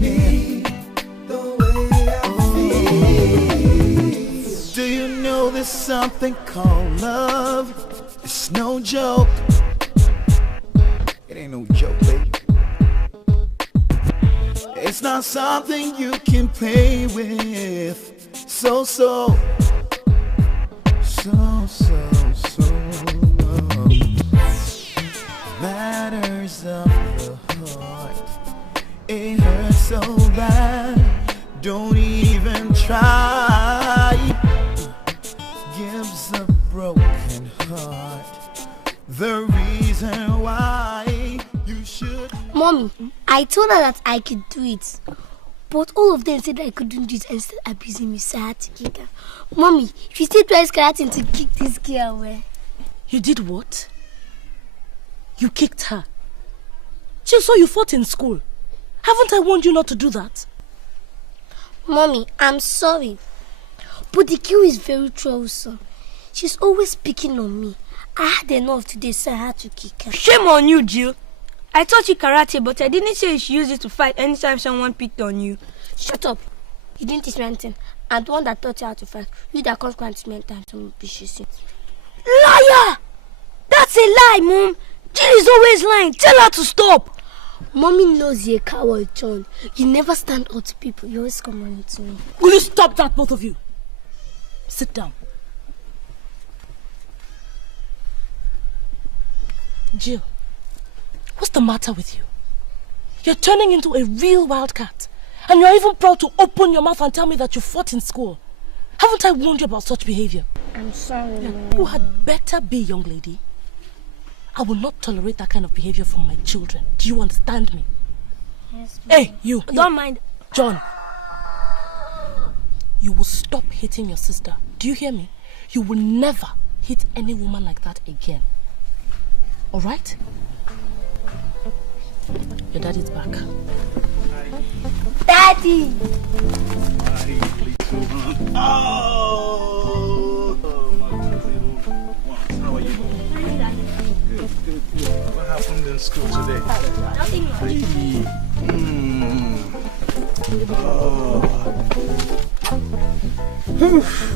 me the way I feel. Do you know there's something called love? It's no joke. It ain't no joke, baby. It's not something you can play with. So matters of the heart. It hurts so bad. Don't even try. Gives a broken heart the reason why you should. Mommy, I told her that I could do it, but all of them said I couldn't do it and started abusing me, so I had to kick her. Mommy, if you still try Escalating to kick this girl away. You did what? You kicked her? She saw you fought in school. Haven't I warned you not to do that? Mommy, I'm sorry, but the girl is very troublesome. She's always picking on me. I had enough today, so I had to kick her. Shame on you, Jill. I taught you karate, but I didn't say you should use it to fight anytime someone picked on you. Shut up. You didn't teach me anything. And the one that taught you how to fight, you that comes to me anytime someone pushes you. Liar! That's a lie, Mom. Jill is always lying. Tell her to stop. Mommy knows you're a coward, John. You never stand up to people. You always come running to me. Will you stop that, both of you? Sit down. Jill, what's the matter with you? You're turning into a real wildcat. And you're even proud to open your mouth and tell me that you fought in school. Haven't I warned you about such behavior? I'm sorry, Mom. You had better be, young lady. I will not tolerate that kind of behavior from my children. Do you understand me? Yes, Mom. Hey, you. Don't mind. John. You will stop hitting your sister. Do you hear me? You will never hit any woman like that again. Alright? Your daddy's back. Daddy! Oh, my little ones. How are you? Good. What happened in school today? Nothing much.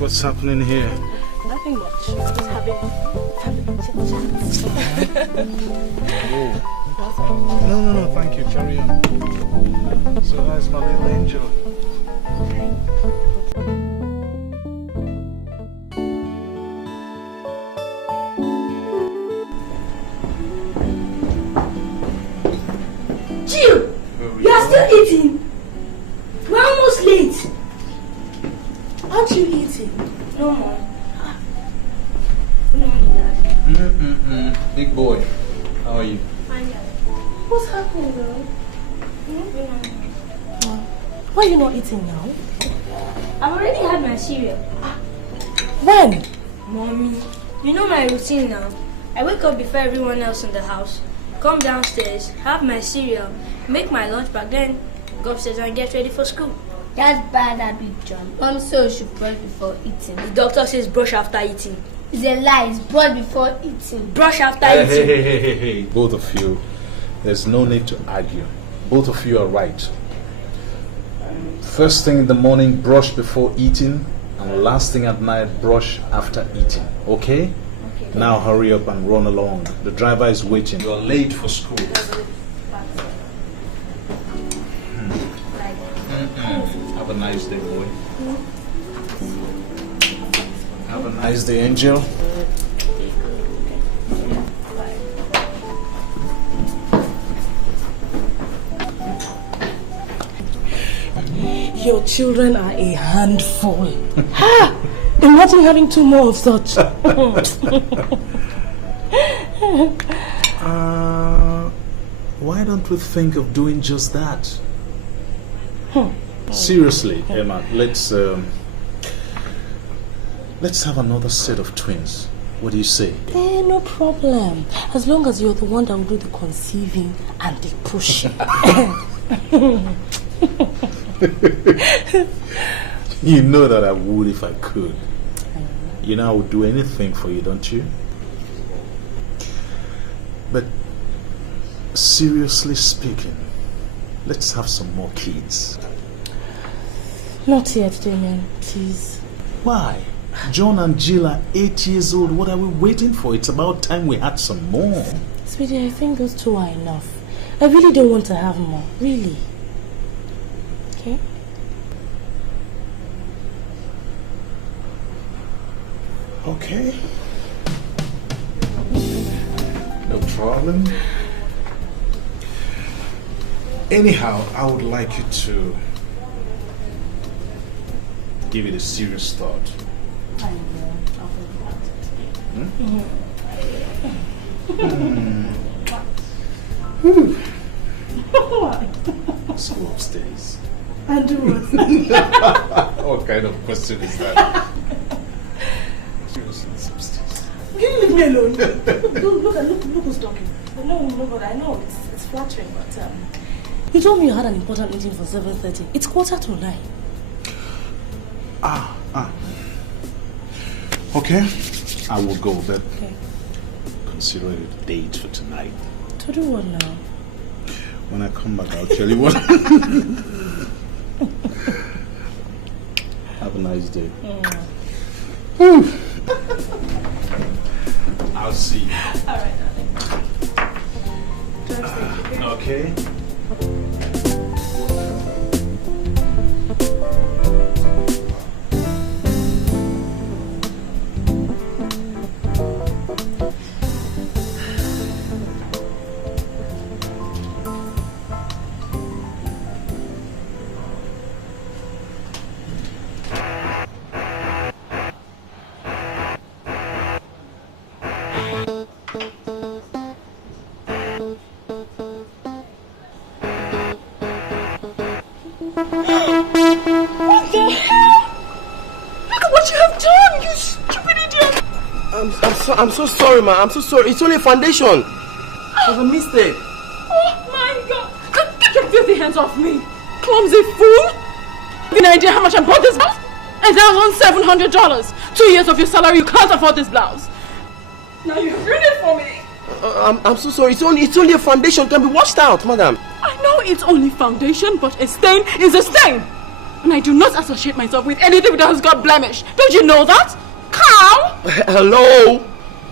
What's happening here? Nothing much. Just having chit-chats. No, thank you. Carry on. So how's my little angel? Jill, you are still eating. We're almost late. Aren't you eating? No, Mom. Big boy, how are you? What's happening, girl? Why are you not eating now? I've already had my cereal. When? Mommy, you know my routine now. I wake up before everyone else in the house, come downstairs, have my cereal, make my lunch bag, then go upstairs and get ready for school. That's bad habit, John. Mom says you should brush before eating. The doctor says brush after eating. It's a lie. It's brush before eating. Brush after eating. Hey. Both of you, there's no need to argue. Both of you are right. First thing in the morning, brush before eating. And last thing at night, brush after eating. Okay? Okay. Now hurry up and run along. The driver is waiting. You're late for school. Have a nice day, boy. Have a nice day, Angel. Your children are a handful. Imagine having two more of such. Why don't we think of doing just that? Seriously, Emma, let's have another set of twins. What do you say? No problem. As long as you're the one that will do the conceiving and the pushing. You know that I would if I could. You know I would do anything for you, don't you? But seriously speaking, let's have some more kids. Not yet, Damien, please. Why? John and Jill are 8 years old. What are we waiting for? It's about time we had some more. Sweetie, I think those two are enough. I really don't want to have more. Really. Okay? Okay. No problem. Anyhow, I would like you to give it a serious thought. I will. I'll think about it. What? Let's go upstairs. And do what? What kind of question is that? Can you leave me alone? Look who's talking. No, but I know it's flattering, but you told me you had an important meeting for 7:30. It's 9:15. Okay, I will go, but Okay. consider it a date for tonight. To do what now? When I come back, I'll tell you what. Have a nice day. I'll see you. All right, darling. Okay. I'm so sorry, man. I'm so sorry. It's only a foundation. It was a mistake. Oh my God! Get your filthy hands off me! Clumsy fool! You have no idea how much I bought this blouse? And that was $700. 2 years of your salary, you can't afford this blouse. Now you ruined it for me. I'm so sorry. It's only a foundation. It can be washed out, madam. I know it's only foundation, but a stain is a stain. And I do not associate myself with anything that has got blemish. Don't you know that? Cow! Hello?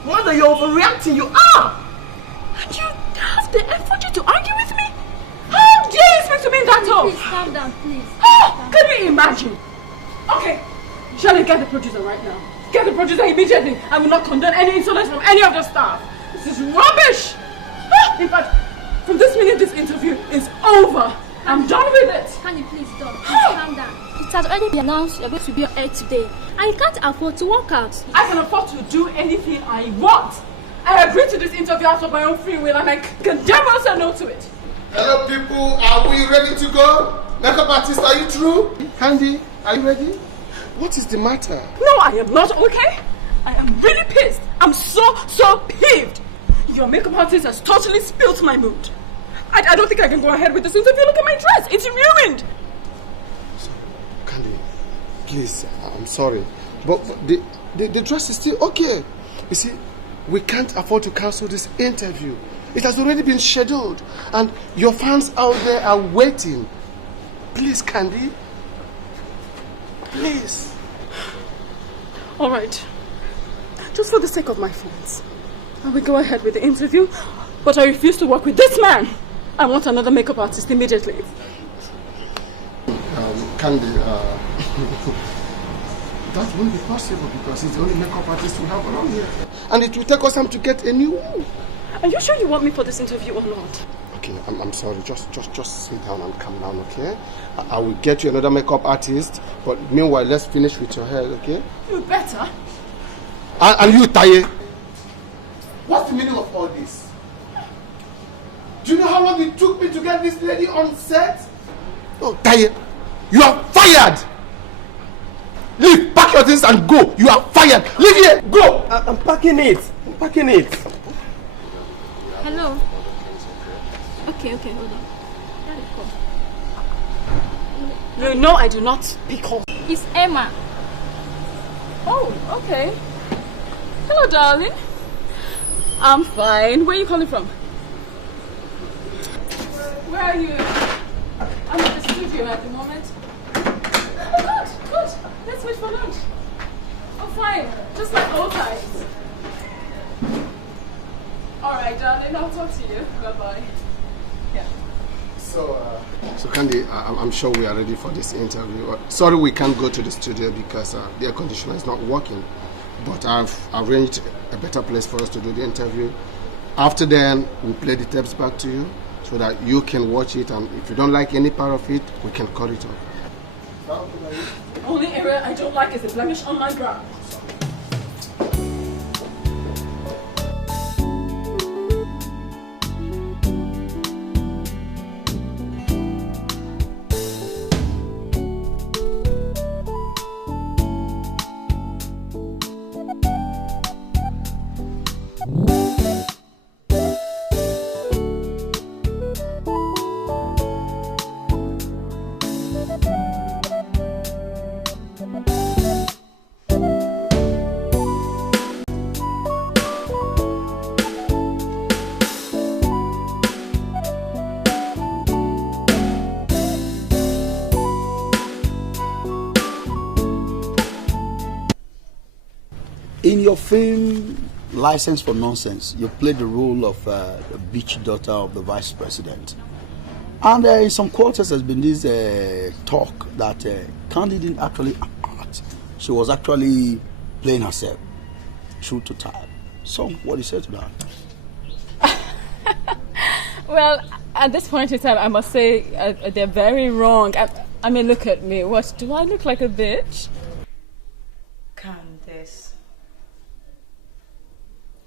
Mother, you're overreacting. You are. And you have the effort to argue with me? How dare you speak to me in that tone? Please calm down, please. Oh, can you imagine? Okay, shall I get the producer right now? Get the producer immediately. I will not condone any insolence from any of the staff. This is rubbish. In fact, from this minute, this interview is over. I'm done with it. Can you please stop? Please calm down. It has already been announced you're going to be on air today. And you can't afford to walk out. I can afford to do anything I want. I agreed to this interview out of my own free will and I can damn well say no to it. Hello people, are we ready to go? Makeup artist, are you through? Candy, are you ready? What is the matter? No, I am not okay. I am really pissed. I'm so peeved. Your makeup artist has totally spilt my mood. I don't think I can go ahead with this interview. Look at my dress. It's ruined. Candy, please, I'm sorry. But the dress is still okay. You see, we can't afford to cancel this interview. It has already been scheduled. And your fans out there are waiting. Please, Candy. Please. All right. Just for the sake of my fans, I will go ahead with the interview, but I refuse to work with this man. I want another makeup artist immediately. Candy, that won't be possible because it's the only makeup artist we have around here. And it will take us time to get a new one. Are you sure you want me for this interview or not? Okay, I'm sorry. Just sit down and calm down, okay? I will get you another makeup artist, but meanwhile, let's finish with your hair, okay? You better. And you, Taye. What's the meaning of all this? Do you know how long it took me to get this lady on set? Oh, Taye, you are fired! Leave, pack your things and go. You are fired. Leave here, go! I'm packing it. Hello. Okay, hold on. You know I do not pick up. It's Emma. Oh, okay. Hello, darling. I'm fine. Where are you calling from? Where are you? studio at the moment. Oh, good. Let's wait for lunch. Oh, fine. Just like old times. Alright, darling, I'll talk to you. Bye-bye. Yeah. So Candy, I'm sure we are ready for this interview. Sorry we can't go to the studio because the air conditioner is not working. But I've arranged a better place for us to do the interview. After then, we'll play the tapes back to you so that you can watch it, and if you don't like any part of it, we can cut it off. Only area I don't like is the blemish on my brow. In your film License for Nonsense, you played the role of the beach daughter of the vice president. And in some quarters there's been this talk that Candy didn't actually act. She was actually playing herself, true to type. So, what do you say to that? Well, at this point in time, I must say they're very wrong. I mean, look at me. What, do I look like a bitch?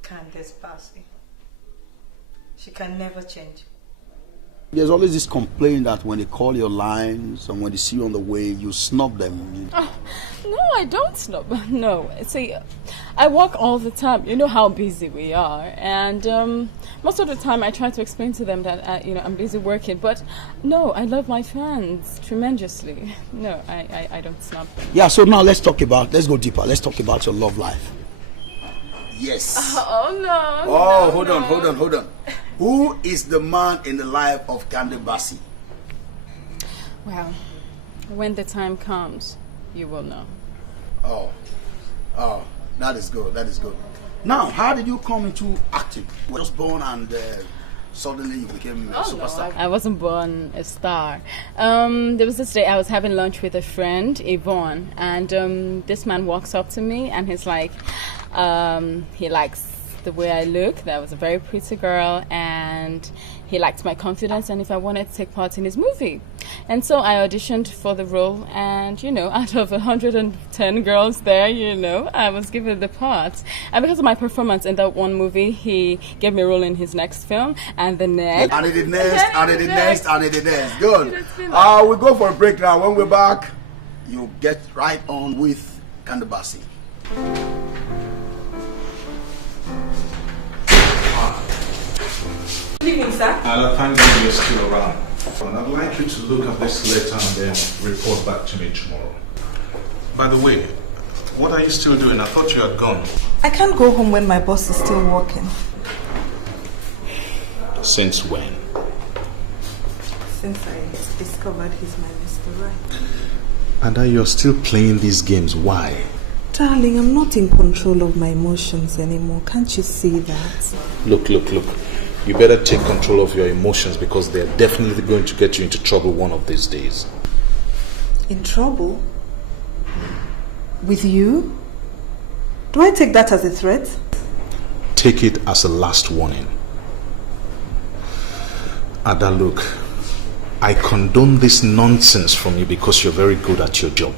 Candace Bassey. She can never change. There's always this complaint that when they call your lines and when they see you on the way, you snub them. No, I don't snub. No. See, I work all the time. You know how busy we are. And most of the time I try to explain to them that I'm busy working. But no, I love my fans tremendously. No, I don't snub them. Yeah, so now let's go deeper. Let's talk about your love life. Yes. Oh, no. Oh, no, hold on. Who is the man in the life of Candace Bassey? Well, when the time comes, you will know. Oh, that is good. Now, how did you come into acting? You were just born and suddenly you became a superstar. No, I wasn't born a star. There was this day I was having lunch with a friend, Yvonne, and this man walks up to me and he's like, he likes the way I look. That was a very pretty girl, and he liked my confidence and if I wanted to take part in his movie. And so I auditioned for the role, and out of 110 girls there, I was given the part. And because of my performance in that one movie, he gave me a role in his next film, and the next. And the next. Good. We'll go for a break now. When we're back, you get right on with Candace Bassey. Good evening, sir. Thank God you're still around. And I'd like you to look at this letter and then report back to me tomorrow. By the way, what are you still doing? I thought you had gone. I can't go home when my boss is still working. Since when? Since I discovered he's my Mr. Right. And that you're still playing these games. Why? Darling, I'm not in control of my emotions anymore. Can't you see that? Look. You better take control of your emotions because they're definitely going to get you into trouble one of these days. In trouble? With you? Do I take that as a threat? Take it as a last warning. Ada, look, I condone this nonsense from you because you're very good at your job.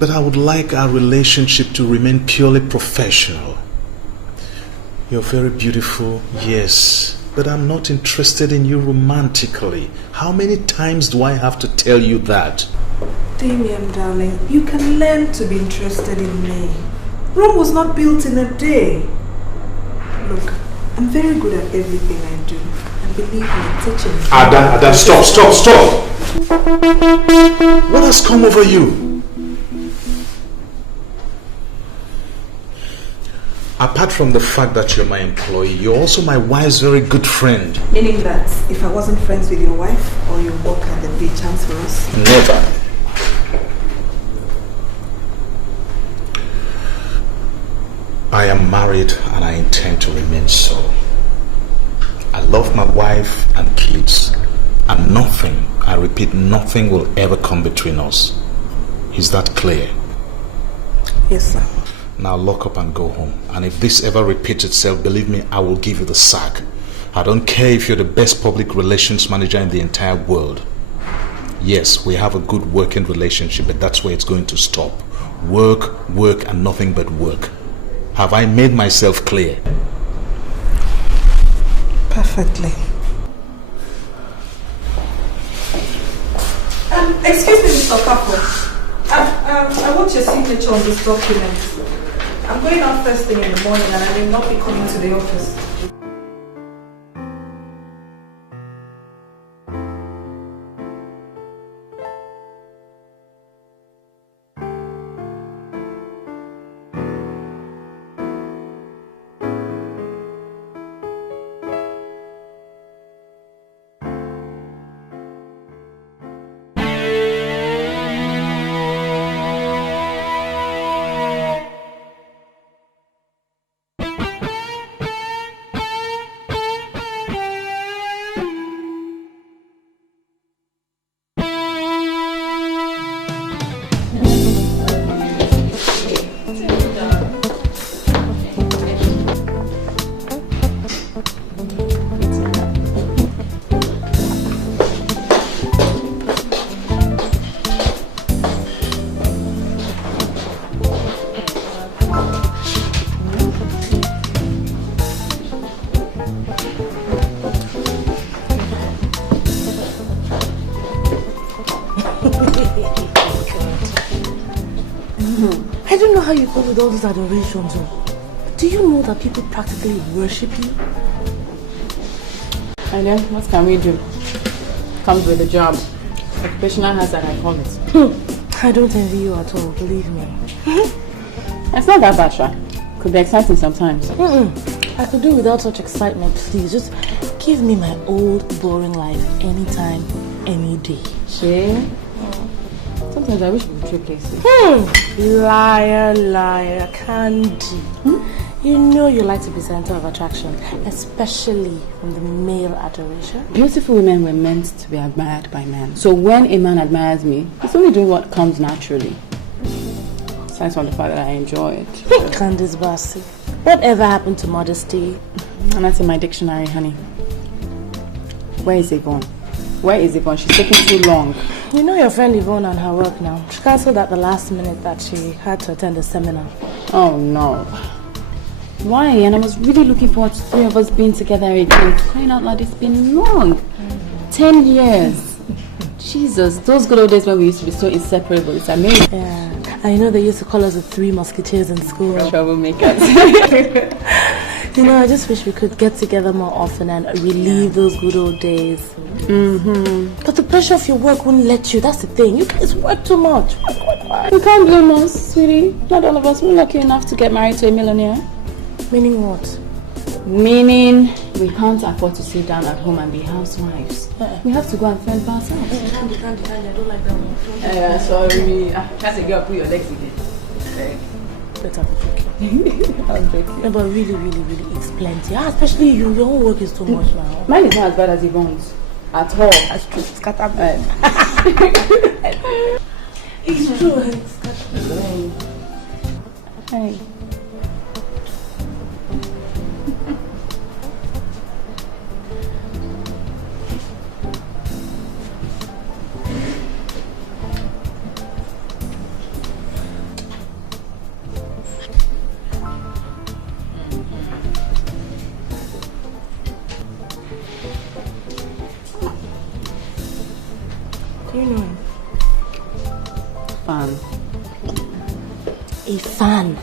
But I would like our relationship to remain purely professional. You're very beautiful, yes, but I'm not interested in you romantically. How many times do I have to tell you that? Damien, darling, you can learn to be interested in me. Rome was not built in a day. Look, I'm very good at everything I do. And believe me, teaching. Ada, stop! What has come over you? Apart from the fact that you're my employee, you're also my wife's very good friend. Meaning that if I wasn't friends with your wife or your worker, a chance for us? Never. I am married and I intend to remain so. I love my wife and kids, and nothing, I repeat, nothing will ever come between us. Is that clear? Yes, sir. Now lock up and go home. And if this ever repeats itself, believe me, I will give you the sack. I don't care if you're the best public relations manager in the entire world. Yes, we have a good working relationship, but that's where it's going to stop. Work, work, and nothing but work. Have I made myself clear? Perfectly. Excuse me, Mr. Kapo. I want your signature on this document. I'm going out first thing in the morning and I will not be coming to the office. I don't know how you cope with all these adorations. Do you know that people practically worship you? And then, what can we do? Comes with the job. Occupational hazard, I call it. I don't envy you at all, believe me. It's not that bad, Sha. Could be exciting sometimes. I could do without such excitement, please. Just give me my old, boring life anytime, any day. She? Sometimes I wish we could trade places. Liar, liar, Candy. You know you like to be center of attraction, especially from the male adoration. Beautiful women were meant to be admired by men. So when a man admires me, he's only doing what comes naturally. Aside from the fact that I enjoy it. Candice Bassey. Whatever happened to modesty? And that's in my dictionary, honey. Where is Yvonne? Where is Yvonne? She's taking too long. You know your friend Yvonne and her work now. She cancelled at the last minute that she had to attend a seminar. Oh no. Why? And I was really looking forward to three of us being together again. Crying out loud, it's been long. 10 years. Jesus, those good old days when we used to be so inseparable. It's amazing. Yeah. I know they used to call us the Three Musketeers in school. Troublemakers. You know, I just wish we could get together more often and relive those good old days. But the pressure of your work wouldn't let you. That's the thing. You guys work too much. You can't blame us, sweetie. Not all of us were lucky enough to get married to a millionaire. Meaning what? Meaning we can't afford to sit down at home and be housewives. We have to go and fend for ourselves. Candy, I don't like that one. Sorry. Can't a girl put your legs again. Better be joking. I'll break you. No, but really, it's plenty. Especially you. Your own work is too much now. Mine is not as bad as Yvonne's. At all. That's true. It's It's true. Hey. Do you know him? Fan. A fan.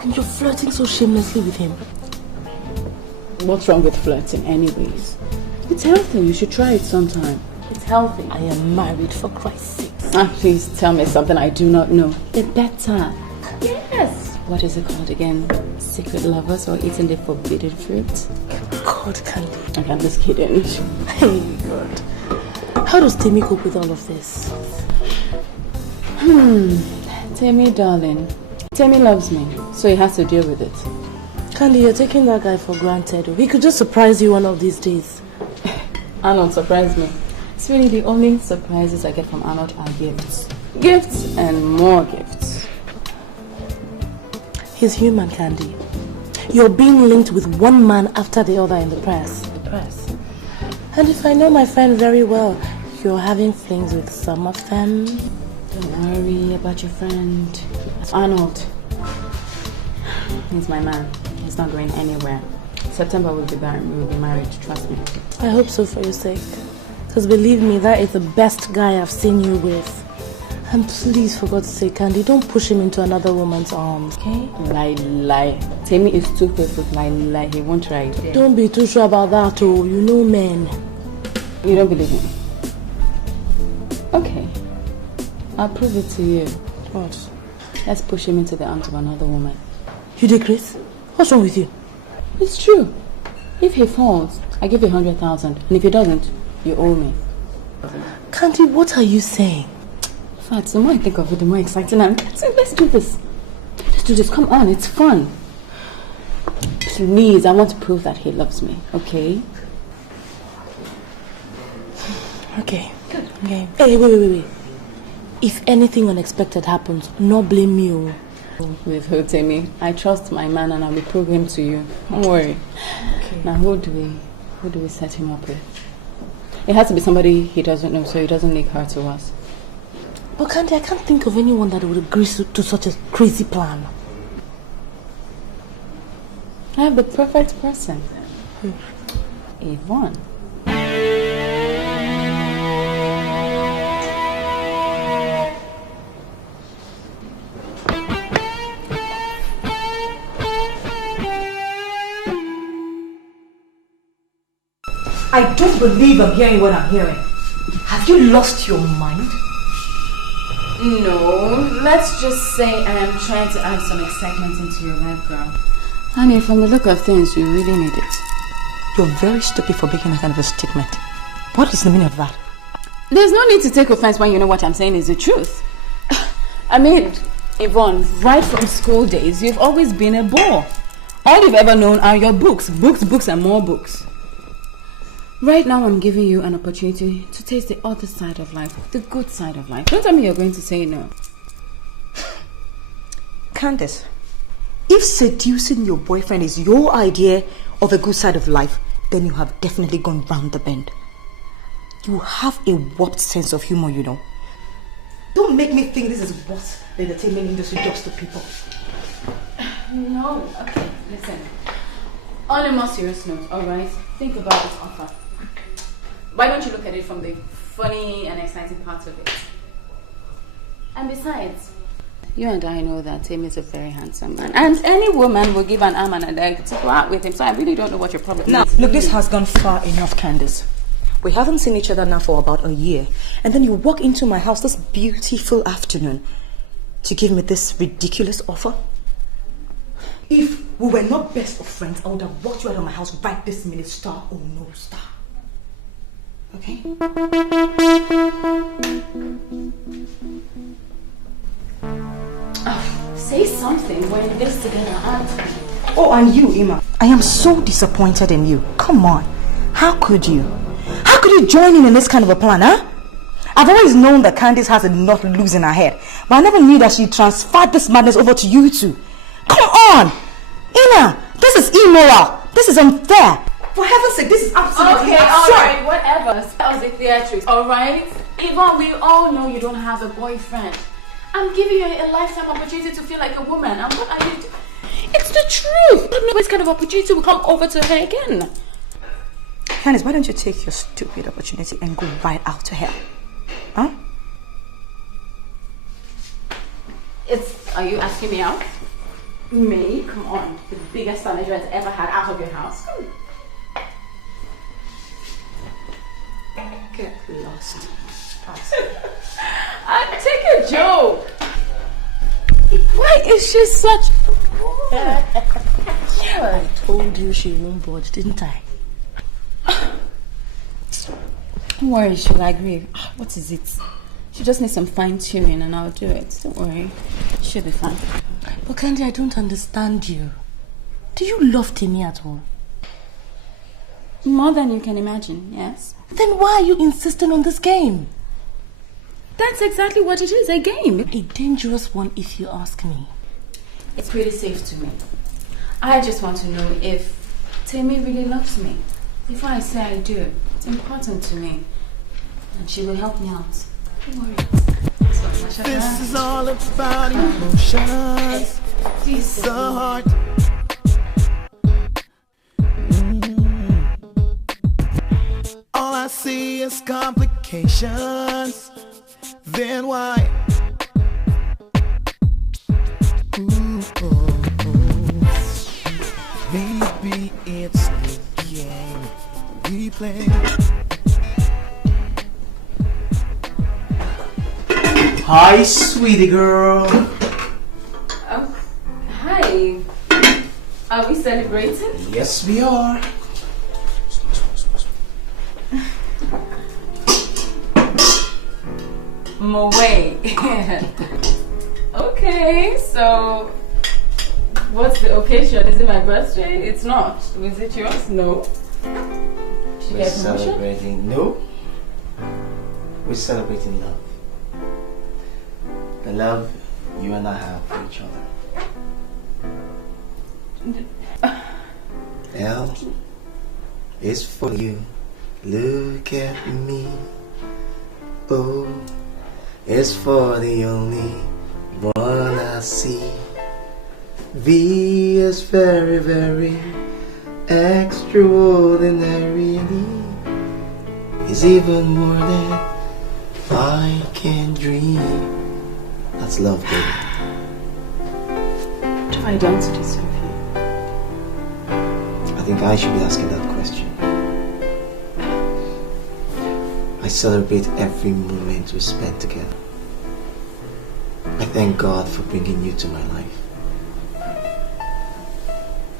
And you're flirting so shamelessly with him. What's wrong with flirting anyways? It's healthy. You should try it sometime. It's healthy. I am married, for Christ's sake. Please tell me something I do not know. The better. Yes. What is it called again? Secret lovers or eating the forbidden fruit? God, Candy. Okay, I'm just kidding. Hey, God. How does Temi cope with all of this? Temi, darling. Temi loves me, so he has to deal with it. Candy, you're taking that guy for granted. He could just surprise you one of these days. Arnold surprised me. It's really the only surprises I get from Arnold are gifts. Gifts and more gifts. He's human, Candy. You're being linked with one man after the other in the press. And if I know my friend very well, you're having flings with some of them. Don't worry about your friend. Arnold. He's my man. He's not going anywhere. September we'll be married, trust me. I hope so for your sake. Because believe me, that is the best guy I've seen you with. And please, for God's sake, Candy, don't push him into another woman's arms, okay? Lie. Temi is too faithful. Lie. He won't try it. Yeah. Don't be too sure about that, oh. You know men. You don't believe me? Okay. I'll prove it to you. What? Let's push him into the arms of another woman. You did, Chris? What's wrong with you? It's true. If he falls, I give you 100,000. And if he doesn't, you owe me. Candy, what are you saying? In fact, the more I think of it, the more exciting I'm. So let's do this. Let's do this. Come on, it's fun. Please, I want to prove that he loves me, okay? Okay. Good. Okay. Hey, wait. If anything unexpected happens, no blame you. With who, Temi? I trust my man and I will prove him to you. Don't worry. Okay. Now, who do we set him up with? It has to be somebody he doesn't know, so he doesn't leak her to us. But Candy, I can't think of anyone that would agree to such a crazy plan. I have the perfect person. Who? Yvonne. I don't believe I'm hearing what I'm hearing. Have you lost your mind? No, let's just say I am trying to add some excitement into your life, girl. Honey, from the look of things, you really need it. You're very stupid for making that kind of a statement. What is the meaning of that? There's no need to take offense when you know what I'm saying is the truth. I mean, Yvonne, right from school days, you've always been a bore. All you've ever known are your books, and more books. Right now, I'm giving you an opportunity to taste the other side of life, the good side of life. Don't tell me you're going to say no. Candace, if seducing your boyfriend is your idea of a good side of life, then you have definitely gone round the bend. You have a warped sense of humor, you know. Don't make me think this is what the entertainment industry does to people. No, okay, listen. On a more serious note, alright? Think about this offer. Why don't you look at it from the funny and exciting part of it? And besides, you and I know that Tim is a very handsome man. And any woman will give an arm and a leg to go out with him. So I really don't know what your problem is. Look, this has gone far enough, Candace. We haven't seen each other now for about a year. And then you walk into my house this beautiful afternoon to give me this ridiculous offer. If we were not best of friends, I would have walked you out of my house right this minute, star or no star. Okay? Say something when this together, aren't you? Oh, and you, Emma. I am so disappointed in you. Come on. How could you? How could you join in this kind of a plan, huh? I've always known that Candice has a lot loose in her head, but I never knew that she transferred this madness over to you two. Come on! Emma, this is immoral. This is unfair. For heaven's sake, this is absolutely absurd. Alright, whatever. That was the theatrics, alright? Yvonne, we all know you don't have a boyfriend. I'm giving you a lifetime opportunity to feel like a woman. And what are you doing? It's the truth. I don't know this kind of opportunity will come over to her again. Candice, why don't you take your stupid opportunity and go right out to hell? Huh? Are you asking me out? Me? Come on. The biggest manager has ever had out of your house. Get lost. I take a joke. Why is she such... I told you she won't budge, didn't I? Don't worry, she'll agree. What is it? She just needs some fine-tuning and I'll do it. Don't worry. She'll be fine. But Candy, I don't understand you. Do you love Timmy at all? More than you can imagine, yes. Then why are you insisting on this game? That's exactly what it is, a game. A dangerous one if you ask me. It's pretty safe to me. I just want to know if Timmy really loves me. Before I say I do, it's important to me. And she will help me out. Don't worry. This is all about emotions. The heart. All I see is complications. Then why? Maybe it's the game we play. Hi, sweetie girl. Oh, hi. Are we celebrating? Yes, we are. Way. Okay, so what's the occasion? Is it my birthday? It's not. Was it yours? No. We're celebrating. No. We're celebrating love. The love you and I have for each other. L is for you. Look at me. O is for the only one I see. V is very, very extraordinary. Is even more than I can dream. That's love, baby. What have I done to deserve you? I think I should be asking that question. I celebrate every moment we spend together. I thank God for bringing you to my life.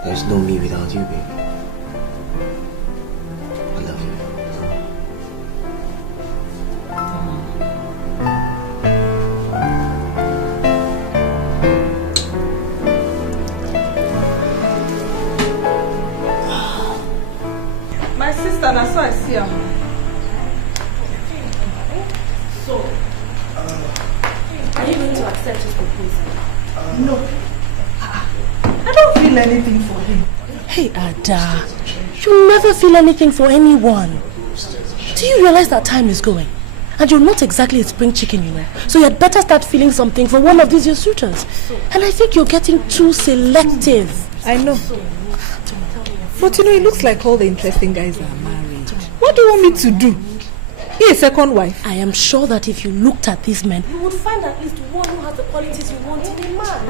There's no me without you, baby. I love you. My sister, that's why I see her. So, are you going to accept his proposal? No. I don't feel anything for him. Hey, Ada. You never feel anything for anyone. Do you realize that time is going? And you're not exactly a spring chicken, you know. So you had better start feeling something for one of these your suitors. And I think you're getting too selective. I know. But you know, it looks like all the interesting guys are married. What do you want me to do? Be a second wife? I am sure that if you looked at these men, you would find at least one who has the qualities you want in a man.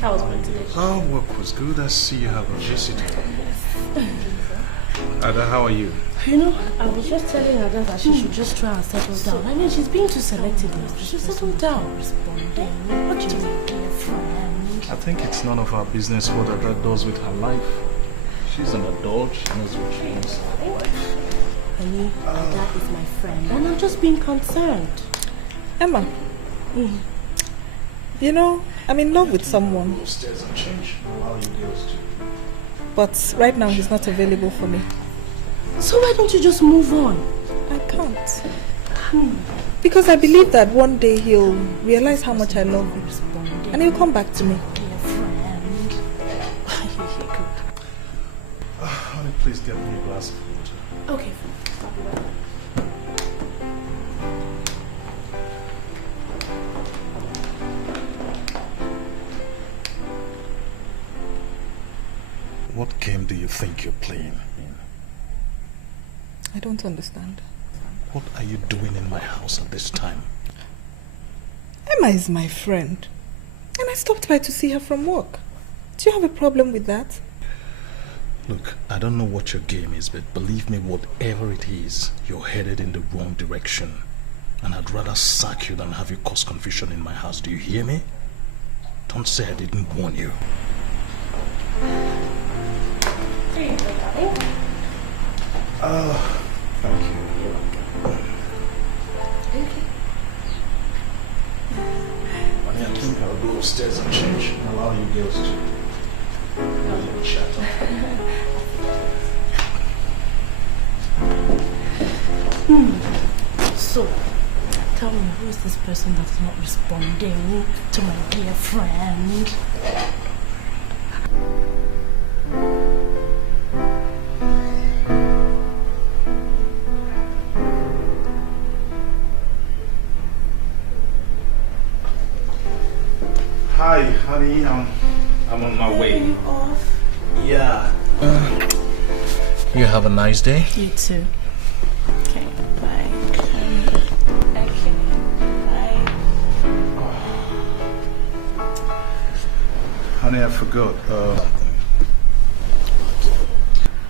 How was my today? Oh, work was good. I see you have a visitor. Ada, how are you? You know, I was just telling Ada that she should just try and settle down. I mean, she's being too selective now. She should settle down. What do you think? I think it's none of our business what Ada does with her life. She's an adult. She knows what she wants in her life. Honey, Ada is my friend, and I'm just being concerned. Emma, you know, I'm in love with someone. But right now he's not available for me. So why don't you just move on? I can't. Because I believe that one day he'll realize how much I love him. And he'll come back to me. Honey, please get me a glass of water. Okay. What game do you think you're playing? I don't understand. What are you doing in my house at this time? Emma is my friend. And I stopped by to see her from work. Do you have a problem with that? Look, I don't know what your game is, but believe me, whatever it is, you're headed in the wrong direction. And I'd rather sack you than have you cause confusion in my house. Do you hear me? Don't say I didn't warn you. Here you go, darling. Thank you. Okay. I think I'll go upstairs and change and allow you girls to have a little chat. So, tell me, who is this person that's not responding to my dear friend? Hi, honey. I'm on my way. Are you off? Yeah. You have a nice day. You too. Okay, bye. Okay, bye. Honey, I forgot.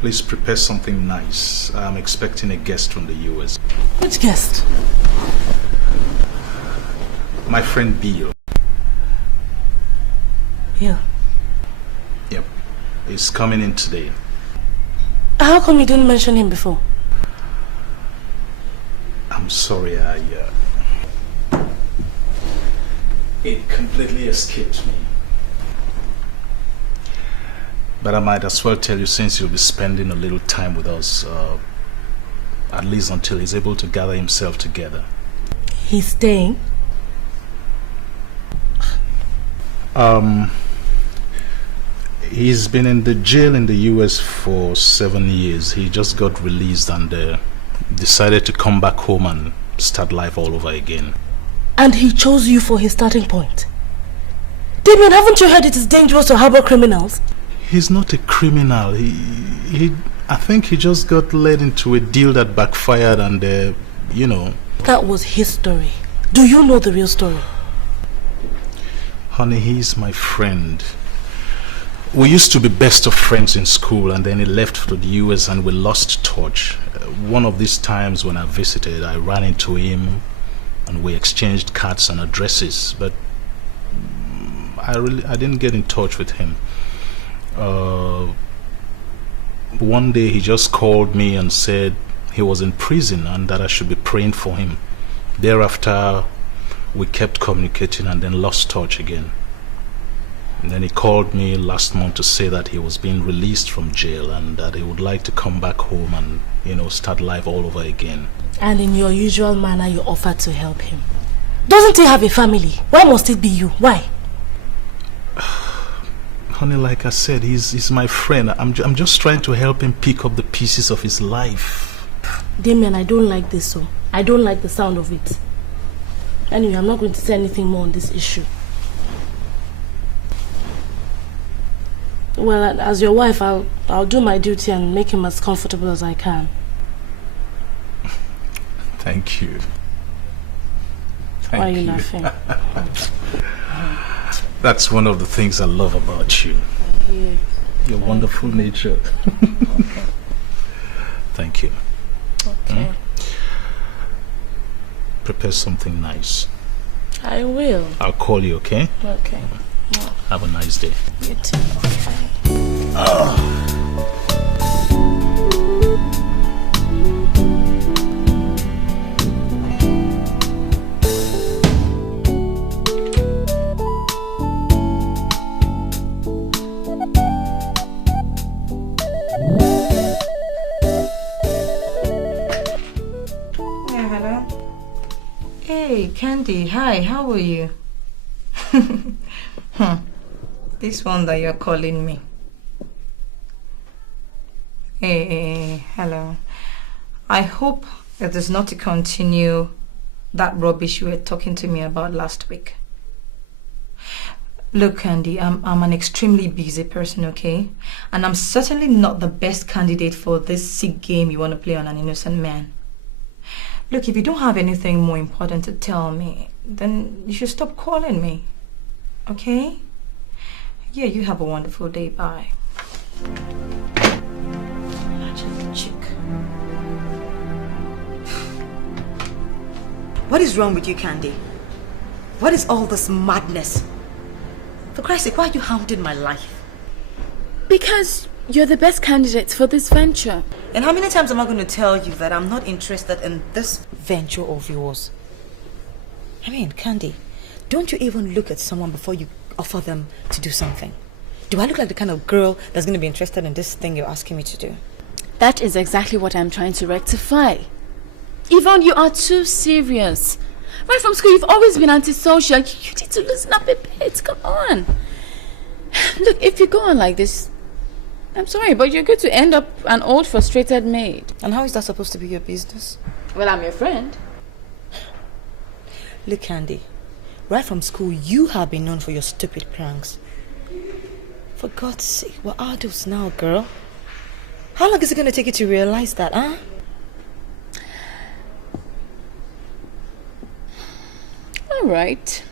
Please prepare something nice. I'm expecting a guest from the US. Which guest? My friend Bill. Yeah. Yep. He's coming in today. How come you didn't mention him before? I'm sorry, it completely escaped me. But I might as well tell you, since you'll be spending a little time with us, at least until he's able to gather himself together. He's staying? He's been in the jail in the US for 7 years. He just got released and decided to come back home and start life all over again. And he chose you for his starting point? Damien, haven't you heard it is dangerous to harbor criminals? He's not a criminal. I think he just got led into a deal that backfired and, you know. That was his story. Do you know the real story? Honey, he's my friend. We used to be best of friends in school, and then he left for the US and we lost touch. One of these times when I visited, I ran into him and we exchanged cards and addresses, but I didn't get in touch with him. One day he just called me and said he was in prison and that I should be praying for him. Thereafter, we kept communicating and then lost touch again. And then he called me last month to say that he was being released from jail and that he would like to come back home and, you know, start life all over again. And in your usual manner, you offered to help him. Doesn't he have a family? Why must it be you? Why? Honey, like I said, he's my friend. I'm just trying to help him pick up the pieces of his life. Damien, I don't like this, so I don't like the sound of it. Anyway, I'm not going to say anything more on this issue. Well, as your wife, I'll do my duty and make him as comfortable as I can. Thank you. Why are you laughing? That's one of the things I love about you. Your wonderful nature. Thank you. Okay. Prepare something nice. I will. I'll call you, okay? Okay. Have a nice day. You too. Okay. Yeah, hello. Hey, Candy. Hi, how are you? This one that you're calling me. Hey, hello. I hope it is not to continue that rubbish you were talking to me about last week. Look, Candy, I'm an extremely busy person, okay? And I'm certainly not the best candidate for this sick game you want to play on an innocent man. Look, if you don't have anything more important to tell me, then you should stop calling me, okay? Yeah, you have a wonderful day. Bye. Chick. What is wrong with you, Candy? What is all this madness? For Christ's sake, why are you hounding my life? Because you're the best candidate for this venture. And how many times am I going to tell you that I'm not interested in this venture of yours? I mean, Candy, don't you even look at someone before you offer them to do something? Do I look like the kind of girl that's going to be interested in this thing you're asking me to do? That is exactly what I'm trying to rectify. Yvonne, you are too serious. Right from school, you've always been antisocial. You need to loosen up a bit. Come on. Look, if you go on like this, I'm sorry, but you're going to end up an old, frustrated maid. And how is that supposed to be your business? Well, I'm your friend. Look, Candy, right from school, you have been known for your stupid pranks. For God's sake, we're adults now, girl. How long is it going to take you to realize that, huh? All right.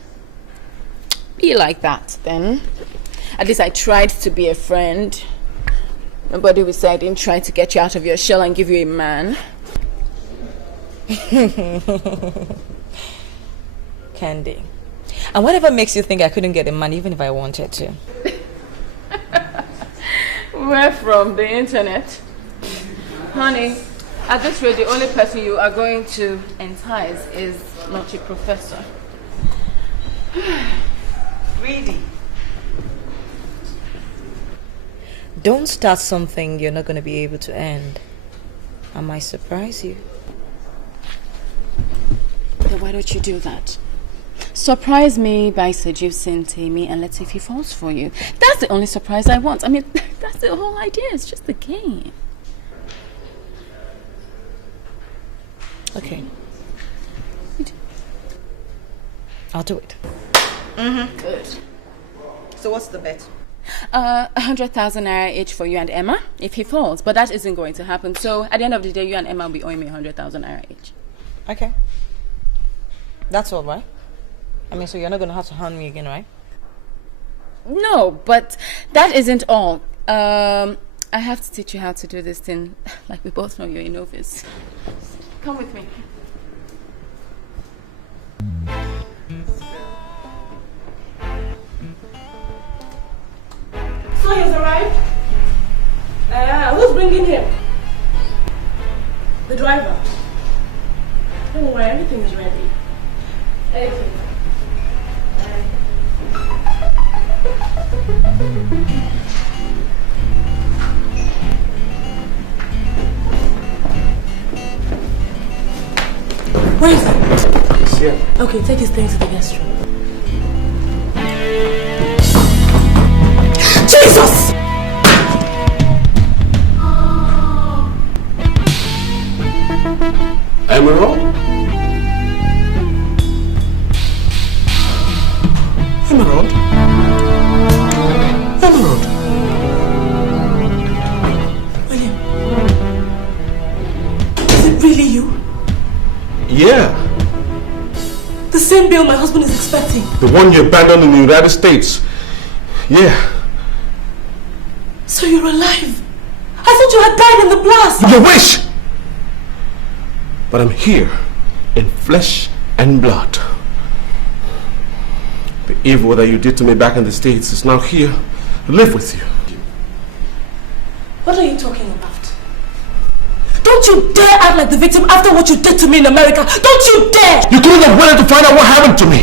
Be like that, then. At least I tried to be a friend. Nobody will say I didn't try to get you out of your shell and give you a man. Candy. And whatever makes you think I couldn't get a man even if I wanted to? Where from? The internet? Honey, at this rate, the only person you are going to entice is not your professor. Really? Don't start something you're not going to be able to end. I might surprise you. Then why don't you do that? Surprise me by seducing Tammy and let's see if he falls for you. That's the only surprise I want. I mean, that's the whole idea. It's just a game. Okay. I'll do it. Good. So what's the bet? 100,000 naira each for you and Emma if he falls. But that isn't going to happen. So at the end of the day, you and Emma will be owing me 100,000 naira each. Okay. That's all right. I mean, so you're not going to have to hound me again, right? No, but that isn't all. I have to teach you how to do this thing. Like we both know you're a novice. Come with me. So he's arrived? Who's bringing him? The driver. Don't worry, everything is ready. Everything. Where is he? He's here. Okay, take his things to the guest room. Jesus! Emerald? Emerald? Emerald? William, is it really you? Yeah. The same bill my husband is expecting. The one you abandoned in the United States. Yeah. So you're alive? I thought you had died in the blast. You wish! But I'm here in flesh and blood. The evil that you did to me back in the States is now here to live with you. What are you talking about? Don't you dare act like the victim after what you did to me in America. Don't you dare! You couldn't have waited to find out what happened to me.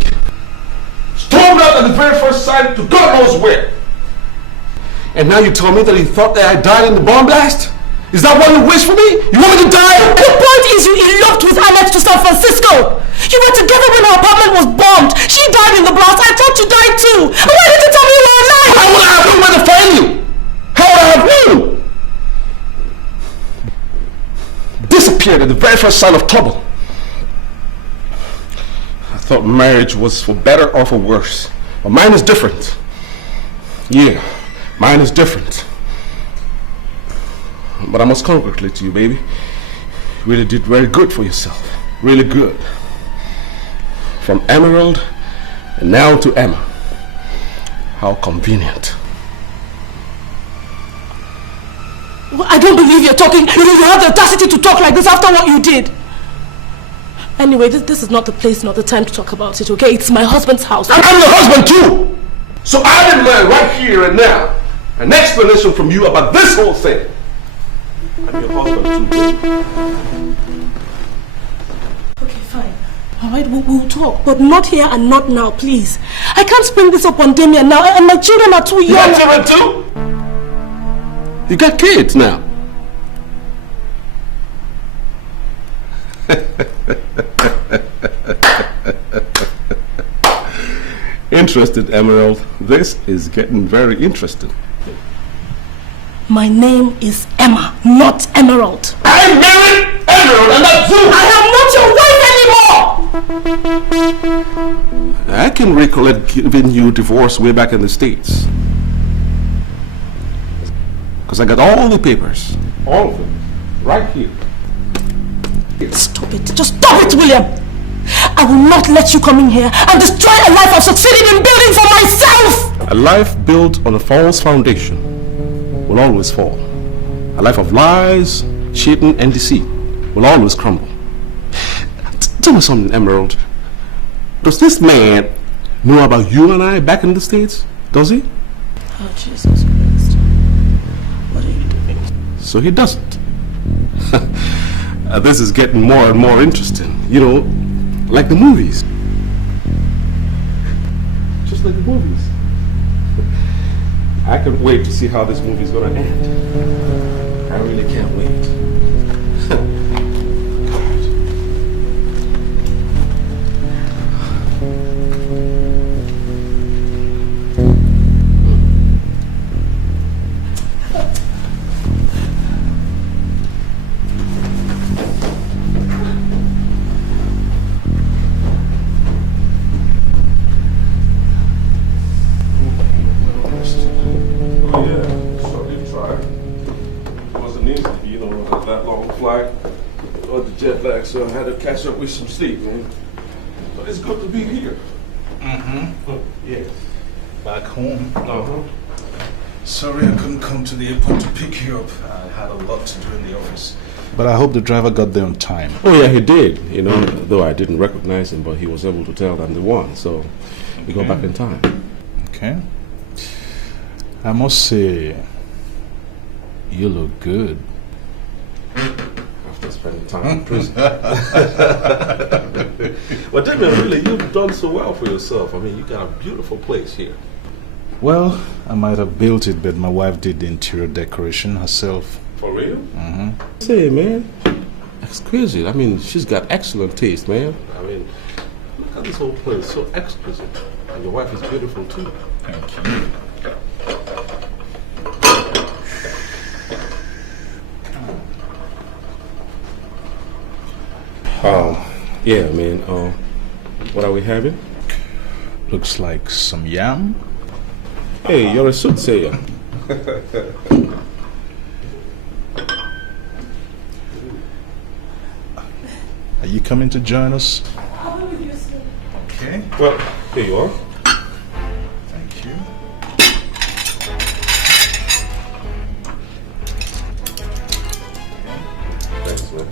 Stormed out at the very first sign to God knows where. And now you tell me that he thought that I died in the bomb blast? Is that what you wish for me? You want me to die? The point is you eloped with Annette to San Francisco. You were together when her apartment was bombed. She died in the blast. I thought you died too. Why did you tell me you were alive? How would I have known where to find you? How would I have known? Disappeared at the very first sign of trouble. I thought marriage was for better or for worse. But mine is different. Yeah, mine is different. But I must congratulate you, baby. You really did very good for yourself. Really good. From Emerald and now to Emma. How convenient. Well, I don't believe you're talking. You have the audacity to talk like this after what you did. Anyway, this is not the place, not the time to talk about it, okay? It's my husband's house. I'm your husband too! So I demand right here and now an explanation from you about this whole thing. I'm your husband too. Okay, fine. Alright, we'll talk, but not here and not now, please. I can't spring this up on Damien now, and my children are too young. You got children too? You got kids now. Interested, Emerald. This is getting very interesting. My name is Emma, not Emerald. I married Emerald and that's you! I am not your wife anymore! I can recollect giving you a divorce way back in the States. Because I got all the papers. All of them. Right here. Stop it. Just stop it, William! I will not let you come in here and destroy a life I've succeeded in building for myself! A life built on a false foundation will always fall. A life of lies, cheating, and deceit will always crumble. Tell me something, Emerald. Does this man know about you and I back in the States? Does he? Oh, Jesus Christ. What are you doing? So he doesn't. This is getting more and more interesting. You know, like the movies. Just like the movies. I can't wait to see how this movie is going to end. I really can't wait. So I had to catch up with some sleep, man. But it's good to be here. Yeah. Back home. Sorry I couldn't come to the airport to pick you up. I had a lot to do in the office. But I hope the driver got there on time. Oh yeah, he did. You know, though I didn't recognize him, but he was able to tell I'm the one. So we got back in time. Okay. I must say, you look good. Spending time in prison. But Damien, really, you've done so well for yourself. I mean, you got a beautiful place here. Well, I might have built it, but my wife did the interior decoration herself. For real? Say, man, that's crazy. I mean, she's got excellent taste, man. I mean, look at this whole place, so exquisite. And your wife is beautiful too. Thank you. Yeah, man. What are we having? Looks like some yam. Hey, you're a soothsayer. Are you coming to join us? I'll be with you soon. Okay. Well, here you are. Thank you. Thanks, man.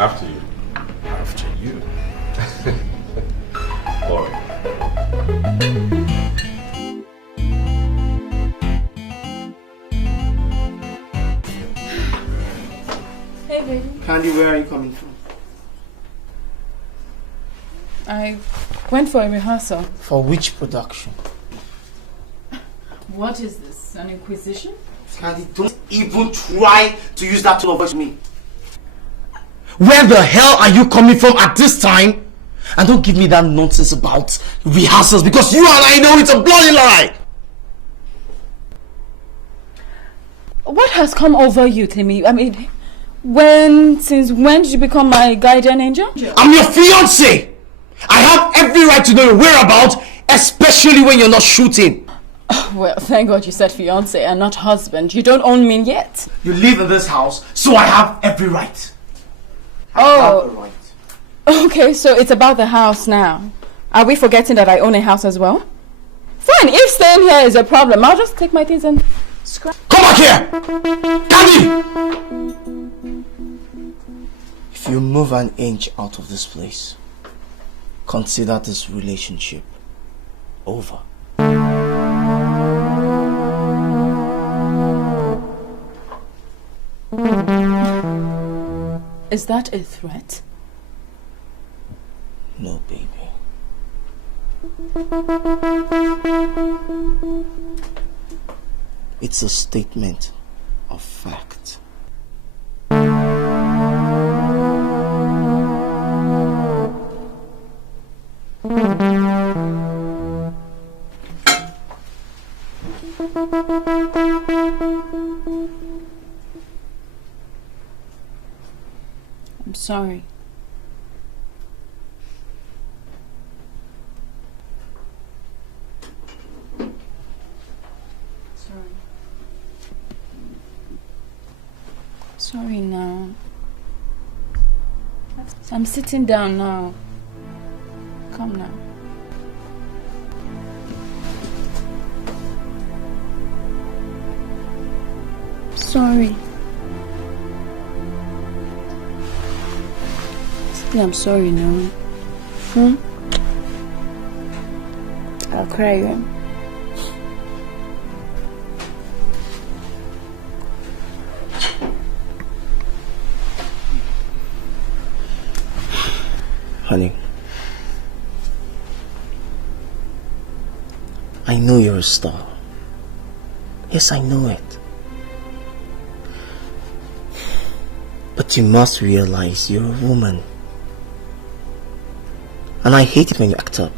After you. After you. All right. Hey, baby. Candy, where are you coming from? I went for a rehearsal. For which production? What is this? An inquisition? Candy, don't even try to use that tone of voice with me. Where the hell are you coming from at this time? And don't give me that nonsense about rehearsals, because you and I know it's a bloody lie. What has come over you, Timmy? I mean, since when did you become my guardian angel? I'm your fiancé. I have every right to know your whereabouts, especially when you're not shooting. Oh, well, thank God you said fiancé and not husband. You don't own me yet. You live in this house, so I have every right. Oh, okay, so it's about the house now. Are we forgetting that I own a house as well? Fine, if staying here is a problem, I'll just take my things and scrap. Come back here! Candy! If you move an inch out of this place, consider this relationship over. Is that a threat? No, baby. It's a statement of fact. I'm sorry. Sorry now. I'm sitting down now. Come now. Sorry. I'm sorry now. I'll cry you. Honey, I know you're a star. Yes, I know it. But you must realize you're a woman. And I hate it when you act up,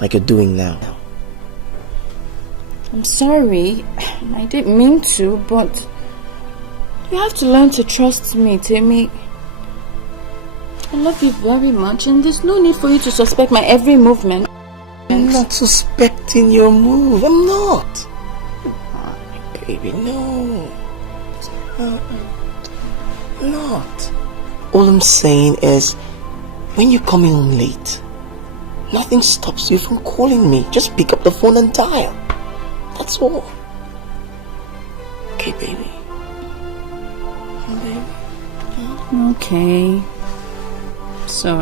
like you're doing now. I'm sorry. I didn't mean to, but you have to learn to trust me, Timmy. I love you very much, and there's no need for you to suspect my every movement. I'm not suspecting your move. I'm not. Oh, baby, no. Not. All I'm saying is, when you're coming home late, nothing stops you from calling me. Just pick up the phone and dial. That's all. Okay, baby. Okay. So,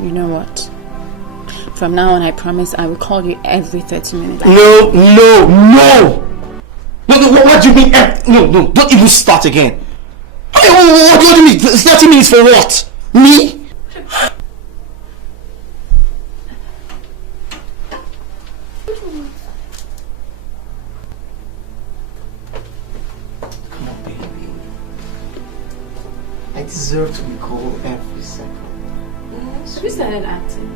you know what? From now on, I promise I will call you every 30 minutes. No! What do you mean? No, don't even start again. What do you mean? 30 minutes for what? Me? Come on, baby. I deserve to be called every second. Have you started acting?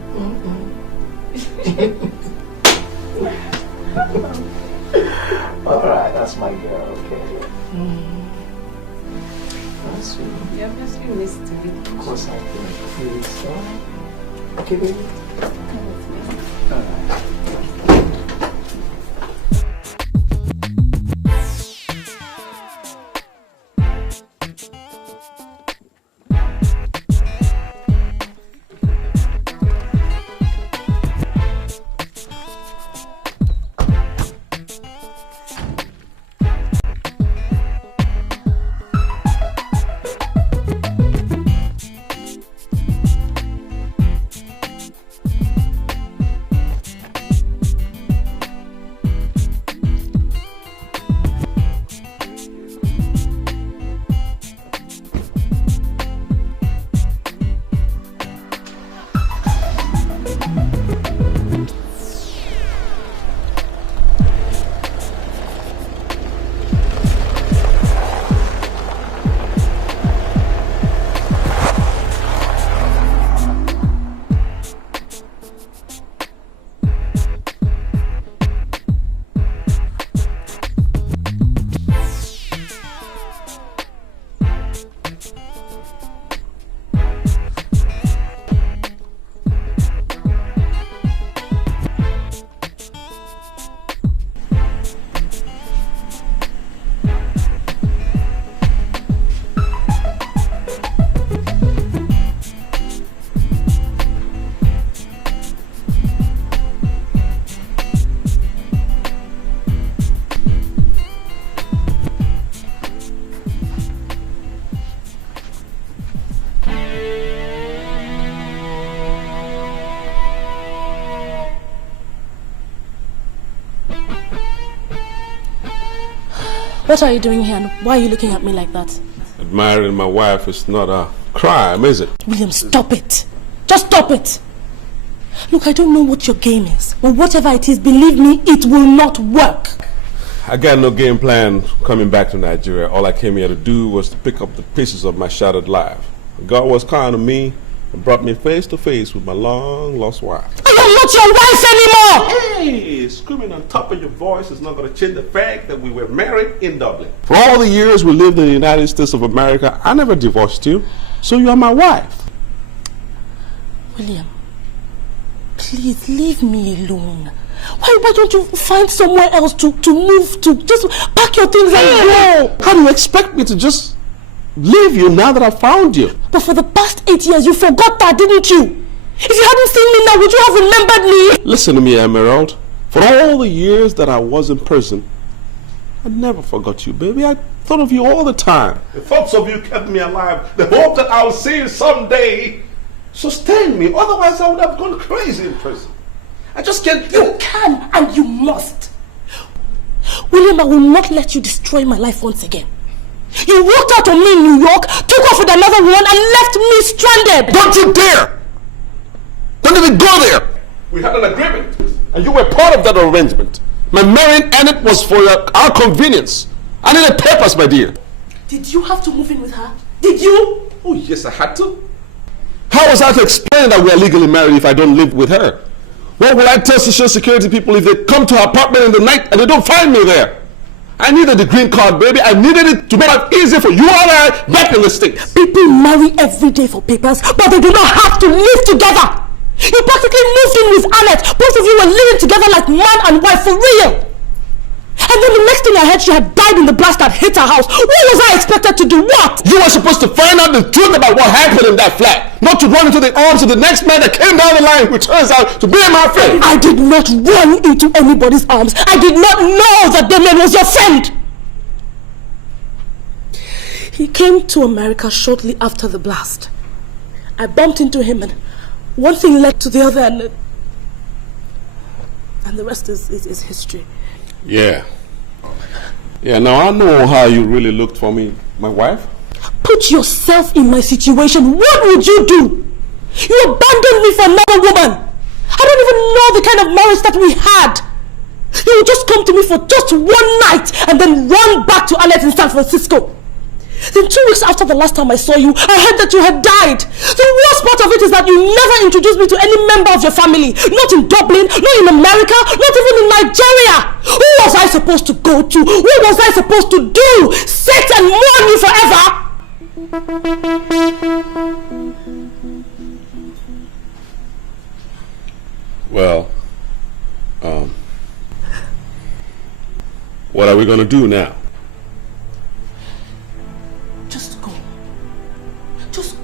Alright, that's my girl, okay? That's sweet. You obviously missed me. Of course I do. Okay, baby? Come with me. Alright. What are you doing here and why are you looking at me like that? Admiring my wife is not a crime, is it? William, stop it. Just stop it. Look, I don't know what your game is, but whatever it is, believe me, it will not work. I got no game plan coming back to Nigeria. All I came here to do was to pick up the pieces of my shattered life. God was kind to me and brought me face to face with my long-lost wife. I am not your wife anymore! Hey, screaming on top of your voice is not going to change the fact that we were married in Dublin. For all the years we lived in the United States of America, I never divorced you, so you are my wife. William, please leave me alone. Why don't you find somewhere else to move to? Just pack your things and go. How do you expect me to just leave you now that I found you? But for the past 8 years, you forgot that, didn't you? If you hadn't seen me now, would you have remembered me? Listen to me, Emerald. For all the years that I was in prison, I never forgot you, baby. I thought of you all the time. The thoughts of you kept me alive. The hope that I will see you someday sustained me. Otherwise, I would have gone crazy in prison. I just can't. You can and you must. William, I will not let you destroy my life once again. You walked out on me in New York, took off with another woman, and left me stranded. Don't you dare! Don't even go there! We had an agreement, and you were part of that arrangement. My marrying Annette was for our convenience. I needed papers, my dear. Did you have to move in with her? Did you? Oh, yes, I had to. How was I to explain that we are legally married if I don't live with her? What will I tell Social Security people if they come to our apartment in the night and they don't find me there? I needed the green card, baby. I needed it to make it easy for you and I back in the States. People marry every day for papers, but they do not have to live together. You practically moved in with Annette. Both of you were living together like man and wife for real. And then the next thing I heard, she had died in the blast that hit her house. What was I expected to do? What? You were supposed to find out the truth about what happened in that flat, not to run into the arms of the next man that came down the line who turns out to be my friend. I did not run into anybody's arms. I did not know that Damien was your friend. He came to America shortly after the blast. I bumped into him and one thing led to the other and the rest is history. Yeah. Yeah, now I know how you really looked for me, my wife. Put yourself in my situation. What would you do? You abandoned me for another woman. I don't even know the kind of marriage that we had. You would just come to me for just one night and then run back to Annette in San Francisco. Then 2 weeks after the last time I saw you, I heard that you had died. The worst part of it is that you never introduced me to any member of your family. Not in Dublin, not in America, not even in Nigeria. Who was I supposed to go to? What was I supposed to do? Sit and mourn you forever? Well, what are we going to do now? Just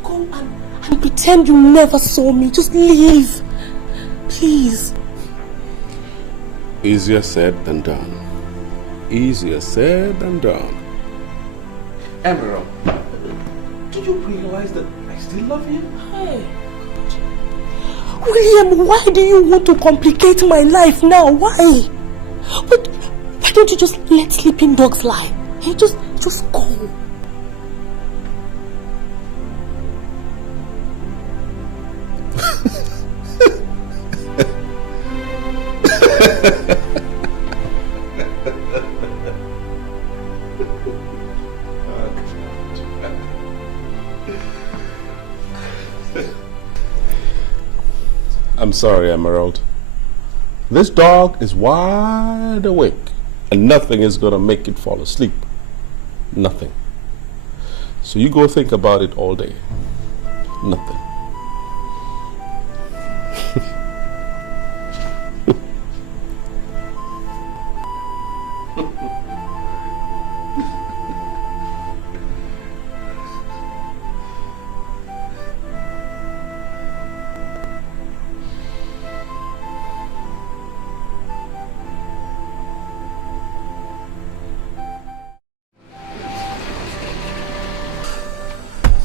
go and pretend you never saw me. Just leave. Please. Easier said than done. Easier said than done. Emerald, do you realize that I still love you? Hey. William, why do you want to complicate my life now? Why? But why don't you just let sleeping dogs lie? Hey, just go. I'm sorry, Emerald. This dog is wide awake, and nothing is going to make it fall asleep. Nothing. So you go think about it all day. Nothing.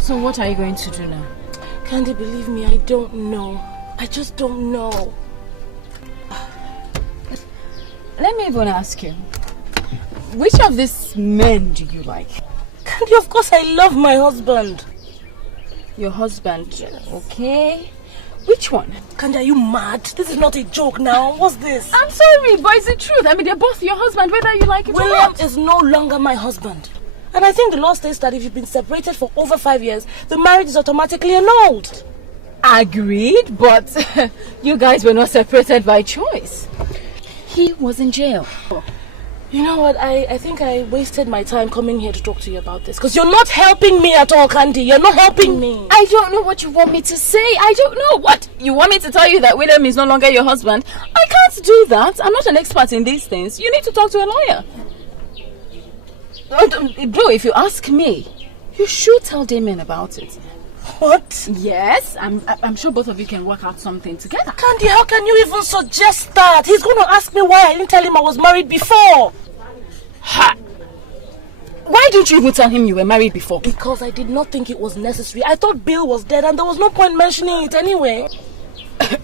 So what are you going to do now? Candy, believe me, I don't know. I just don't know. Let me even ask you. Which of these men do you like? Candy, of course I love my husband. Your husband? Yes. Okay. Which one? Candy, are you mad? This is not a joke now. What's this? I'm sorry, but it's the truth. I mean, they're both your husband, whether you like it or not. William is no longer my husband. And I think the law states that if you've been separated for over 5 years, the marriage is automatically annulled. Agreed, but you guys were not separated by choice. He was in jail. You know what, I think I wasted my time coming here to talk to you about this. Because you're not helping me at all, Candy. You're not helping me. I don't know what you want me to say. I don't know. What? You want me to tell you that William is no longer your husband? I can't do that. I'm not an expert in these things. You need to talk to a lawyer. Bro, if you ask me, you should tell Damien about it. What? Yes, I'm sure both of you can work out something together. Candy, how can you even suggest that? He's going to ask me why I didn't tell him I was married before. Ha! Why didn't you even tell him you were married before? Because I did not think it was necessary. I thought Bill was dead and there was no point mentioning it anyway.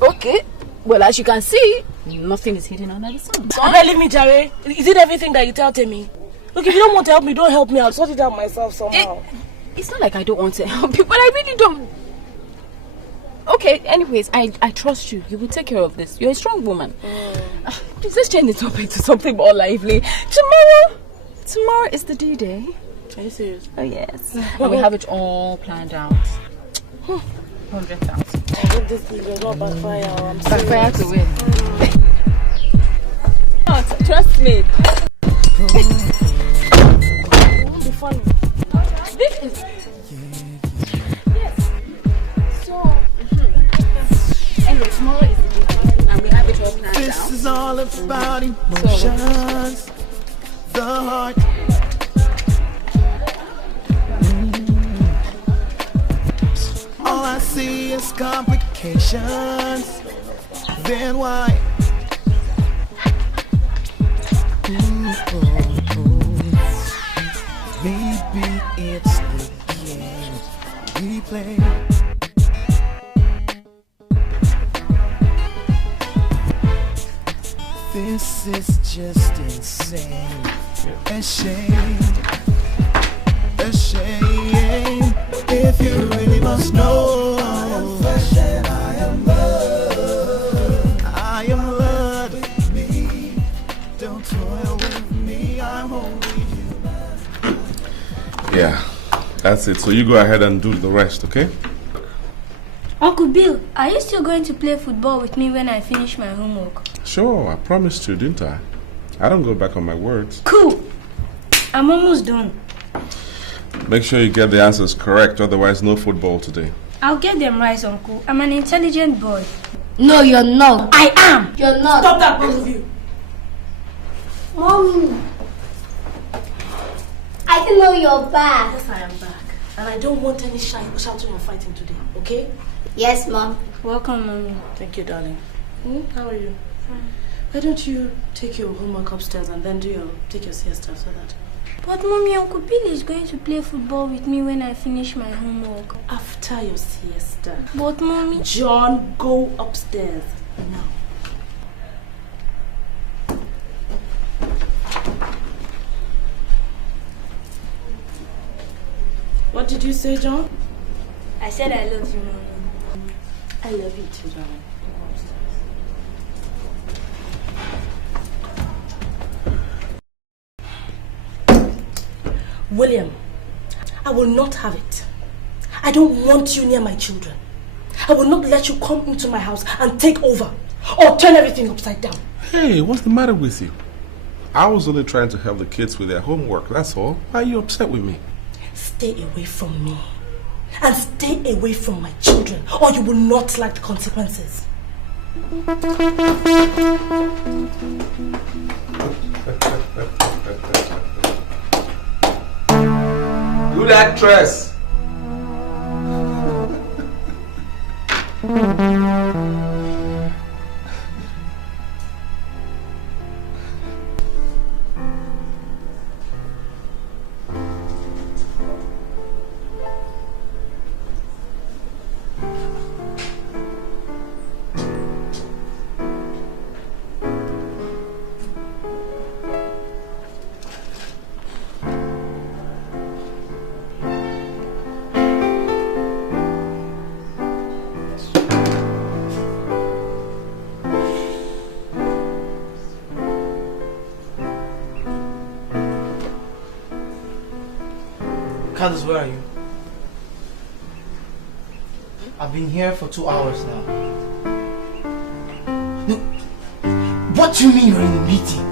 Okay. Well, as you can see, nothing is hidden under the sun. Leave me, Jare. Is it everything that you tell me? Look, if you don't want to help me, don't help me. I'll sort it out myself somehow. It's not like I don't want to help you, but I really don't. Okay, anyways, I trust you. You will take care of this. You're a strong woman. Please, let's change the topic to something more lively. Tomorrow is the D-Day. Are you serious? Oh, yes. And we have it all planned out. 100,000. I hope this thing will not backfire. I'm serious. Backfire to win. Trust me. It won't be funny. This is... Yes. So... Anyway, tomorrow is the day. And we have it all planned out. This is all about emotions. The heart. All I see is complications. Then why? Maybe it's the game we play. This is just insane. A shame. A shame. If you really must know, I am flesh and I am blood. I am blood with me. Don't toil with me. I'm only human. Yeah, that's it. So you go ahead and do the rest, okay? Uncle Bill, are you still going to play football with me when I finish my homework? Sure, I promised you, didn't I? I don't go back on my words. Cool. I'm almost done. Make sure you get the answers correct, otherwise no football today. I'll get them right, Uncle. I'm an intelligent boy. No, you're not. I am. You're not. Stop that, both of you. Mommy. I didn't know you're back. Yes, I am back. And I don't want any shouting and fighting today, okay? Yes, Mom. Welcome, Mommy. Thank you, darling. How are you? Why don't you take your homework upstairs and then take your siesta so that... But Mommy, Uncle Bill is going to play football with me when I finish my homework. After your siesta. But Mommy... John, go upstairs now. What did you say, John? I said I love you, Mommy. I love you too, darling. William, I will not have it. I don't want you near my children. I will not let you come into my house and take over or turn everything upside down. Hey, what's the matter with you? I was only trying to help the kids with their homework, that's all. Why are you upset with me? Stay away from me. And stay away from my children, or you will not like the consequences. Good actress. Candace, where are you? I've been here for 2 hours now. No, what do you mean you're in a meeting?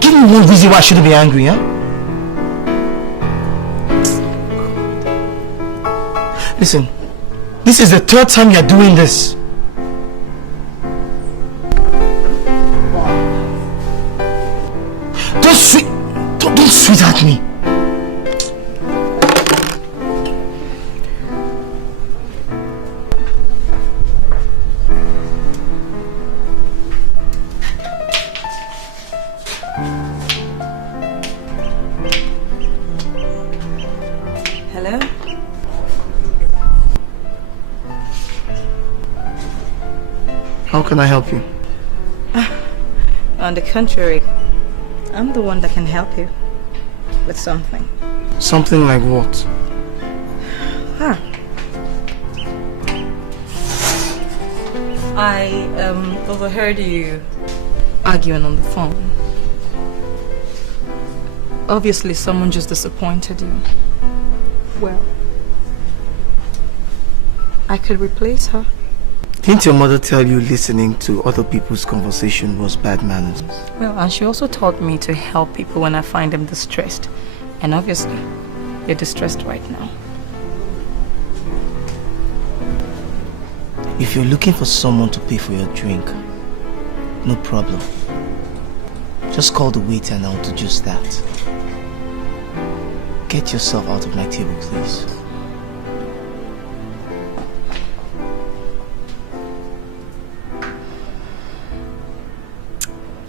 Give me one reason why I shouldn't be angry, huh? Listen, this is the 3rd time you're doing this. Don't sweetheart me. Hello? How can I help you? On the contrary, I'm the one that can help you with something. Something like what? Huh. I overheard you arguing on the phone. Obviously, someone just disappointed you. Well, I could replace her. Didn't your mother tell you listening to other people's conversation was bad manners? Well, and she also taught me to help people when I find them distressed. And obviously, you're distressed right now. If you're looking for someone to pay for your drink, no problem. Just call the waiter and I'll do just that. Get yourself out of my table, please.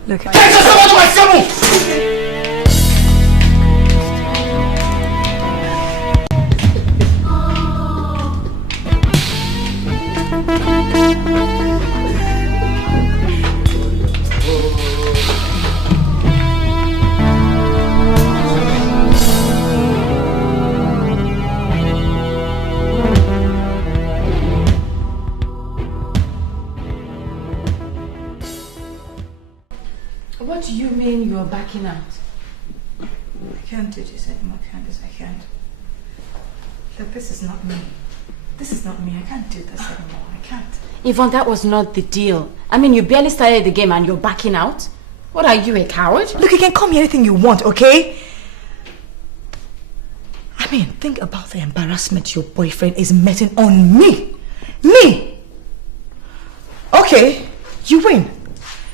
Look, get yourself out of my table! what do you mean you're backing out? I can't do this anymore, Candace. I can't. Look, this is not me. This is not me. I can't do this anymore. I can't. Yvonne, that was not the deal. I mean, you barely started the game and you're backing out? What are you, a coward? Look, you can call me anything you want, okay? I mean, think about the embarrassment your boyfriend is meting on me. Me! Okay, you win.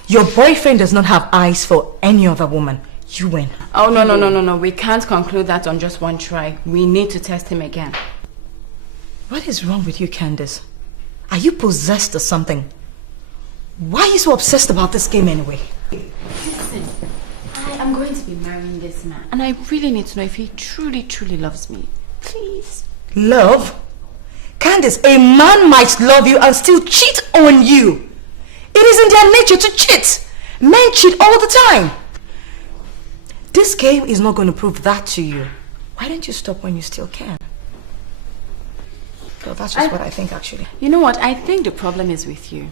Your boyfriend does not have eyes for any other woman. You win. Oh, no. We can't conclude that on just one try. We need to test him again. What is wrong with you, Candace? Are you possessed or something? Why are you so obsessed about this game anyway? Listen, I am going to be marrying this man, and I really need to know if he truly, truly loves me. Please. Love? Candace, a man might love you and still cheat on you. It is in their nature to cheat. Men cheat all the time. This game is not going to prove that to you. Why don't you stop when you still can? Well, that's just what I think, actually. You know what? I think the problem is with you.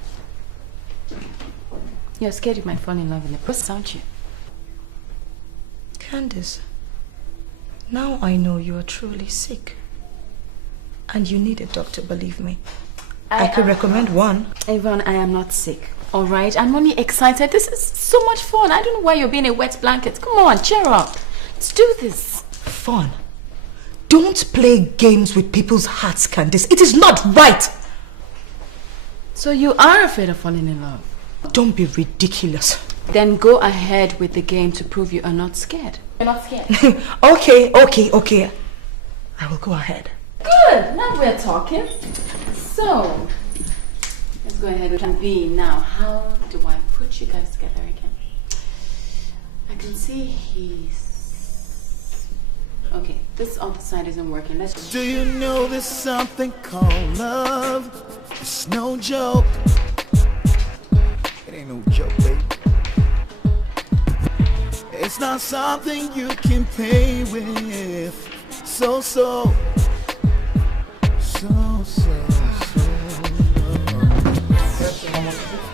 You're scared you might fall in love in the process, aren't you? Candace, now I know you are truly sick. And you need a doctor, believe me. I could recommend one. Yvonne, I am not sick. Alright? I'm only excited. This is so much fun. I don't know why you're being a wet blanket. Come on, cheer up. Let's do this. Fun? Don't play games with people's hearts, Candace. It is not right. So you are afraid of falling in love? Don't be ridiculous. Then go ahead with the game to prove you are not scared. You're not scared? Okay. I will go ahead. Good. Now we're talking. So, let's go ahead with plan B. Now, how do I put you guys together again? I can see he's... Okay, this other side isn't working. Let's... Do you know there's something called love? It's no joke. It ain't no joke, baby. It's not something you can play with. So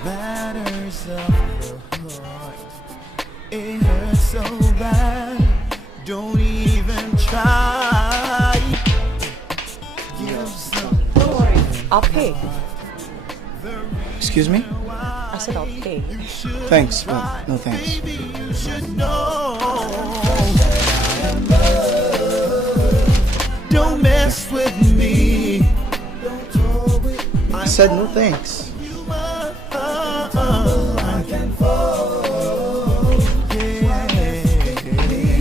matters of the heart. It hurts so I'll pay. Excuse me? I said I'll pay. Thanks, but no thanks. Don't mess with me. I said no thanks.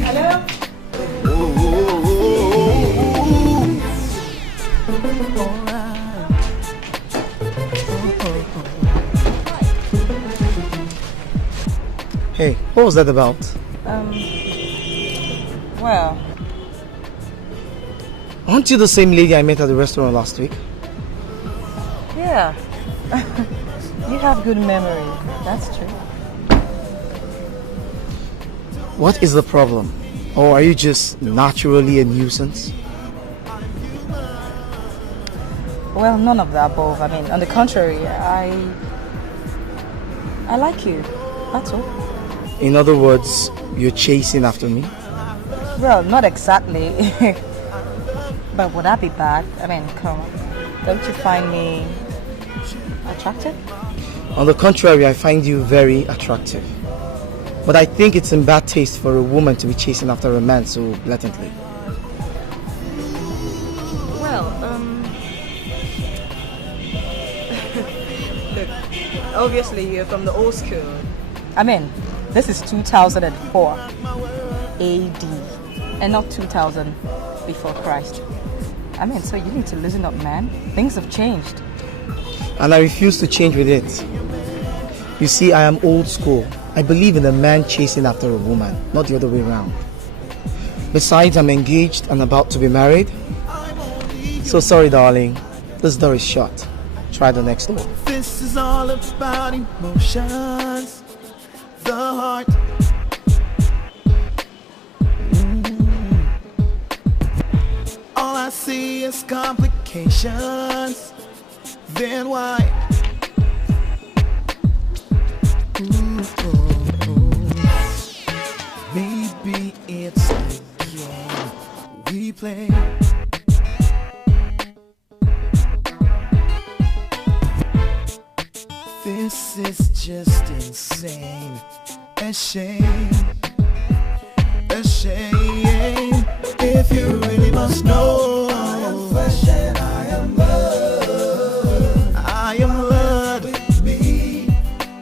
Hello? Hey, what was that about? Well, Aren't you the same lady I met at the restaurant last week? yeah. You have good memory. That's true. What is the problem? Or are you just naturally a nuisance? Well, none of the above. I mean, on the contrary, I like you. That's all. In other words, you're chasing after me? Well, not exactly. But would that be bad? I mean, come on. Don't you find me attractive? On the contrary, I find you very attractive. But I think it's in bad taste for a woman to be chasing after a man so blatantly. Well, look, obviously you're from the old school. I mean, this is 2004 AD and not 2000 before Christ. I mean, so you need to listen up, man. Things have changed. And I refuse to change with it. You see, I am old school. I believe in a man chasing after a woman, not the other way around. Besides, I'm engaged and about to be married. So sorry, darling. This door is shut. Try the next door. This is all about emotions. The heart. All I see is complications. Then why? Maybe it's the game we play. This is just insane. A shame. A shame. If you really must know, I am flesh and I am blood. I am blood. With me,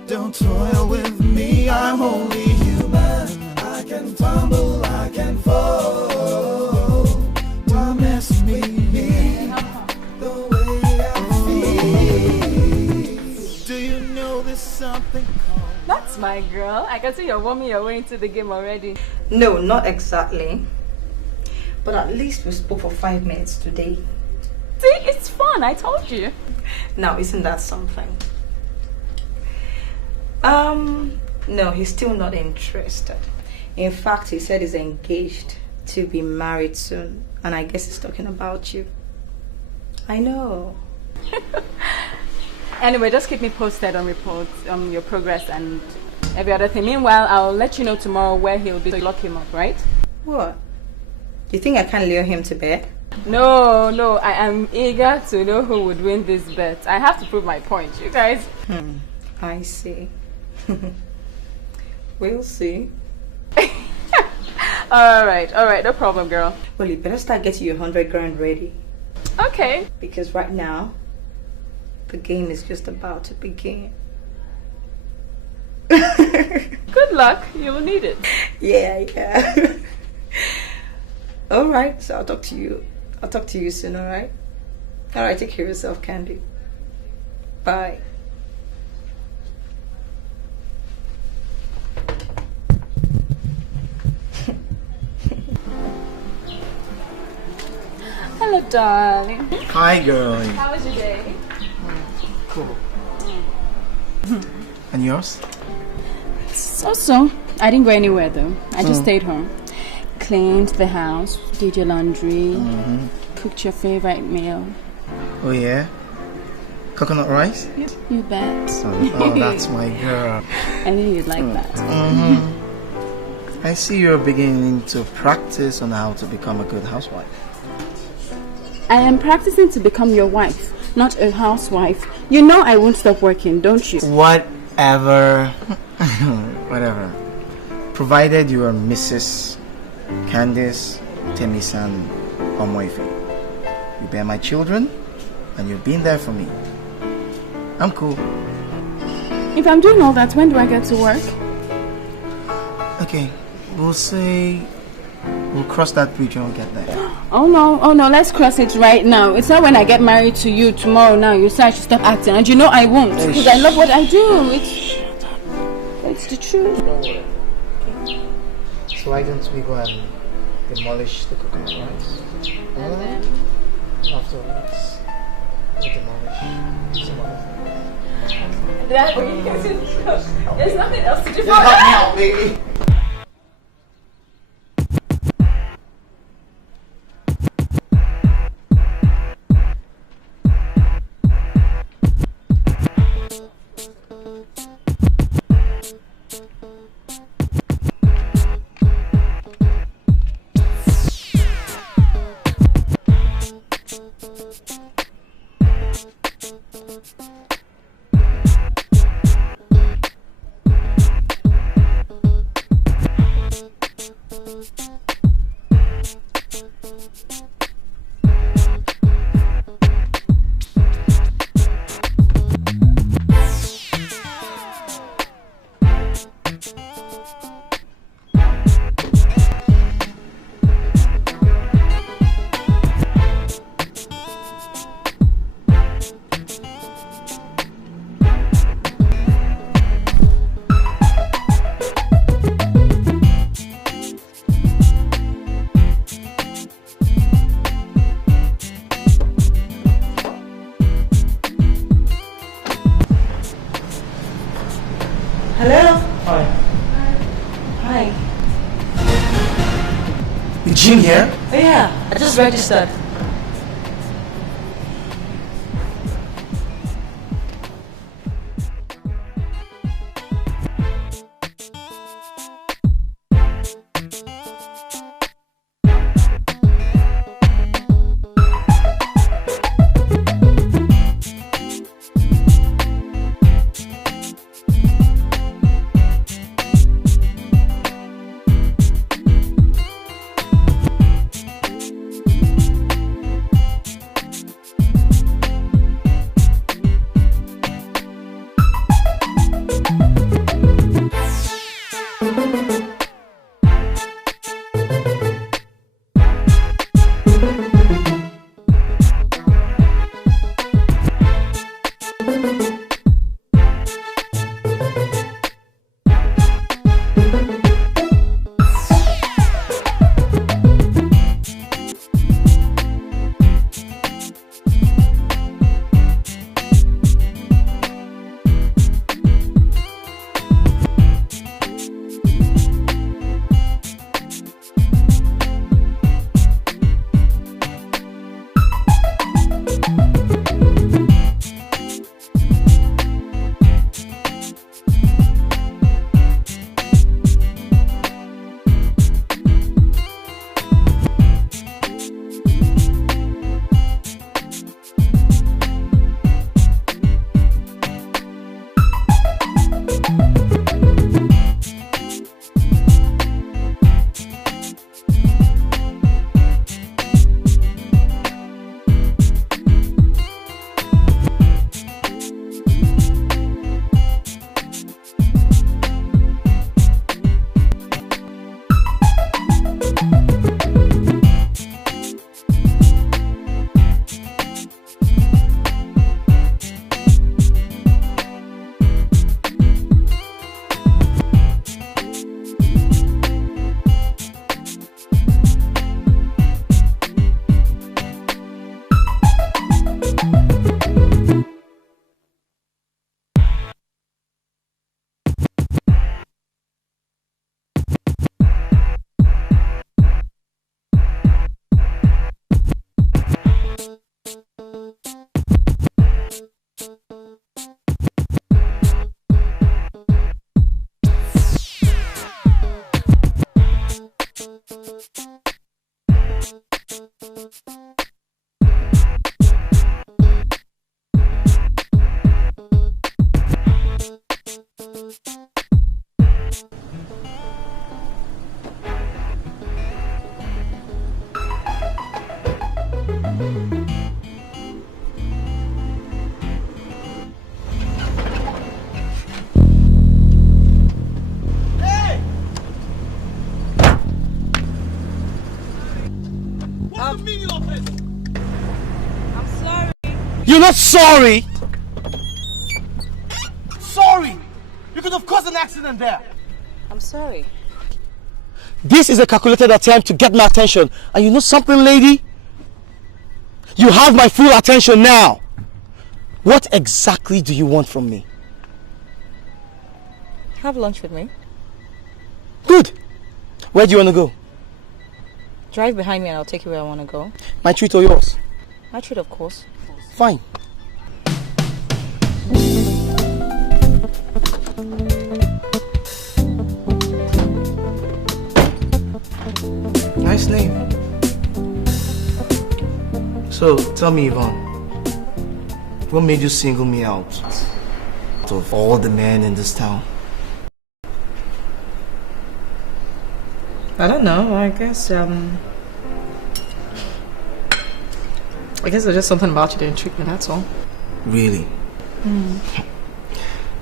don't toil with me. I'm only human. I can tumble, I can fall. Don't mess with me the way I feel. Do you know there's something called? That's my girl. I can see you're warming your way into the game already. No, not exactly. But at least we spoke for 5 minutes today. See, it's fun. I told you. Now, isn't that something? No, he's still not interested. In fact, he said he's engaged to be married soon. And I guess he's talking about you. I know. Anyway, just keep me posted on reports, on your progress and every other thing. Meanwhile, I'll let you know tomorrow where he'll be to lock him up, right? What? You think I can't lure him to bed? No, I am eager to know who would win this bet. I have to prove my point, you guys. I see. We'll see. Alright, no problem, girl. Well, you better start getting your 100 grand ready. Okay. Because right now, the game is just about to begin. Good luck, you will need it. Yeah. Alright, so I'll talk to you soon, alright? Alright, take care of yourself, Candy. Bye. Hello, darling. Hi, girl. How was your day? Cool. And yours? So. I didn't go anywhere though. I just stayed home. Cleaned the house, did your laundry, cooked your favorite meal. Oh, yeah? Coconut rice? You bet. Oh, that's my girl. I knew you'd like that. I see you're beginning to practice on how to become a good housewife. I am practicing to become your wife. not a housewife. You know I won't stop working, don't you? Whatever. Whatever. Provided you are Mrs. Candice Temisan Omoife. You bear my children, and you've been there for me. I'm cool. If I'm doing all that, when do I get to work? Okay, we'll cross that bridge when we get there. Oh no, let's cross it right now. It's not when I get married to you tomorrow now you say I should stop acting, and you know I won't, because I love what I do. It's the truth. Don't worry. Okay. So why don't we go and demolish the coconut rice? And then afterwards, we demolish some other things. There's nothing else to do. Just help me out, baby. Jim here? Oh yeah, I just registered. not sorry. Sorry. You could have caused an accident there. I'm sorry. This is a calculated attempt to get my attention. And you know something, lady? You have my full attention now. What exactly do you want from me? Have lunch with me. Good. Where do you want to go? Drive behind me and I'll take you where I want to go. My treat or yours? My treat, of course. Fine. Nice name. So, tell me, Yvonne, what made you single me out of all the men in this town? I don't know. I guess there's just something about you that intrigued me, that's all. Really?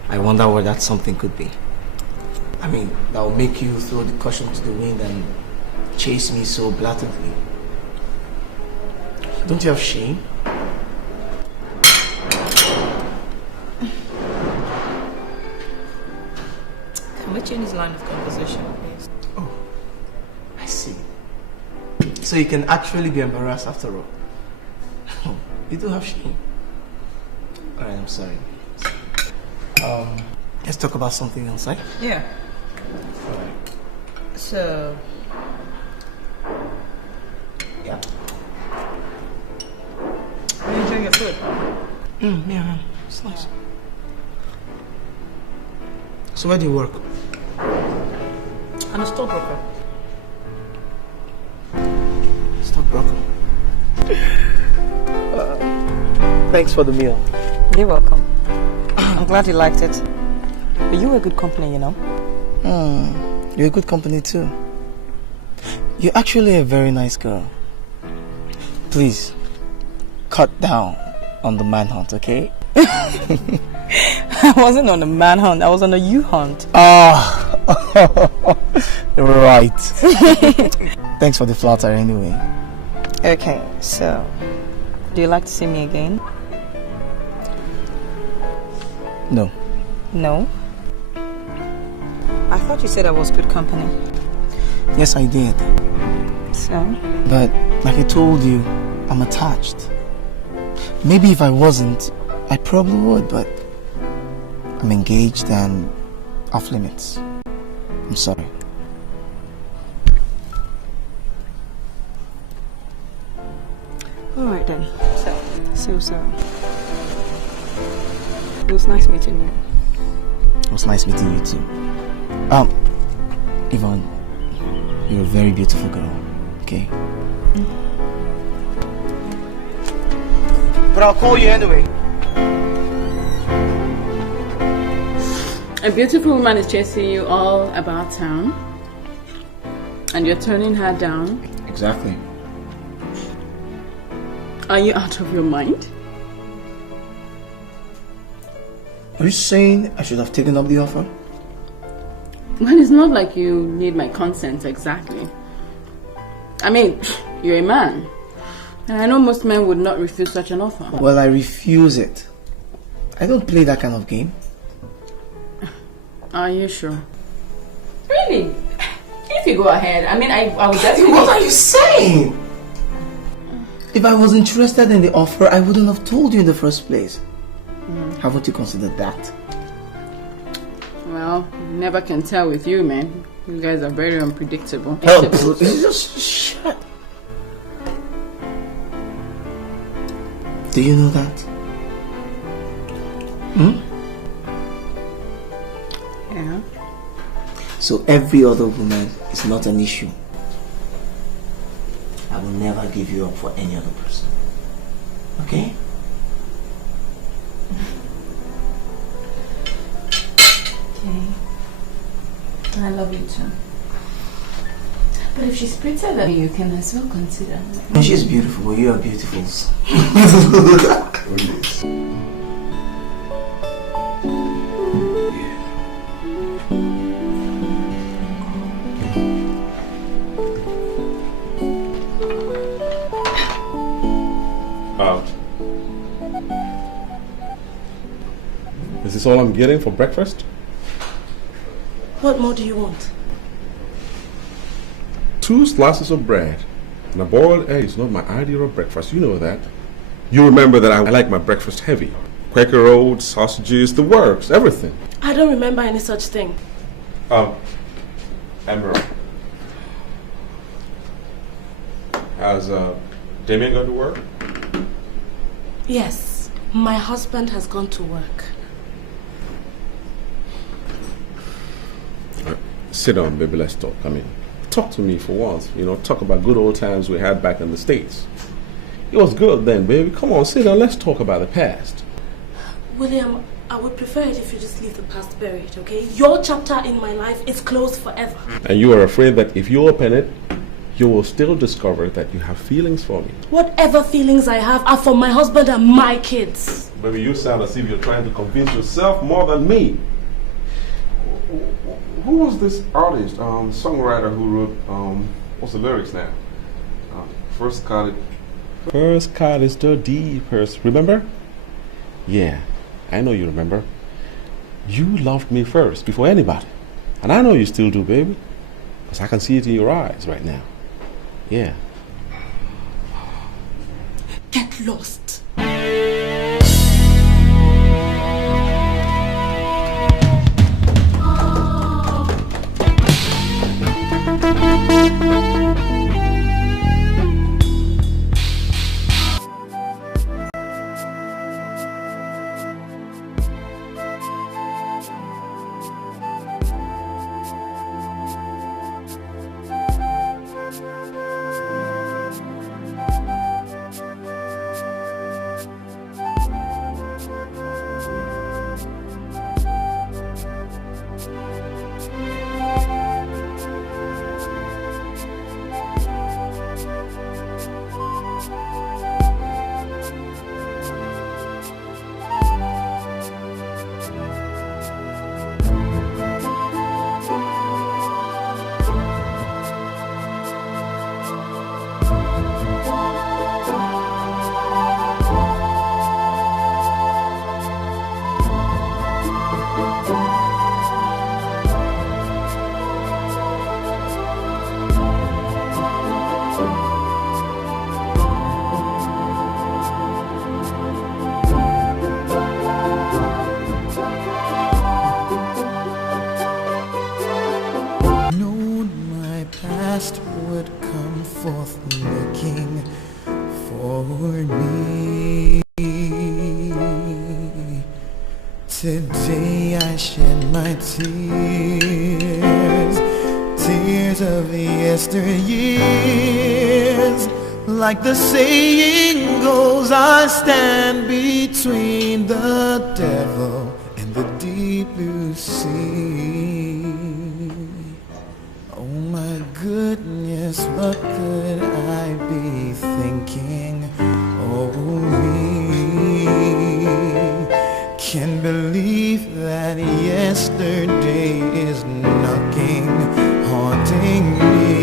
I wonder what that something could be. I mean, that will make you throw the caution to the wind and chase me so blatantly. Don't you have shame? Can we change this line of conversation, please? Oh, I see. So you can actually be embarrassed after all. You do have shame. Alright, I'm sorry. Let's talk about something else, right? Yeah. Alright. So... Yeah. Are you enjoying your food? Yeah, it's nice. So where do you work? I'm a stockbroker. Stockbroker? Thanks for the meal. You're welcome. I'm glad you liked it. But you were a good company, you know. You're a good company too. You're actually a very nice girl. Please, cut down on the manhunt, okay? I wasn't on a manhunt, I was on a you-hunt. Right. Thanks for the flatter anyway. Okay, so, do you like to see me again? No. No? I thought you said I was good company. Yes, I did. So? But, like I told you, I'm attached. Maybe if I wasn't, I probably would, but I'm engaged and off limits. I'm sorry. Alright then. So. It was nice meeting you. It was nice meeting you too. Yvonne, you're a very beautiful girl, okay? But I'll call you anyway. A beautiful woman is chasing you all about town, and you're turning her down. Exactly. Are you out of your mind? Are you saying I should have taken up the offer? Well, it's not like you need my consent exactly. I mean, you're a man. And I know most men would not refuse such an offer. Well, I refuse it. I don't play that kind of game. Are you sure? Really? If you go ahead, I mean, I would definitely... What are you saying? If I was interested in the offer, I wouldn't have told you in the first place. Haven't you considered that? Well, never can tell with you, man. You guys are very unpredictable. Oh, just shut. Do you know that? Yeah. So every other woman is not an issue. I will never give you up for any other person. Okay? Okay. I love you too. But if she's prettier than you, can as well consider. No, she's beautiful, but you are beautiful. Is this all I'm getting for breakfast? What more do you want? 2 slices of bread and a boiled egg is not my ideal of breakfast. You know that. You remember that I like my breakfast heavy. Quaker oats, sausages, the works, everything. I don't remember any such thing. Emerald. Has Damien gone to work? Yes, my husband has gone to work. Sit down, baby, let's talk. I mean, talk to me for once. You know, talk about good old times we had back in the States. It was good then, baby. Come on, sit down, let's talk about the past. William, I would prefer it if you just leave the past buried, okay? Your chapter in my life is closed forever. And you are afraid that if you open it, you will still discover that you have feelings for me. Whatever feelings I have are for my husband and my kids. Baby, you sound as if you're trying to convince yourself more than me. Who was this artist, songwriter who wrote, what's the lyrics now? First cut is the deepest. Remember? Yeah, I know you remember. You loved me first, before anybody. And I know you still do, baby. Because I can see it in your eyes right now. Yeah. Get lost. Today I shed my tears, tears of the yesteryears. Like the saying goes, I stand between the devil and the deep blue sea. Oh my goodness, what could I be thinking? Oh me, can't believe that yesterday is knocking, haunting me.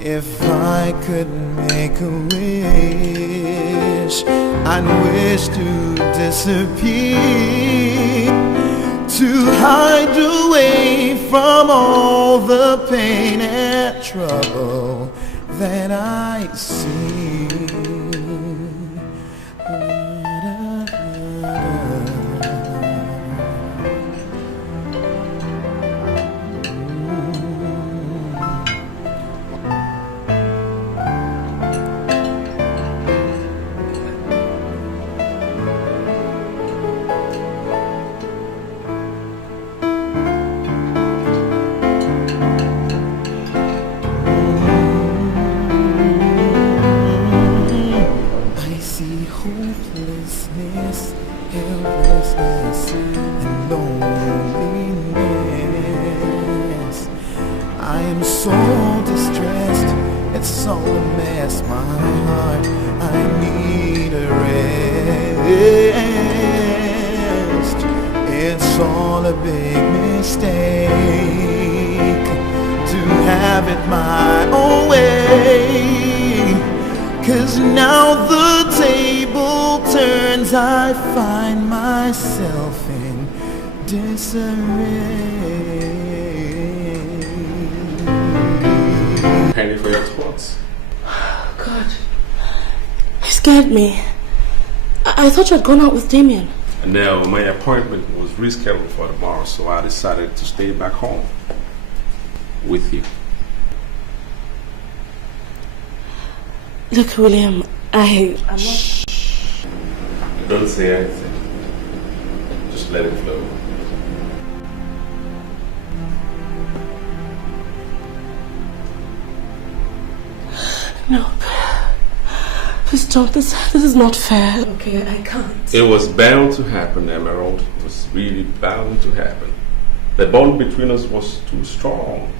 If I could make a wish, I'd wish to disappear, to hide away from all the pain and trouble that I see. Helplessness and loneliness. I am so distressed, it's all a mess. My heart, I need a rest. It's all a big mistake to have it my own way. 'Cause now the table turns Sometimes I find myself in disarray. Penny for your thoughts. God, he scared me. I thought you had gone out with Damien. No, my appointment was rescheduled for tomorrow, so I decided to stay back home with you. Look, William, I'm not... Shh. Don't say anything. Just let it flow. No. Please don't. This is not fair. Okay, I can't. It was bound to happen, Emerald. It was really bound to happen. The bond between us was too strong.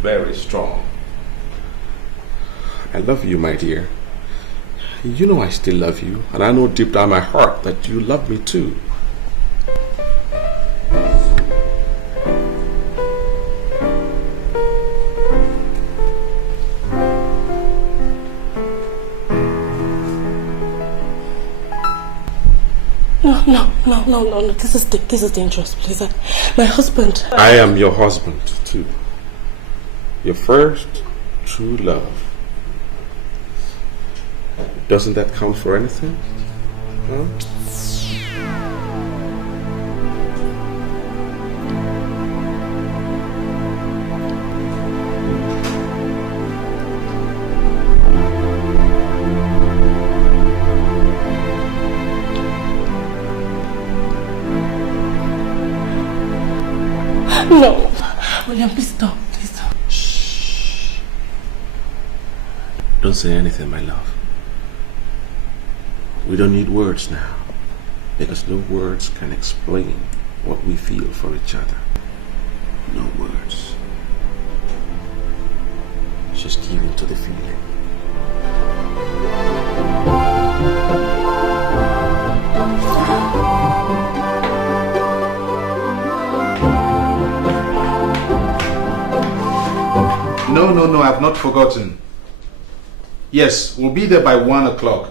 Very strong. I love you, my dear. You know I still love you, and I know deep down my heart that you love me too. No. This is dangerous, please. My husband. I am your husband too. Your first true love. Doesn't that count for anything? Huh? No. William, please stop. Please stop. Shh. Don't say anything, my love. We don't need words now, because no words can explain what we feel for each other. No words. Just give in to the feeling. No, I've not forgotten. Yes, we'll be there by 1 o'clock.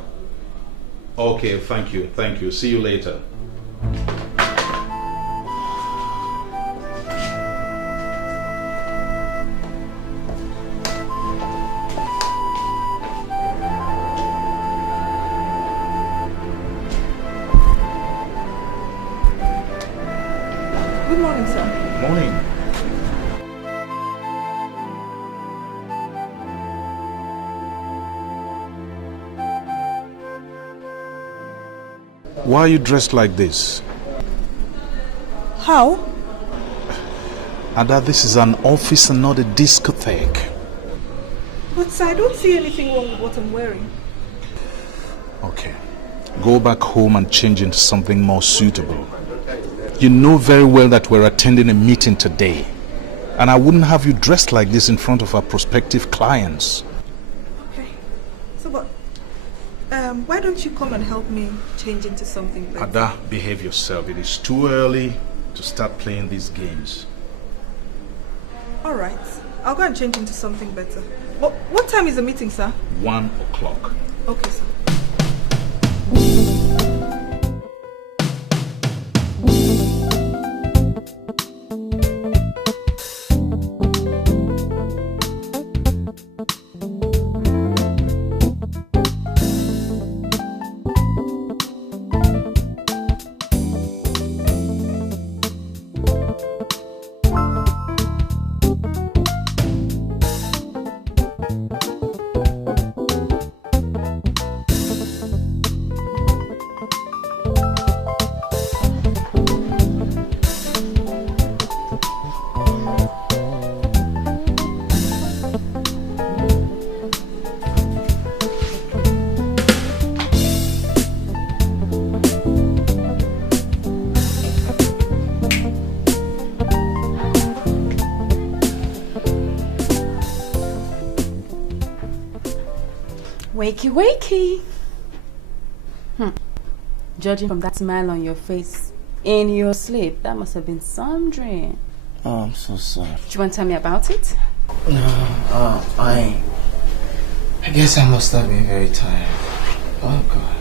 Okay, thank you. See you later. Good morning, sir. Morning. Why are you dressed like this? How? Ada, this is an office and not a discotheque. But sir, I don't see anything wrong with what I'm wearing. Okay. Go back home and change into something more suitable. You know very well that we're attending a meeting today. And I wouldn't have you dressed like this in front of our prospective clients. Okay. So, but why don't you come and help me change into something better? Ada, behave yourself. It is too early to start playing these games. Alright. I'll go and change into something better. What time is the meeting, sir? 1 o'clock. Okay, sir. Wakey. Judging from that smile on your face in your sleep, that must have been some dream. Oh, I'm so sorry. Do you want to tell me about it? No, I guess I must have been very tired. Oh, God.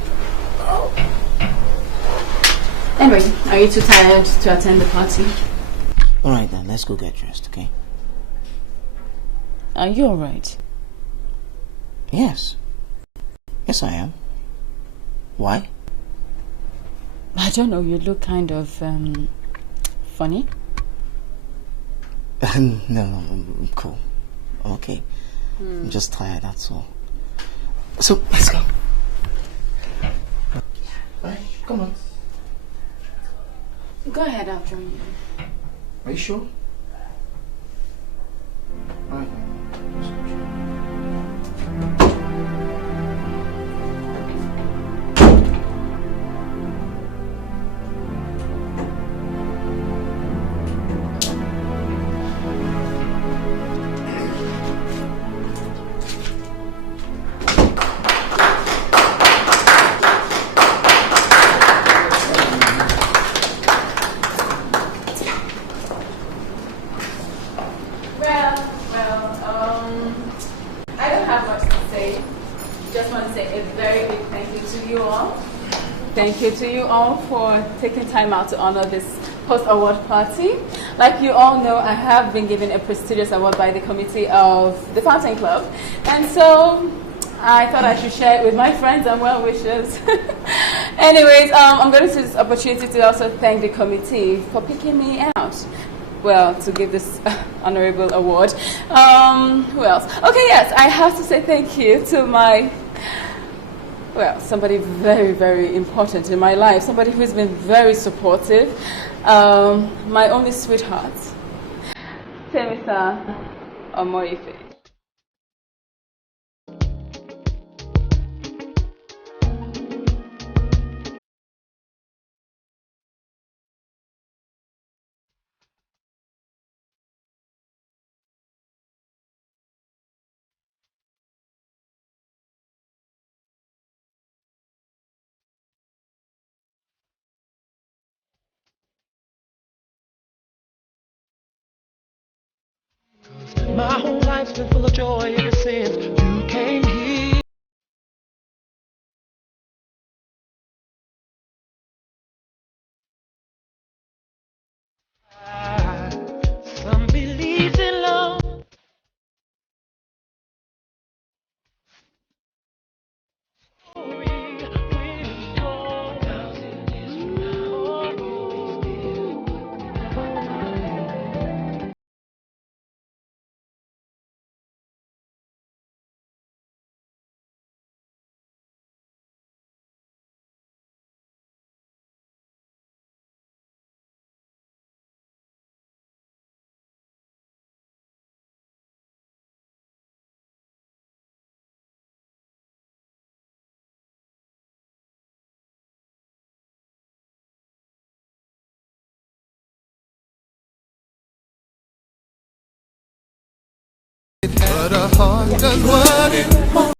Anyway, are you too tired to attend the party? Alright then, let's go get dressed, okay? Are you alright? Yes. Yes, I am. Why? I don't know, you look kind of, funny. No, I'm cool. Okay. I'm just tired, that's all. So, let's go. Right, come on. Go ahead, I'll join you. Are you sure? Alright. I don't have much to say. Just want to say a very big thank you to you all. Thank you to you all for taking time out to honor this post-award party. Like you all know, I have been given a prestigious award by the committee of the Fountain Club. And so I thought I should share it with my friends and well-wishers. Anyways, I'm going to use this opportunity to also thank the committee for picking me out. Well, to give this honorable award. Who else? Okay, yes, I have to say thank you to my, well, somebody very, very important in my life. Somebody who's been very supportive. My only sweetheart, Temisa Omoife. My whole life's been full of joy ever since you came here. Some believes in love. But a heart does what it wants.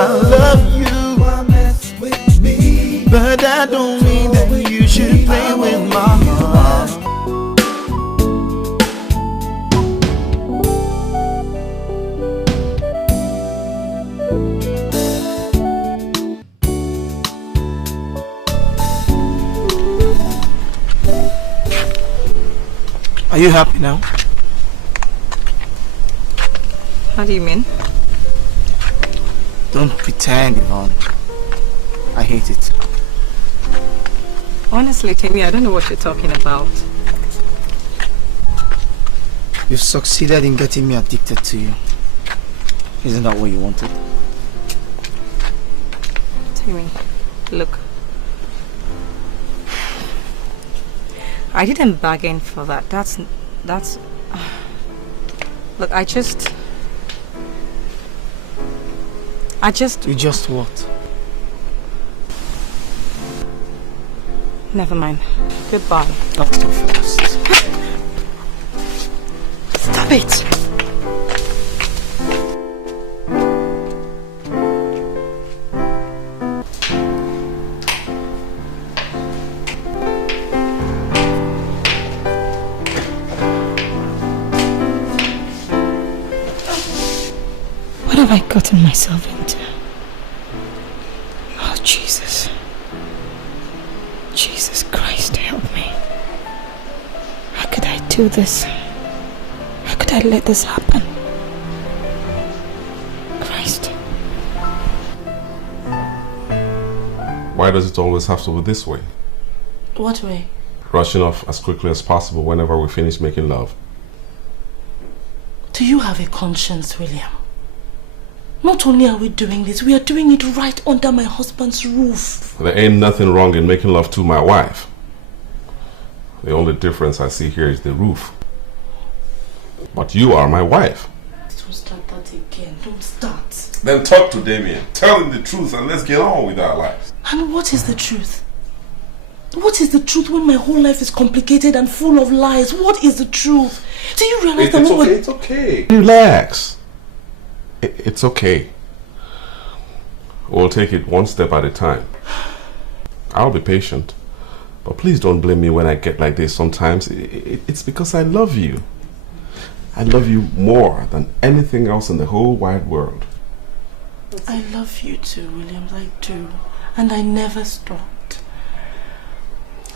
I love you. Why mess with me? But that don't mean that you should play with my heart. Are you happy now? How do you mean? Don't pretend, Yvonne. I hate it. Honestly, Timmy, I don't know what you're talking about. You've succeeded in getting me addicted to you. Isn't that what you wanted? Timmy, look. I didn't bargain for that. That's... Look, I just... You just what? Never mind. Goodbye. Not too fast. Stop it! What have I gotten myself into? Oh, Jesus. Jesus Christ, help me. How could I do this? How could I let this happen? Christ. Why does it always have to be this way? What way? Rushing off as quickly as possible whenever we finish making love. Do you have a conscience, William? Not only are we doing this, we are doing it right under my husband's roof. There ain't nothing wrong in making love to my wife. The only difference I see here is the roof. But you are my wife. Don't start that again. Don't start. Then talk to Damien. Tell him the truth and let's get on with our lives. And what is the truth? What is the truth when my whole life is complicated and full of lies? What is the truth? Do you realize that it's okay. Relax. It's okay. We'll take it one step at a time. I'll be patient. But please don't blame me when I get like this sometimes. It's because I love you. I love you more than anything else in the whole wide world. I love you too, Williams. I do. And I never stopped.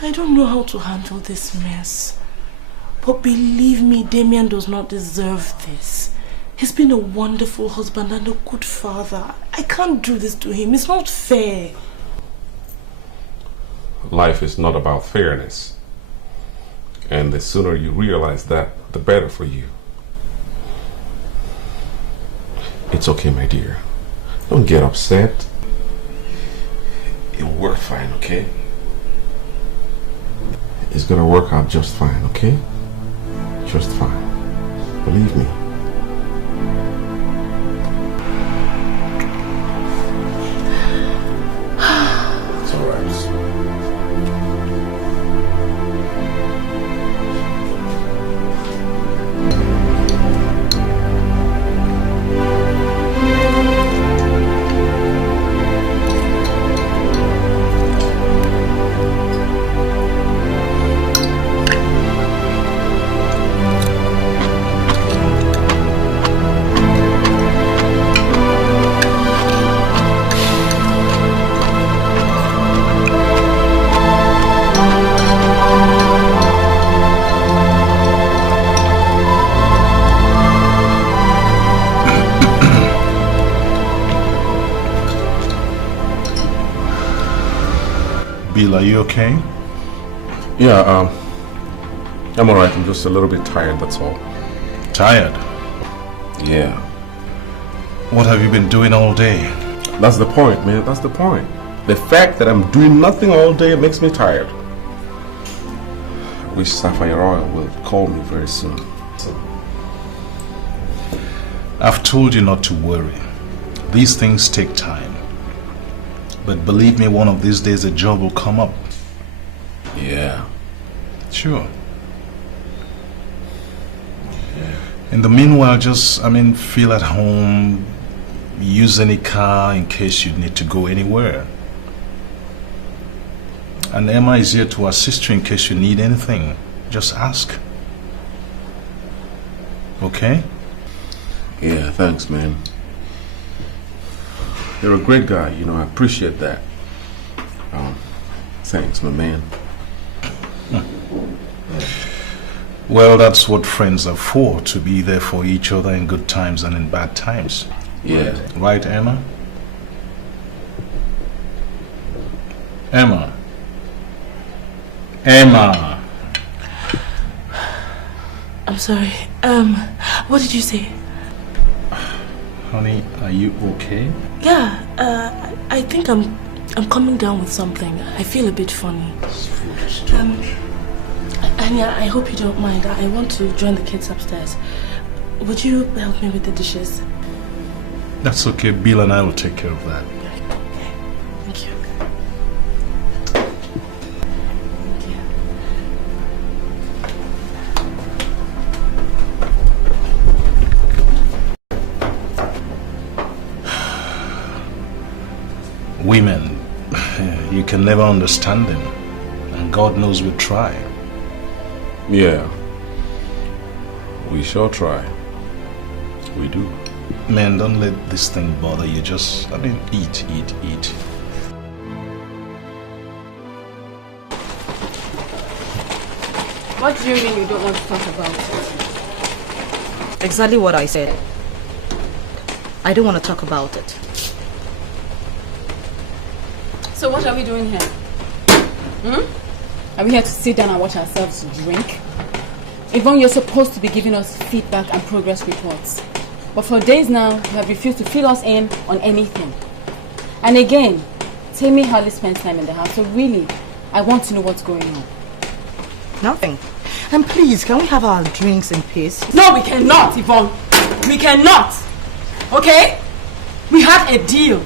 I don't know how to handle this mess. But believe me, Damien does not deserve this. He's been a wonderful husband and a good father. I can't do this to him. It's not fair. Life is not about fairness. And the sooner you realize that, the better for you. It's okay, my dear. Don't get upset. It'll work fine, okay? It's gonna work out just fine, okay? Just fine. Believe me. It's alright. Bill, are you okay? Yeah, I'm alright. I'm just a little bit tired, that's all. Tired? Yeah. What have you been doing all day? That's the point, man. That's the point. The fact that I'm doing nothing all day makes me tired. I wish Sapphire Oil will call me very soon. I've told you not to worry. These things take time. But believe me, one of these days a job will come up. Yeah. Sure. In the meanwhile, just, feel at home, use any car in case you need to go anywhere. And Emma is here to assist you in case you need anything. Just ask. Okay? Yeah, thanks, man. You're a great guy, you know, I appreciate that. Thanks, my man. Well, that's what friends are for, to be there for each other in good times and in bad times. Yeah. Right, Emma? Emma. Emma. I'm sorry. What did you say? Honey, are you okay? Yeah, I think I'm coming down with something. I feel a bit funny. And yeah, I hope you don't mind. I want to join the kids upstairs. Would you help me with the dishes? That's okay. Bill and I will take care of that. Okay. Thank you. Women, you can never understand them. And God knows we try. Yeah. We sure try. We do. Man, don't let this thing bother you. Just, eat. What do you mean you don't want to talk about it? Exactly what I said. I don't want to talk about it. So what are we doing here? Are we here to sit down and watch ourselves drink? Yvonne, you're supposed to be giving us feedback and progress reports. But for days now, you have refused to fill us in on anything. And again, Tammy hardly spends time in the house, so really, I want to know what's going on. Nothing. And please, can we have our drinks in peace? No, we cannot, Yvonne. We cannot. Okay? We had a deal.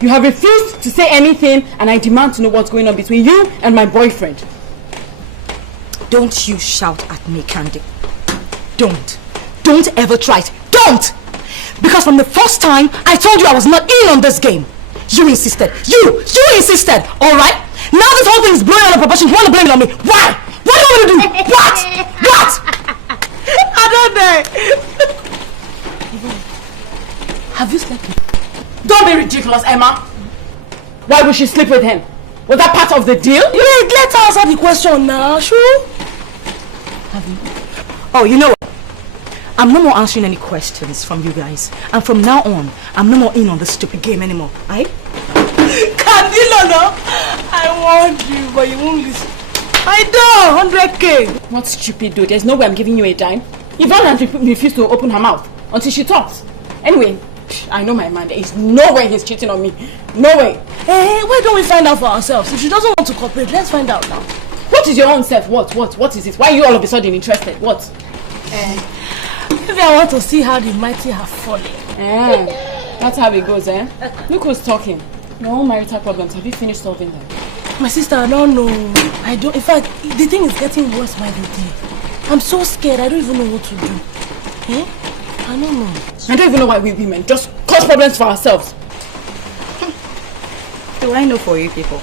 You have refused to say anything, and I demand to know what's going on between you and my boyfriend. Don't you shout at me, Candy. Don't. Don't ever try it. Don't! Because from the first time, I told you I was not in on this game. You insisted. You insisted. Alright? Now this whole thing is blowing out of proportion. You want to blame it on me. Why? What do you want me to do? What? I don't know. Have you slept with him? Don't be ridiculous, Emma. Why would she sleep with him? Was that part of the deal? Wait, let's answer the question now, sure? Have you? Oh, you know what? I'm no more answering any questions from you guys. And from now on, I'm no more in on this stupid game anymore. Aight? Candilo, no? I want you, but you won't listen. I don't, 100K. What stupid dude? There's no way I'm giving you a dime. Yvonne has refused to open her mouth until she talks. Anyway, I know my man. There is no way he's cheating on me. No way. Hey, why don't we find out for ourselves? If she doesn't want to cooperate, let's find out now. What is your own self? What is it? Why are you all of a sudden interested? What? Maybe I want to see how the mighty have fallen. That's how it goes, eh? Look who's talking. Your own marital problems, have you finished solving them? My sister, I don't know. I don't. In fact, the thing is getting worse by the day. I'm so scared. I don't even know what to do. Eh? I don't know. I don't even know why we women just cause problems for ourselves. Do I know for you people?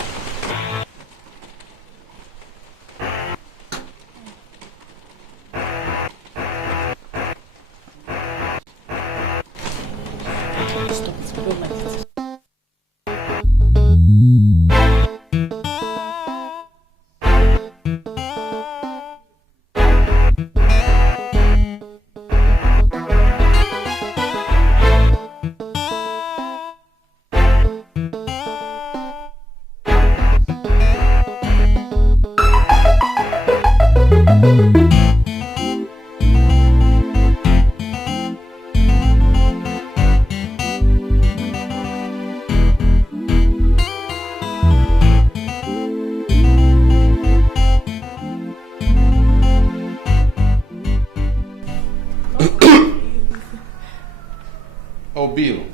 Bill.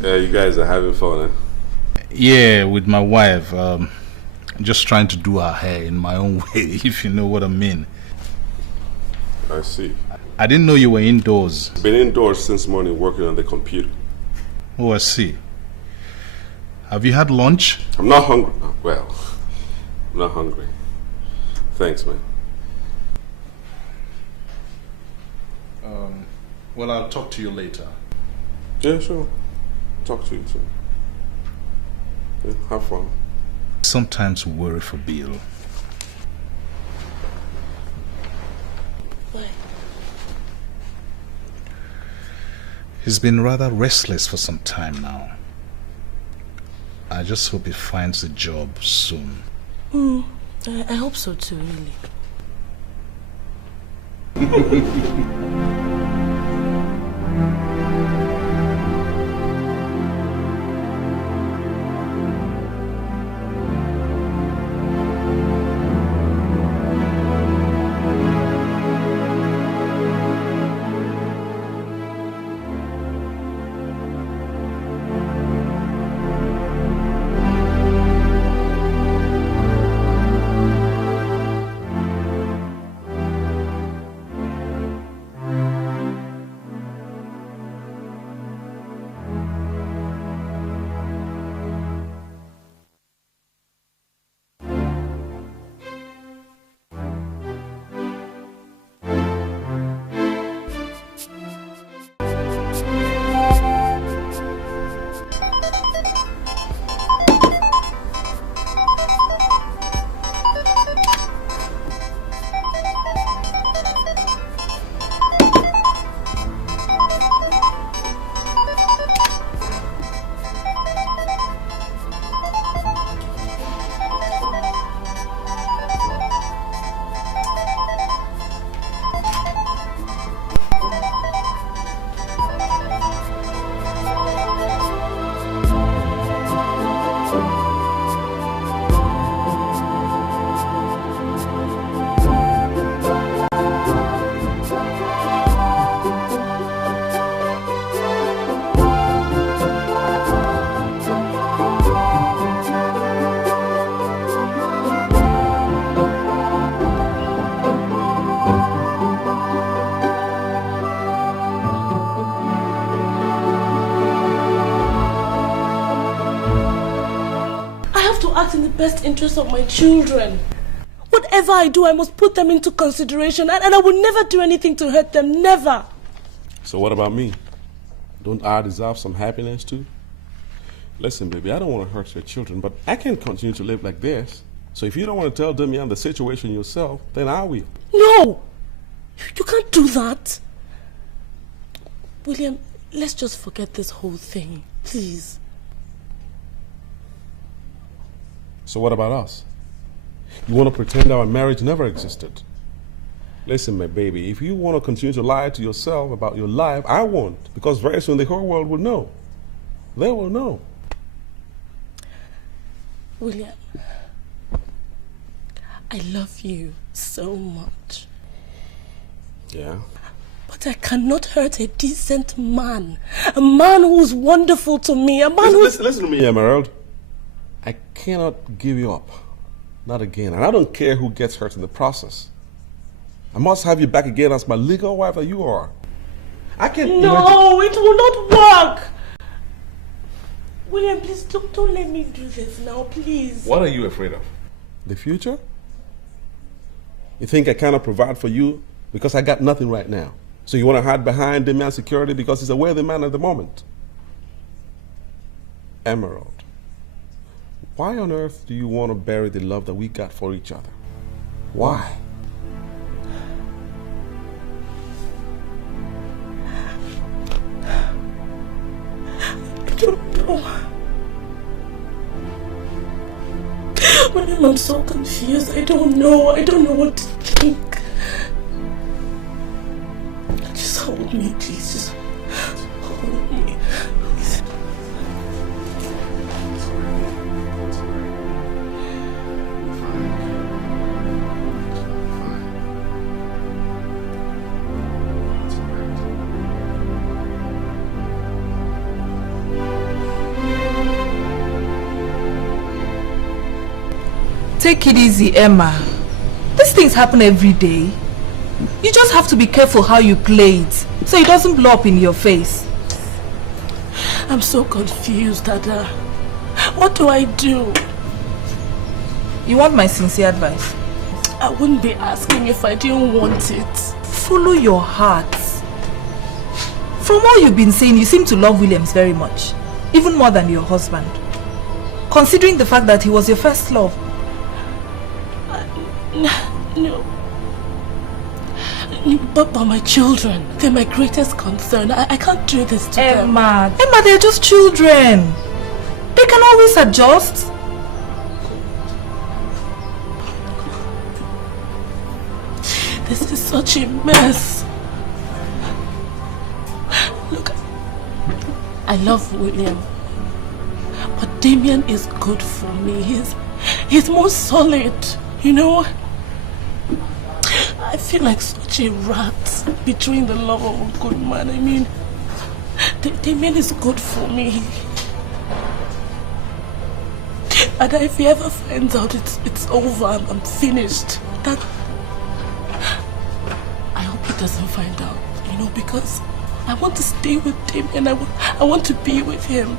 Yeah, you guys are having fun, eh? Yeah, with my wife. Just trying to do her hair in my own way, if you know what I mean. I see. I didn't know you were indoors. Been indoors since morning working on the computer. Oh, I see. Have you had lunch? I'm not hungry. Well, I'm not hungry. Thanks, man. Well, I'll talk to you later. Yeah, sure. Talk to you soon. Yeah, have fun. Sometimes worry for Bill. Why? He's been rather restless for some time now. I just hope he finds a job soon. I hope so too, really. In the best interest of my children. Whatever I do, I must put them into consideration, and I will never do anything to hurt them, never. So what about me? Don't I deserve some happiness too? Listen, baby, I don't want to hurt your children, but I can't continue to live like this. So if you don't want to tell Damian the situation yourself, then I will. No! You can't do that. William, let's just forget this whole thing, please. So what about us? You want to pretend our marriage never existed? Listen, my baby, if you want to continue to lie to yourself about your life, I won't. Because very soon the whole world will know. They will know. William, I love you so much. Yeah? But I cannot hurt a decent man. A man who's wonderful to me. A man Listen to me, Emerald. I cannot give you up. Not again. And I don't care who gets hurt in the process. I must have you back again as my legal wife that you are. I can't... No, it will not work. William, please don't let me do this now, please. What are you afraid of? The future? You think I cannot provide for you because I got nothing right now? So you want to hide behind the man's security because he's a worthy man at the moment? Emerald. Why on earth do you want to bury the love that we got for each other? Why? I don't know. When I'm so confused, I don't know what to think. Just hold me, please. Just hold me. Please. Take it easy, Emma. These things happen every day. You just have to be careful how you play it, so it doesn't blow up in your face. I'm so confused, Dada. What do I do? You want my sincere advice? I wouldn't be asking if I didn't want it. Follow your heart. From all you've been saying, you seem to love Williams very much. Even more than your husband. Considering the fact that he was your first love. No. But my children, they're my greatest concern. I can't do this to them. Emma, they're just children. They can always adjust. This is such a mess. Look, I love William, but Damien is good for me. He's more solid, you know. I feel like such a rat between the love of a good man. I mean, Damien is good for me. And if he ever finds out it's over, I'm finished. That I hope he doesn't find out, you know, because I want to stay with Damien. I want to be with him.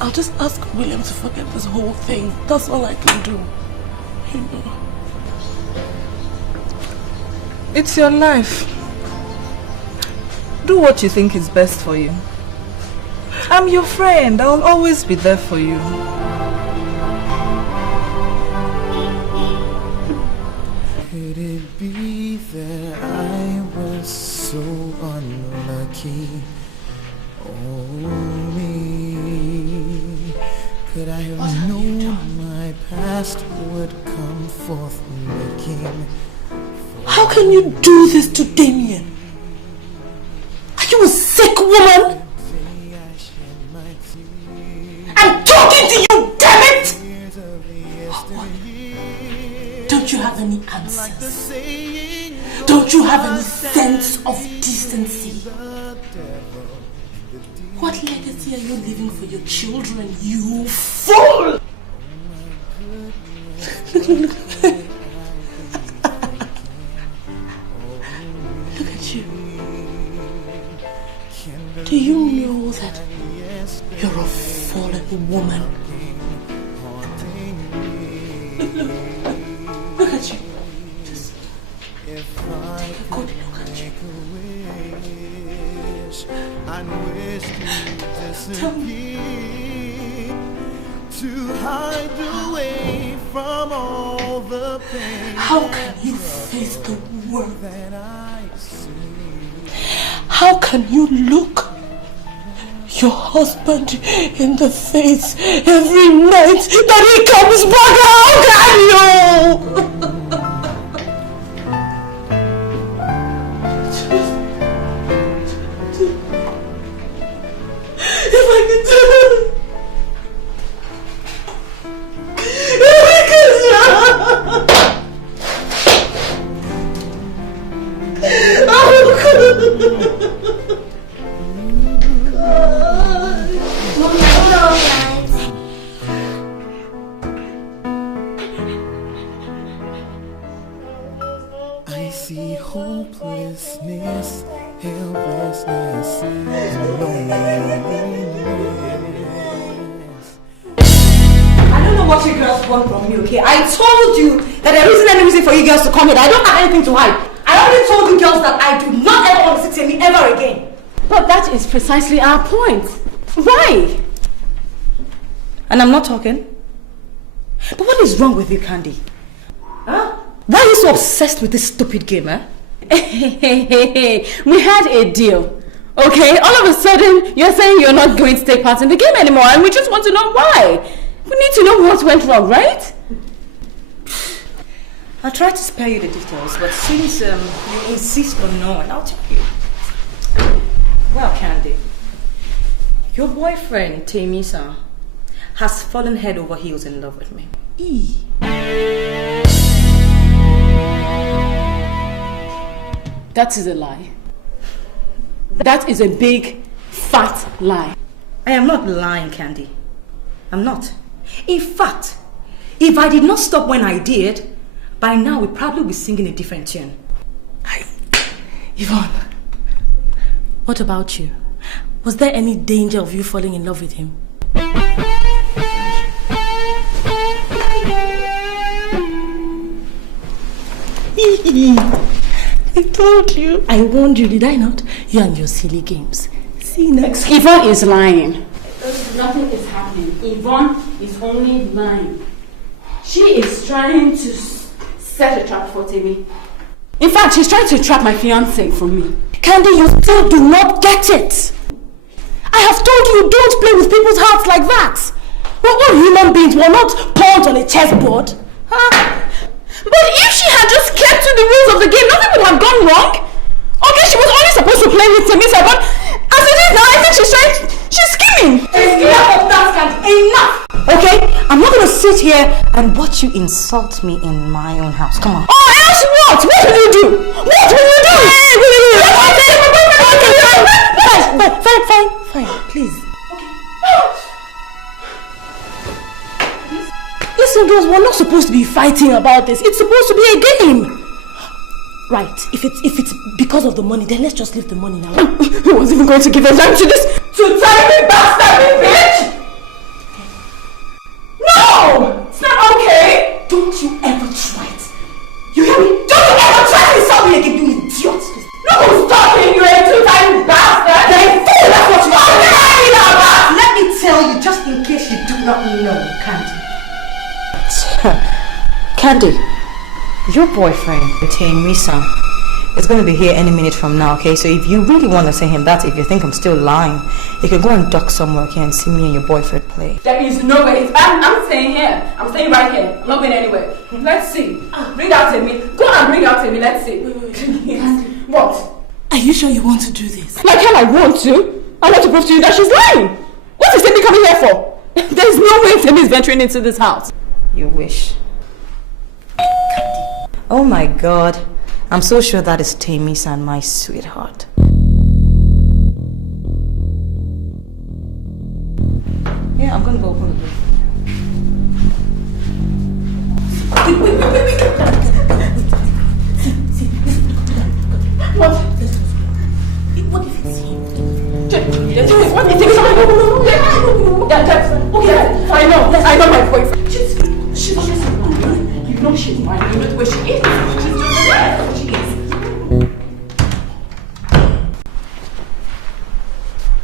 I'll just ask William to forget this whole thing. That's all I can do, you know. It's your life. Do what you think is best for you. I'm your friend. I'll always be there for you. Could it be that I was so unlucky? Oh me, could I have known my past would come forth looking? How can you do this to Damien? Are you a sick woman? I'm talking to you, damn it! Don't you have any answers? Don't you have any sense of decency? What legacy are you leaving for your children, you fool? Look at you. Do you know that you're a fallen woman? Look at you. Just take a good look at you. Tell me. To hide away from all the pain. How can you face the world? How can you look your husband in the face every night that he comes back? How can you? If I could do it. I see hopelessness, helplessness, and loneliness. I don't know what you girls want from me, okay? I told you that there isn't any reason for you girls to come here. I don't have anything to hide. I already told you girls that I do not ever want to sit here ever again. But that is precisely our point. Why? And I'm not talking. But what is wrong with you, Candy? Huh? Why are you so obsessed with this stupid game, eh? We had a deal. Okay, all of a sudden you're saying you're not going to take part in the game anymore, and we just want to know why. We need to know what went wrong, right? I'll try to spare you the details, but since you insist on knowing, I'll tell you. Well, Candy, your boyfriend, Temisa, has fallen head over heels in love with me. That is a lie. That is a big, fat lie. I am not lying, Candy. I'm not. In fact, if I did not stop when I did, by now we'd probably be singing a different tune. Yvonne, what about you? Was there any danger of you falling in love with him? I told you. I warned you, did I not? You and your silly games. See now. Yvonne is lying. Nothing is happening. Yvonne is only lying. She is trying to set a trap for Timmy. In fact, she's trying to trap my fiancé for me. Candy, you still do not get it. I have told you don't play with people's hearts like that. We're human beings. We're not pawns on a chessboard. Huh? But if she had just kept to the rules of the game, nothing would have gone wrong. Okay, she was only supposed to play with Temisa, but as it is now, I think she's scheming. Enough! Okay, I'm not gonna sit here and watch you insult me in my own house. Come on. Oh, else what? What will you do? What will you do? Fine, please. Listen, girls, we're not supposed to be fighting about this. It's supposed to be a game. Right, if it's because of the money, then let's just leave the money now. Who was even going to give a dime to this? To tell me bastard, bitch! No! It's not okay! Don't you ever try it. You hear me? Don't you ever try to insult me again, you idiot! No one's talking, you two-time bastard! You're a fool, that's what you are! Let me tell you, just in case you do not know, Candy. Candy, your boyfriend, Temisa, is going to be here any minute from now, okay? So if you really want to say him that, if you think I'm still lying, you can go and duck somewhere, okay, and see me and your boyfriend play. There is no way. I'm staying here. I'm staying right here. I'm not going anywhere. Let's see. Bring out Timmy. Go and bring out Timmy. Let's see. What? Are you sure you want to do this? Like hell I want to. I want to prove to you that she's lying. What is Timmy coming here for? There's no way Timmy is venturing into this house. You wish. Oh my God. I'm so sure that is Temisa, my sweetheart. Yeah, I'm gonna go open the door. Wait. What? What if it's him? What if it's him? I know my boyfriend. She's lying. You know she's lying. You know where she is. She's just there. She is.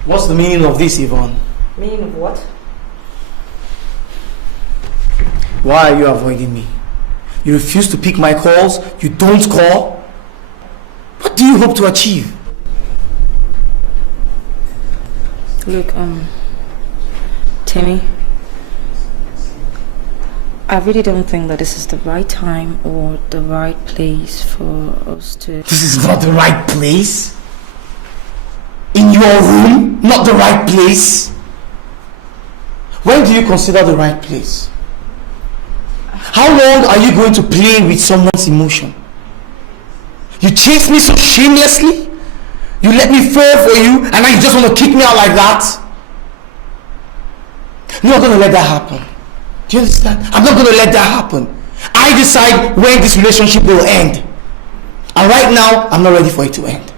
What's the meaning of this, Yvonne? Meaning of what? Why are you avoiding me? You refuse to pick my calls, you don't call. What do you hope to achieve? Look, Timmy, I really don't think that this is the right time or the right place for us to... This is not the right place? In your room? Not the right place? When do you consider the right place? How long are you going to play with someone's emotion? You chased me so shamelessly? You let me fall for you and now you just want to kick me out like that? I'm not going to let that happen. Do you understand? I'm not going to let that happen. I decide when this relationship will end. And right now, I'm not ready for it to end.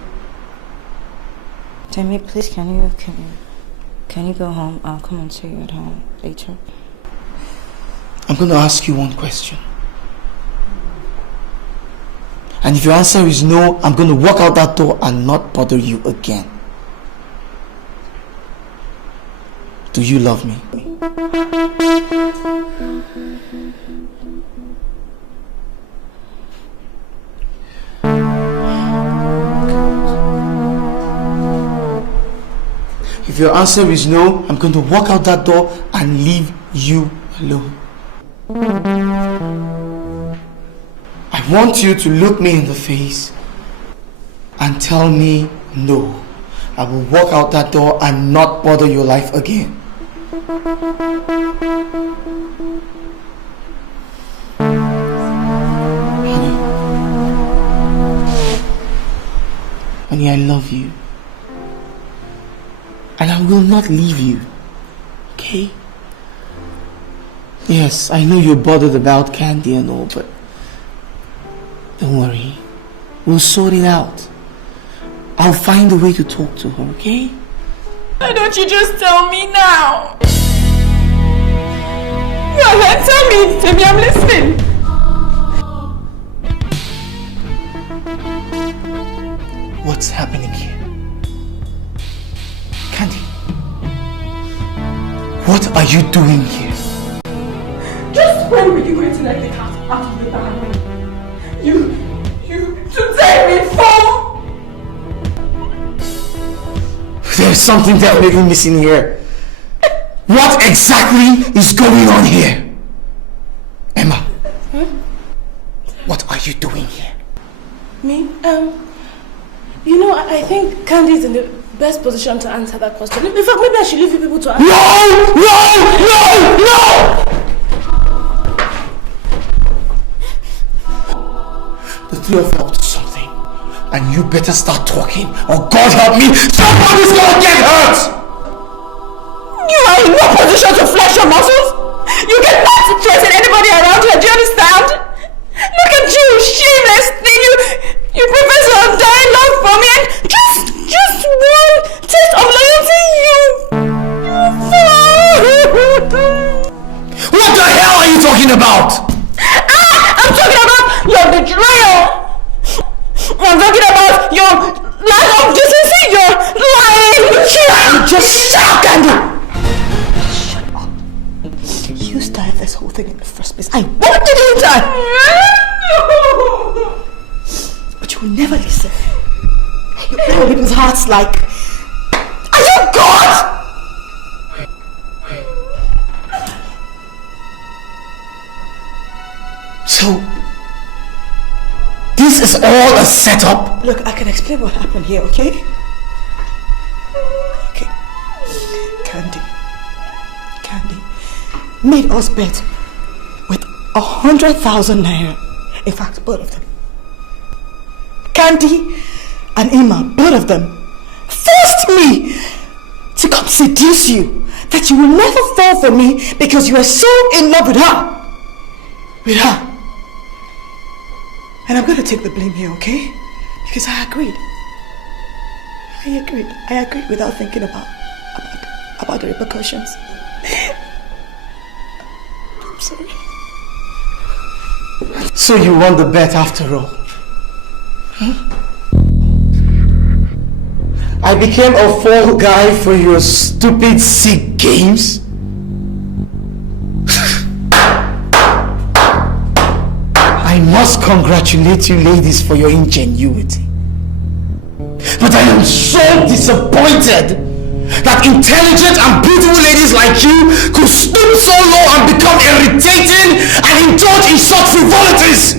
Timmy, please, can you go home? I'll come and see you at home later. I'm going to ask you one question. And if your answer is no, I'm going to walk out that door and not bother you again. Do you love me? If your answer is no, I'm going to walk out that door and leave you alone. I want you to look me in the face and tell me no. I will walk out that door and not bother your life again. Honey, I love you. And I will not leave you. Okay? Yes, I know you're bothered about Candy and all, but don't worry. We'll sort it out. I'll find a way to talk to her, okay? Why don't you just tell me now? Go ahead, tell me, I'm listening. What's happening here? Candy, what are you doing here? Just when were you going to let the cat out of the bag? You today, me fool! There's something definitely missing here. What exactly is going on here? Emma, what are you doing here? Me? You know, I think Candy is in the best position to answer that question. In fact, maybe I should leave you people to answer. No! The three of you are up to something. And you better start talking, or God help me, somebody's gonna get hurt! You are in no position to flex your muscles! You get not to threaten anybody around here, do you understand? Look at you, shameless thing! You profess your undying love for me and just one taste of loyalty, you What the hell are you talking about? I'm talking about your betrayal! I'm talking about your lack of decency, your lying! Just shut up, Candy! Shut up. You started this whole thing in the first place. I wanted you to! But you will never listen. You play with people's hearts like... Are you God? So... this is all a setup? Look, I can explain what happened here, okay? Okay. Candy made us bet with 100,000 naira. In fact, both of them. Candy and Emma, both of them, forced me to come seduce you. That you will never fall for me because you are so in love with her. With her. And I'm going to take the blame here, okay? Because I agreed. I agreed without thinking about the repercussions. I'm sorry. So you won the bet after all? Huh? I became a fall guy for your stupid, sick games? I must congratulate you ladies for your ingenuity. But I am so disappointed that intelligent and beautiful ladies like you could stoop so low and become irritating and indulge in such frivolities.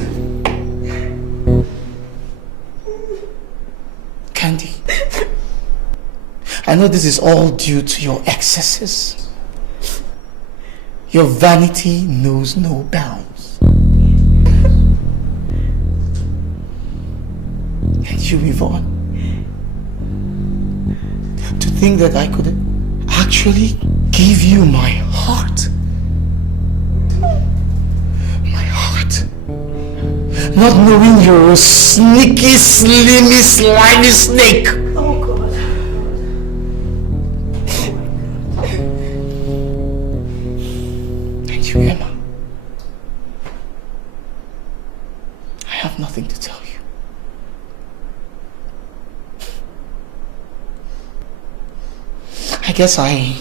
Candy, I know this is all due to your excesses. Your vanity knows no bounds. And you, Yvonne, to think that I could actually give you my heart. My heart. Not knowing you're a sneaky, slimy, slimy snake. Oh God. And you, Emma, I have nothing to tell you. I guess I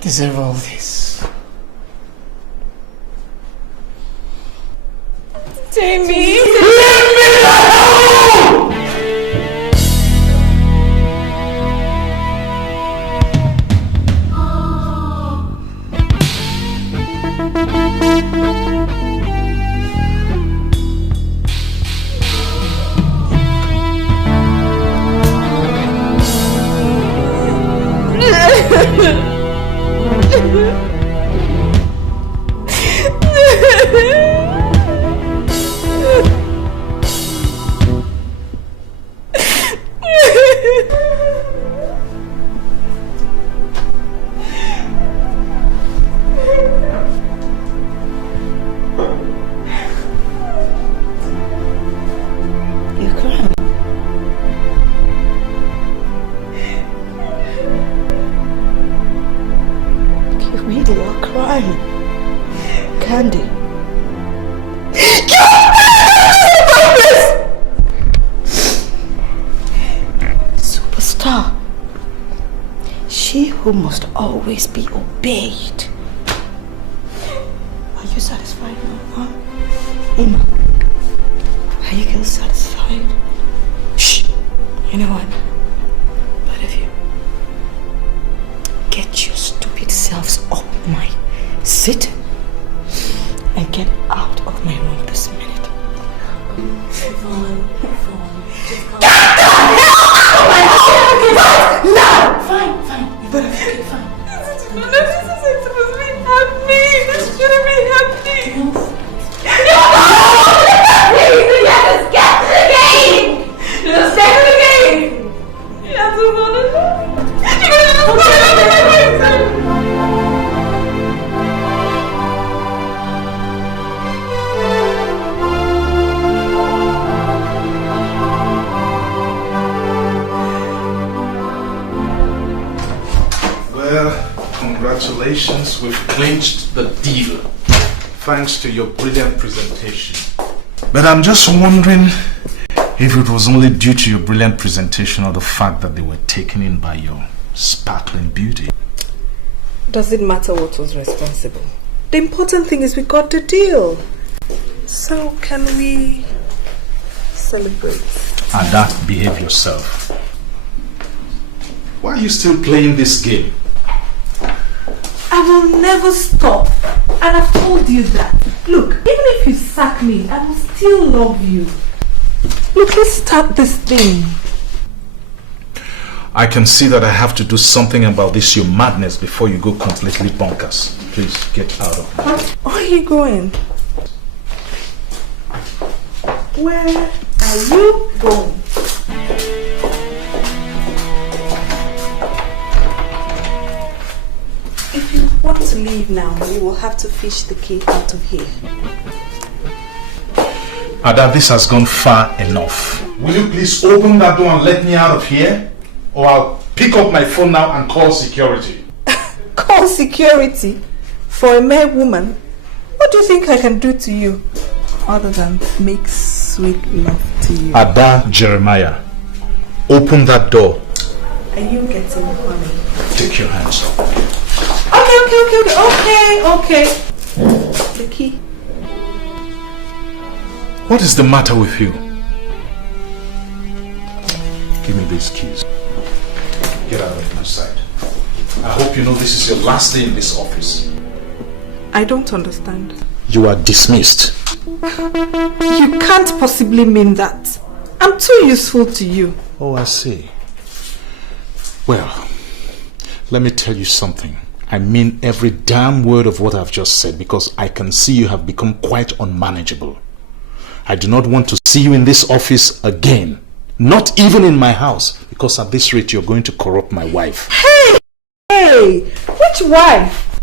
deserve all this. Jamie! Leave me alone! You're crying. crying. Candy. Superstar. She who must always be obeyed. Are you satisfied now, huh? Emma, are you girls satisfied? Shh. You know what? Both of you, get your stupid selves up my seat and get out of my room this minute. Get the hell out of my house! Now! Fine. You better feel fine. This is supposed to be happy. This shouldn't be happy. Yes, get to the game! Just get to the game! You have to follow me. Well, congratulations, we've clinched the deal. Thanks to your brilliant presentation. But I'm just wondering if it was only due to your brilliant presentation or the fact that they were taken in by your sparkling beauty. Does it matter what was responsible? The important thing is we got the deal. So can we celebrate? And that, behave yourself. Why are you still playing this game? I will never stop. And I've told you that. Look, even if you sack me, I will still love you. Look, let's start this thing. I can see that I have to do something about this your madness before you go completely bonkers. Please get out of here. Where are you going? Where are you going? If you want to leave now, you will have to fish the key out of here. Ada, this has gone far enough. Will you please open that door and let me out of here? Or I'll pick up my phone now and call security. Call security? For a mere woman? What do you think I can do to you? Other than make sweet love to you. Ada Jeremiah, open that door. Are you getting funny? Take your hands off. Okay. The key. What is the matter with you? Give me these keys. Get out of my sight. I hope you know this is your last day in this office. I don't understand. You are dismissed. You can't possibly mean that. I'm too useful to you. Oh, I see. Well, let me tell you something. I mean every damn word of what I've just said because I can see you have become quite unmanageable. I do not want to see you in this office again. Not even in my house, because at this rate you're going to corrupt my wife. Hey! Which wife?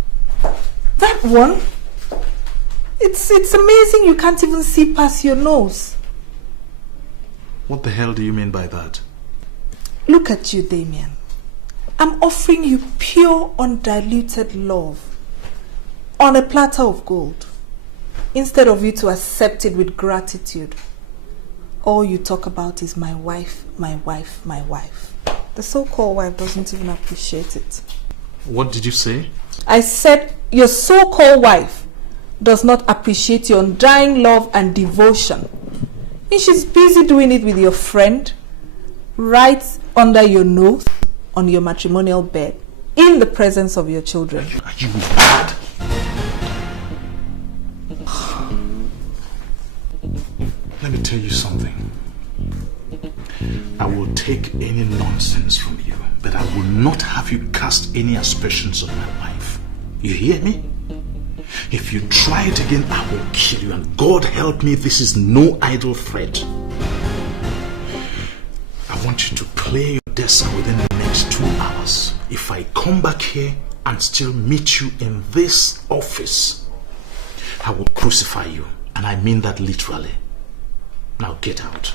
That one? It's amazing you can't even see past your nose. What the hell do you mean by that? Look at you, Damien. I'm offering you pure, undiluted love on a platter of gold. Instead of you to accept it with gratitude, all you talk about is my wife, my wife, my wife. The so-called wife doesn't even appreciate it. What did you say? I said your so-called wife does not appreciate your undying love and devotion. And she's busy doing it with your friend, right under your nose, on your matrimonial bed, in the presence of your children. Are you mad? Let me tell you something. I will take any nonsense from you, but I will not have you cast any aspersions on my wife. You hear me? If you try it again, I will kill you, and God help me, this is no idle threat. I want you to play your desk within the next 2 hours. If I come back here and still meet you in this office, I will crucify you, and I mean that literally. Now get out.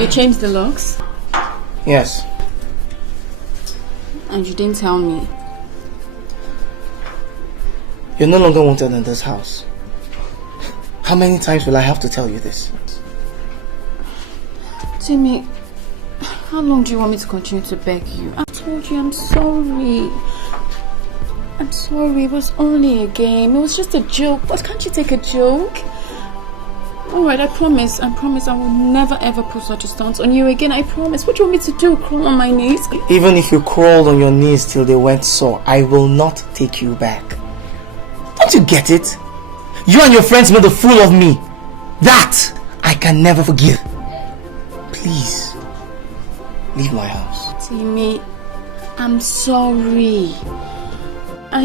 You changed the locks? Yes. And you didn't tell me. You're no longer wanted in this house. How many times will I have to tell you this? Timmy, how long do you want me to continue to beg you? I told you I'm sorry. I'm sorry, it was only a game. It was just a joke. But can't you take a joke? Alright, I promise I will never ever put such a stance on you again. I promise. What do you want me to do? Crawl on my knees? Even if you crawled on your knees till they went sore, I will not take you back. Don't you get it? You and your friends made a fool of me. That I can never forgive. Please, leave my house. Timmy, I'm sorry. I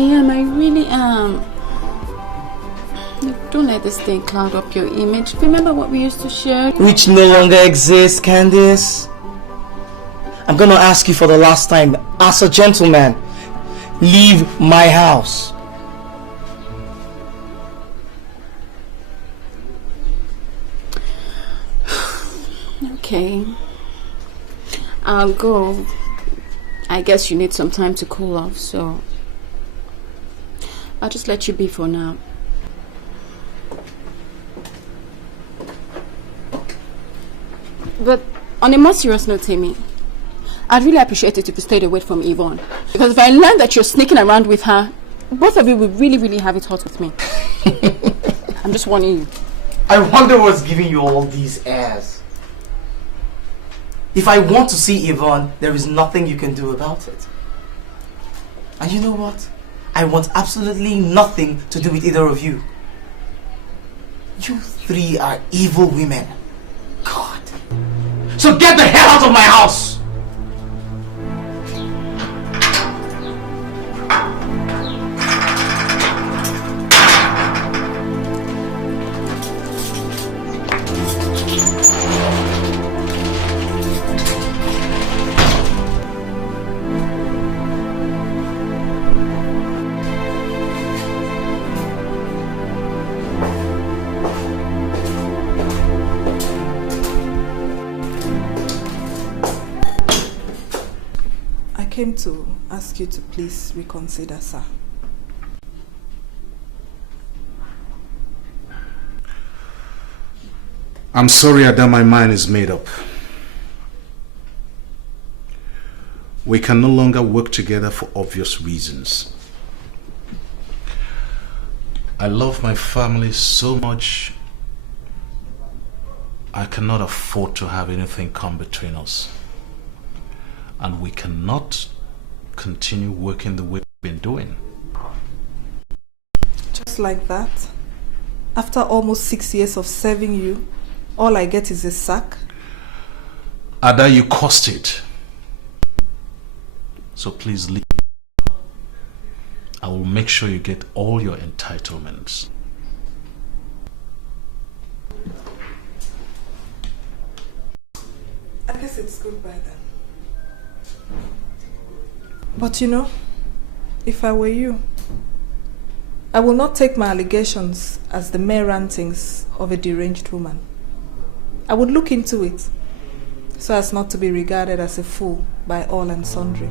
really am. Don't let this thing cloud up your image. Remember what we used to share? Which no longer exists, Candice. I'm gonna ask you for the last time, as a gentleman, leave my house. Okay, I'll go. I guess you need some time to cool off, so I'll just let you be for now. But on a more serious note, Timmy, I'd really appreciate it if you stayed away from Yvonne. Because if I learn that you're sneaking around with her, both of you will really have it hot with me. I'm just warning you. I wonder what's giving you all these airs. If I want to see Yvonne, there is nothing you can do about it. And you know what? I want absolutely nothing to do with either of you. You three are evil women. God. So get the hell out of my house! I came to ask you to please reconsider, sir. I'm sorry, Ada, my mind is made up. We can no longer work together for obvious reasons. I love my family so much, I cannot afford to have anything come between us. And we cannot continue working the way we've been doing. Just like that? After almost 6 years of serving you, all I get is a sack? Ada, you caused it. So please leave. I will make sure you get all your entitlements. I guess it's goodbye then. But you know, if I were you, I will not take my allegations as the mere rantings of a deranged woman. I would look into it so as not to be regarded as a fool by all and sundry.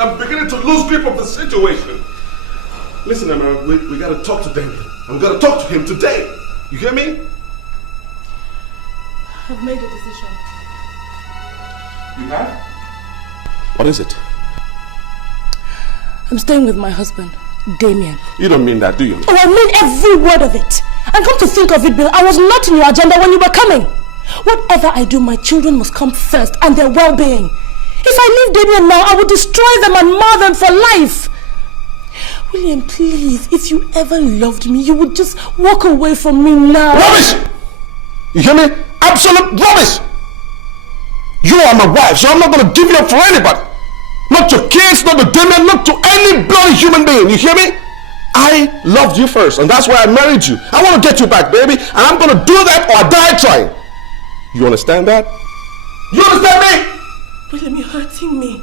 I'm beginning to lose grip of the situation. Listen, Emerald, we gotta talk to Daniel. I'm gonna talk to him today. You hear me? I've made a decision. You have? What is it? I'm staying with my husband, Damien. You don't mean that, do you? Oh, I mean every word of it. And come to think of it, Bill, I was not in your agenda when you were coming. Whatever I do, my children must come first and their well-being. If I leave Damien now, I will destroy them and mar them for life. William, please, if you ever loved me, you would just walk away from me now. Rubbish! You hear me? Absolute rubbish! You are my wife, so I'm not going to give you up for anybody. Not to kids, not to Damien, not to any bloody human being. You hear me? I loved you first, and that's why I married you. I want to get you back, baby, and I'm going to do that or I die trying. You understand that? You understand me? William, you're hurting me.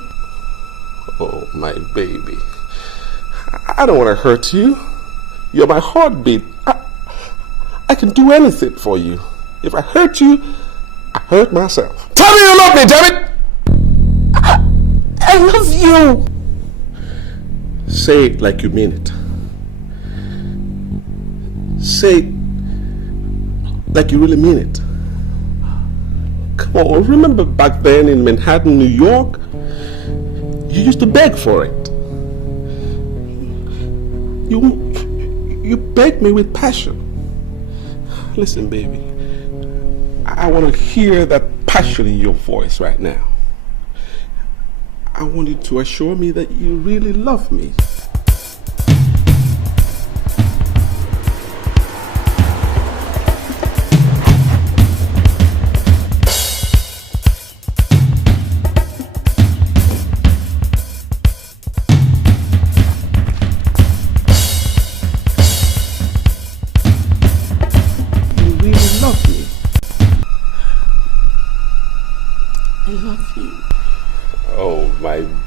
Oh, my baby. I don't want to hurt you. You're my heartbeat. I can do anything for you. If I hurt you, I hurt myself. Tell me you love me, damn it! I love you. Say it like you mean it. Say it like you really mean it. Come on, remember back then in Manhattan, New York? You used to beg for it. You begged me with passion. Listen, baby, I want to hear that passion in your voice right now. I want you to assure me that you really love me.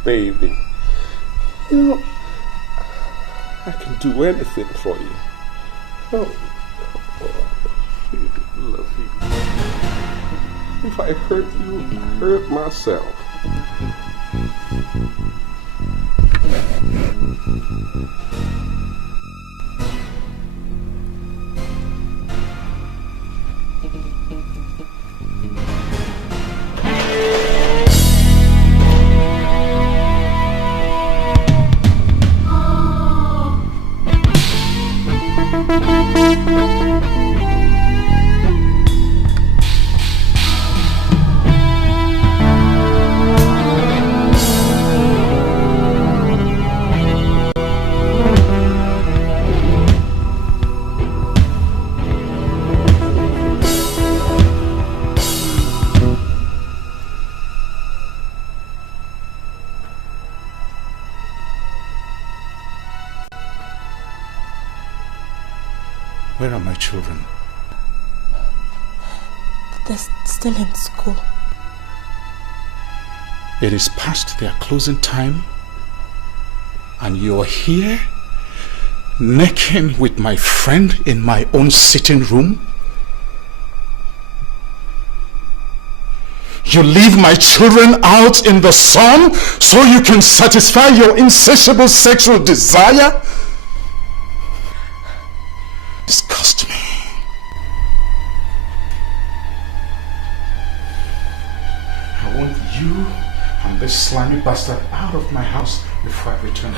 Baby, you know, I can do anything for you. Oh, I love you. If I hurt you, I hurt myself. Where are my children? They're still in school. It is past their closing time, and you're here, necking with my friend in my own sitting room? You leave my children out in the sun so you can satisfy your insatiable sexual desire? Disgust me. I want you and this slimy bastard out of my house before I return.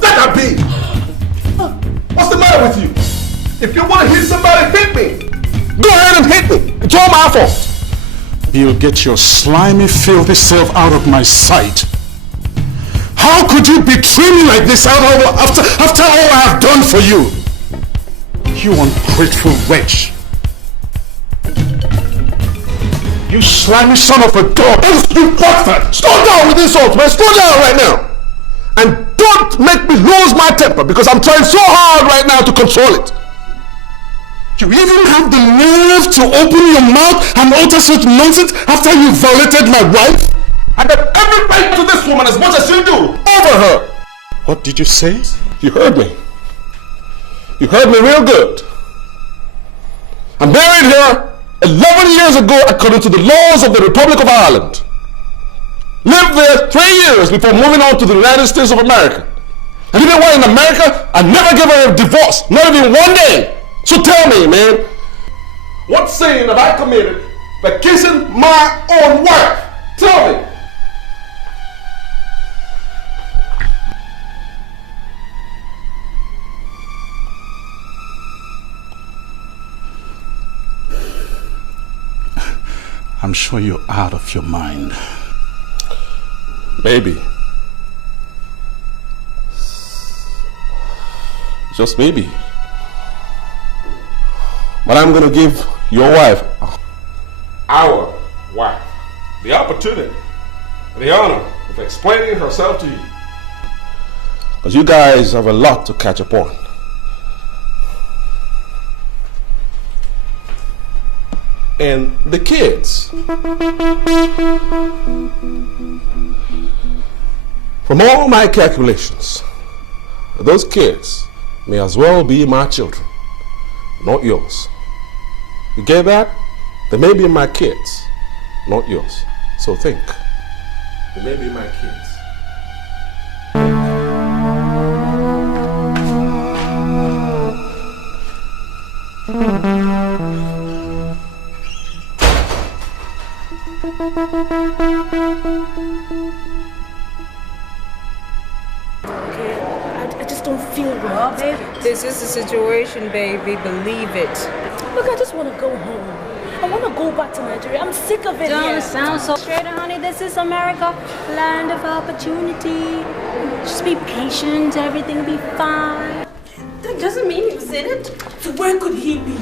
Let that be! What's the matter with you? If you want to hit somebody, hit me! Go ahead and hit me! It's all my fault! You'll get your slimy, filthy self out of my sight. How could you betray me like this after all I have done for you? You ungrateful wretch. You slimy son of a dog. You bastard! Slow down with insults, man! Slow down right now! And don't make me lose my temper because I'm trying so hard right now to control it. You even have the nerve to open your mouth and utter such nonsense after you violated my wife? I got every right to this woman as much as you do, over her. What did you say? You heard me. You heard me real good. I married her 11 years ago according to the laws of the Republic of Ireland. Lived there 3 years before moving on to the United States of America. And even while in America, I never gave her a divorce, not even one day. So tell me, man, what sin have I committed by kissing my own wife? Tell me. I'm sure you're out of your mind. Maybe. Just maybe. But I'm gonna give your wife an hour wife the opportunity, the honor of explaining herself to you. Because you guys have a lot to catch up on. And the kids, from all my calculations, those kids may as well be my children, not yours. You get that? They may be my kids, not yours. So think. They may be my kids. I just don't feel right. Babe, this is the situation, baby. Believe it. Look, I just want to go home. I want to go back to Nigeria. I'm sick of it Don't here. sound so straight, honey. This is America, land of opportunity. Just be patient. Everything will be fine. That doesn't mean he was in it. So where could he be?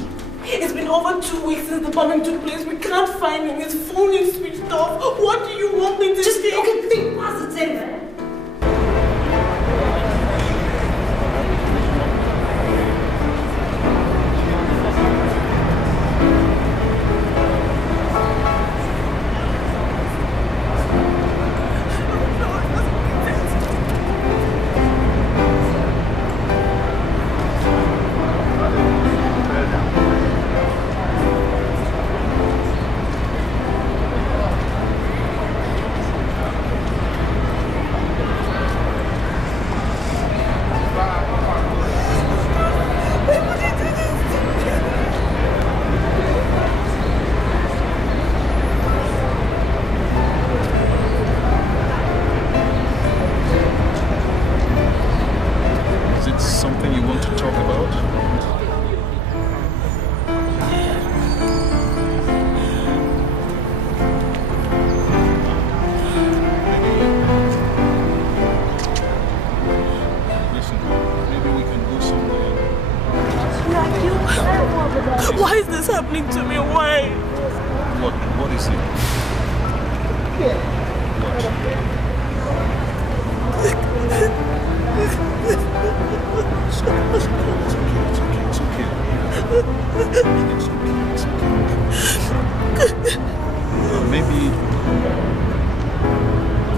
It's been over 2 weeks since the bombing took place. We can't find him. His phone is switched off. What do you want me to do? Okay, think positive. Why is this happening to me? Why? What is it?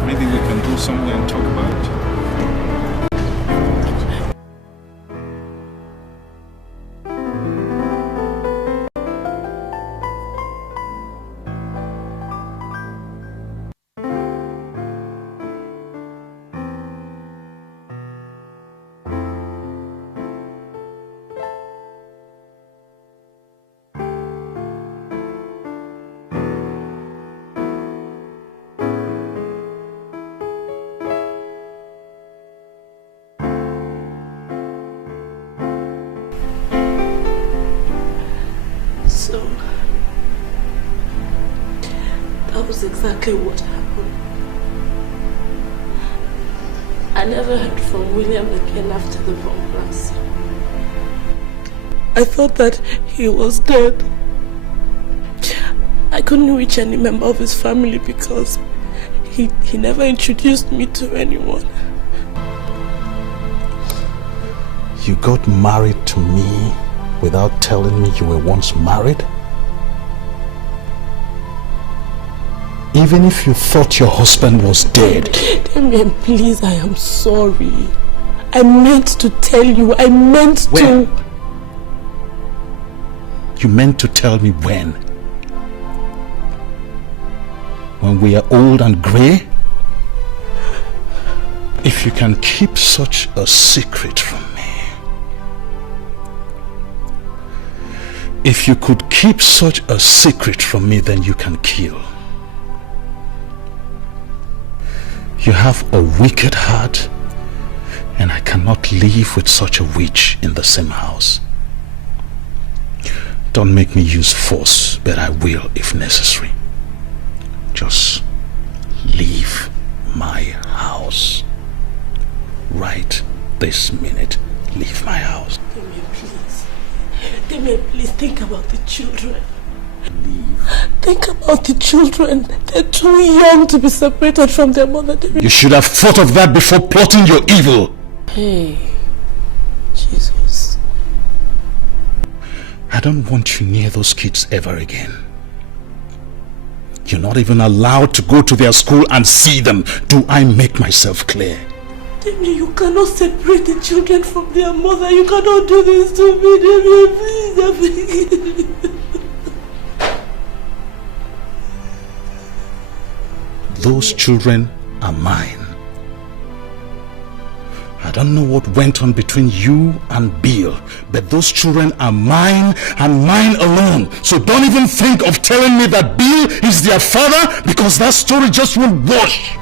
Maybe we can go somewhere and talk about it. So, that was exactly what happened. I never heard from William again after the bomb blast. I thought that he was dead. I couldn't reach any member of his family because he never introduced me to anyone. You got married to me without telling me you were once married? Even if you thought your husband was dead. Damien, please, I am sorry. I meant to tell you. I meant to. You meant to tell me when? When we are old and grey? If you can keep such a secret from me. If you could keep such a secret from me, then you can kill. You have a wicked heart, and I cannot live with such a witch in the same house. Don't make me use force, but I will if necessary. Just leave my house. Right this minute, leave my house. Damien, please. Damien, please think about the children. Leave Think about the children. They're too young to be separated from their mother. You should have thought of that before plotting your evil. Hey, Jesus. I don't want you near those kids ever again. You're not even allowed to go to their school and see them. Do I make myself clear? Damien, you cannot separate the children from their mother. You cannot do this to me, Damien. Please, I beg you. Those children are mine. I don't know what went on between you and Bill, but those children are mine and mine alone. So don't even think of telling me that Bill is their father, because that story just won't wash.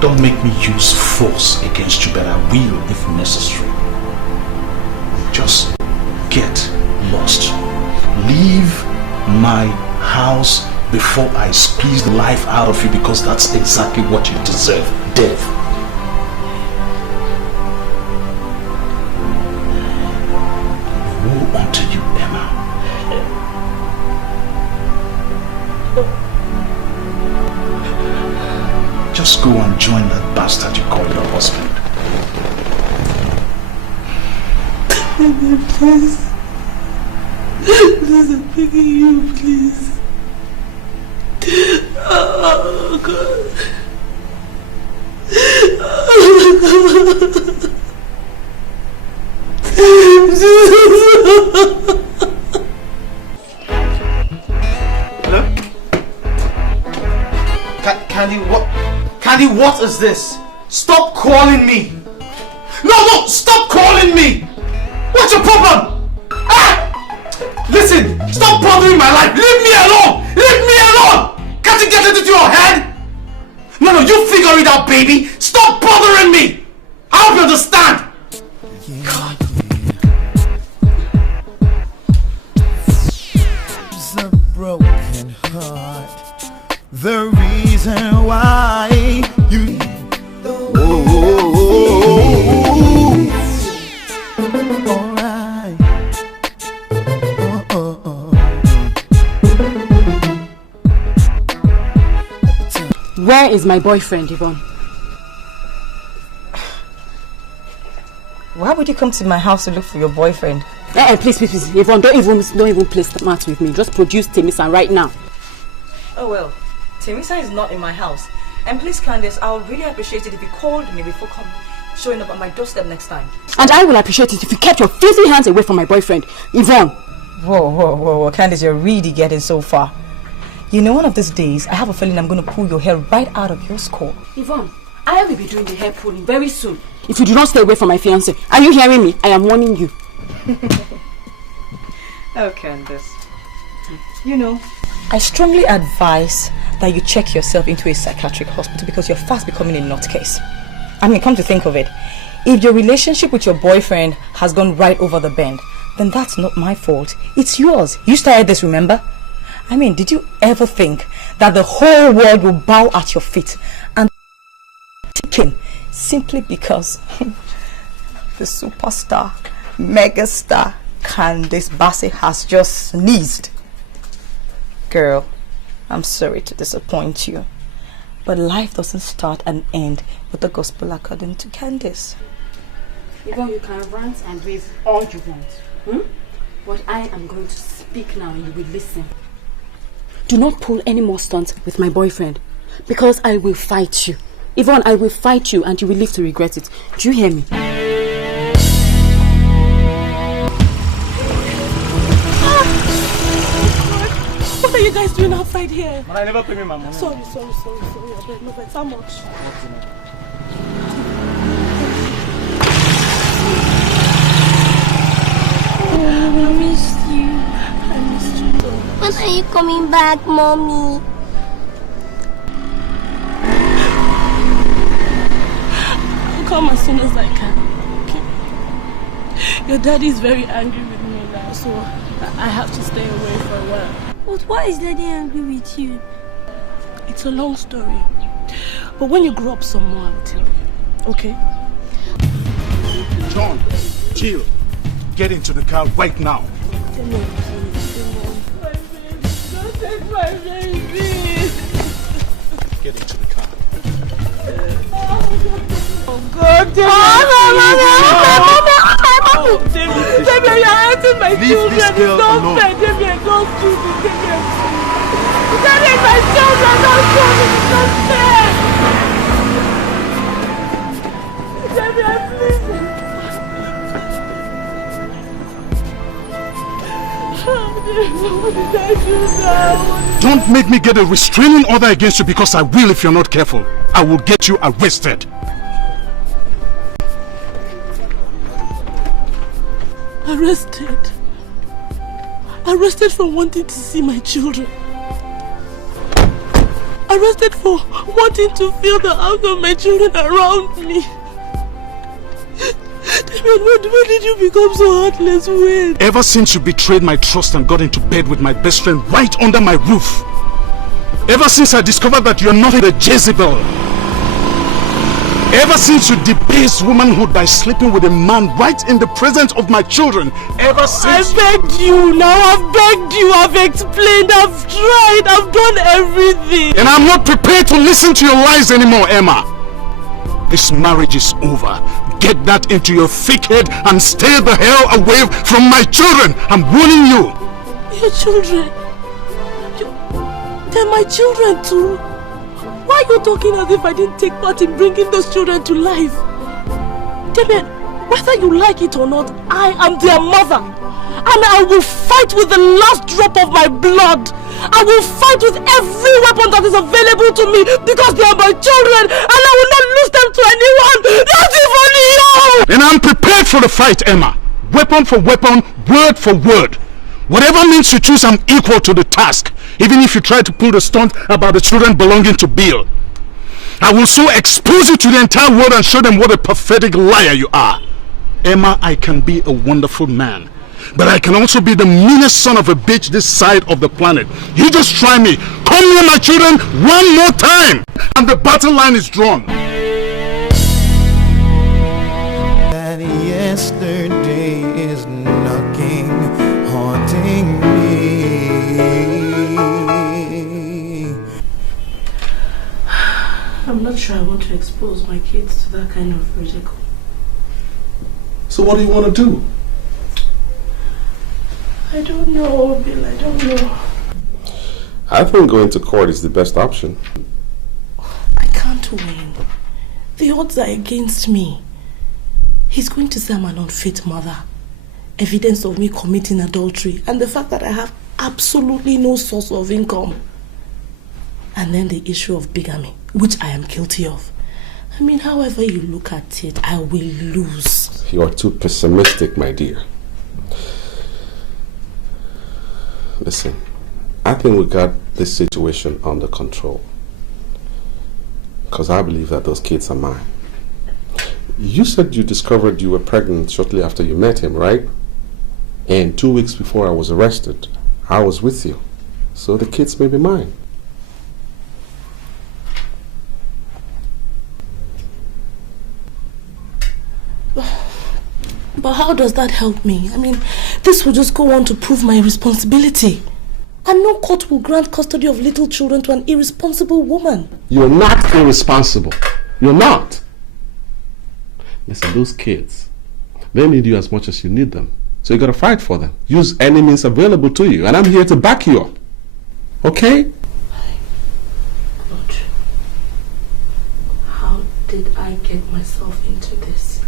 Don't make me use force against you, but I will if necessary. Just get lost. Leave my house before I squeeze the life out of you, because that's exactly what you deserve. Death. Woe unto you, Emma. Just go and join that bastard you call your husband. Please. Please, I'm begging you, please. Oh, God. Hello? Candy, what? Candy, what is this? Stop calling me! No, stop calling me! What's your problem? Ah! Listen, stop bothering my life! Leave me alone! Leave me alone! Can't you get it into your head? No, you figure it out, baby! Stop bothering me! I hope you understand! God. It's a broken heart. The reason why you Where is my boyfriend, Yvonne? Why would you come to my house to look for your boyfriend? Please, Yvonne, don't even play smart with me. Just produce Temisan right now. Oh well, Temisan is not in my house. And please, Candace, I would really appreciate it if you called me before showing up at my doorstep next time. And I will appreciate it if you kept your filthy hands away from my boyfriend, Yvonne. Whoa, Candace, you're really getting so far. You know, one of these days, I have a feeling I'm going to pull your hair right out of your skull. Yvonne, I will be doing the hair pulling very soon. If you do not stay away from my fiancé. Are you hearing me? I am warning you. Oh, Candace. You know, I strongly advise that you check yourself into a psychiatric hospital because you're fast becoming a nutcase. I mean, come to think of it, if your relationship with your boyfriend has gone right over the bend, then that's not my fault. It's yours. You started this, remember? I mean, did you ever think that the whole world will bow at your feet and ticking simply because the superstar, megastar Candace Bassey has just sneezed? Girl, I'm sorry to disappoint you, but life doesn't start and end with the gospel according to Candace. Yvonne, you can rant and rave all you want. But I am going to speak now and you will listen. Do not pull any more stunts with my boyfriend, because I will fight you. Yvonne, I will fight you and you will live to regret it. Do you hear me? What are you guys doing outside here? Man, I never pay me my money. Sorry. I don't know, but how much? I missed you. When are you coming back, Mommy? I'll come as soon as I can. Okay? Your daddy is very angry with me now, so I have to stay away for a while. But why is Daddy angry with you? It's a long story. But when you grow up some more, I'll tell you. Okay? John, Jill, get into the car right now. Don't take my baby. Get into the car. Oh God, David! David, you're hurting my children. It's not fair, David. Don't do this, David. David, my children, don't do this. It's not fair. David, please. What did I do now? Don't make me get a restraining order against you, because I will if you're not careful. I will get you arrested. Arrested? Arrested for wanting to see my children. Arrested for wanting to feel the arms of my children around me. David, when did you become so heartless? When? Ever since you betrayed my trust and got into bed with my best friend right under my roof. Ever since I discovered that you're not a Jezebel. Ever since you debased womanhood by sleeping with a man right in the presence of my children. Ever since... I begged you, now I've begged you, I've explained, I've tried, I've done everything. And I'm not prepared to listen to your lies anymore, Emma. This marriage is over. Get that into your thick head and stay the hell away from my children. I'm warning you. Your children? They're my children too. Why are you talking as if I didn't take part in bringing those children to life? David, whether you like it or not, I am their mother. And I will fight with the last drop of my blood. I will fight with every weapon that is available to me because they are my children and I will not lose them to anyone, not even you! And I'm prepared for the fight, Emma. Weapon for weapon, word for word. Whatever means you choose, I'm equal to the task. Even if you try to pull the stunt about the children belonging to Bill. I will so expose you to the entire world and show them what a pathetic liar you are. Emma, I can be a wonderful man. But I can also be the meanest son of a bitch this side of the planet. You just try me. Come near my children one more time. And the battle line is drawn. That yesterday is knocking, haunting me. I'm not sure I want to expose my kids to that kind of ridicule. So what do you want to do? I don't know, Bill, I don't know. I think going to court is the best option. I can't win. The odds are against me. He's going to say I'm an unfit mother. Evidence of me committing adultery and the fact that I have absolutely no source of income. And then the issue of bigamy, which I am guilty of. I mean, however you look at it, I will lose. You're too pessimistic, my dear. Listen, I think we got this situation under control. Because I believe that those kids are mine. You said you discovered you were pregnant shortly after you met him, right? And 2 weeks before I was arrested, I was with you. So the kids may be mine. But how does that help me? I mean, this will just go on to prove my responsibility. And no court will grant custody of little children to an irresponsible woman. You're not irresponsible. You're not. Listen, those kids, they need you as much as you need them. So you gotta fight for them. Use any means available to you. And I'm here to back you up. Okay? Lord, how did I get myself into this?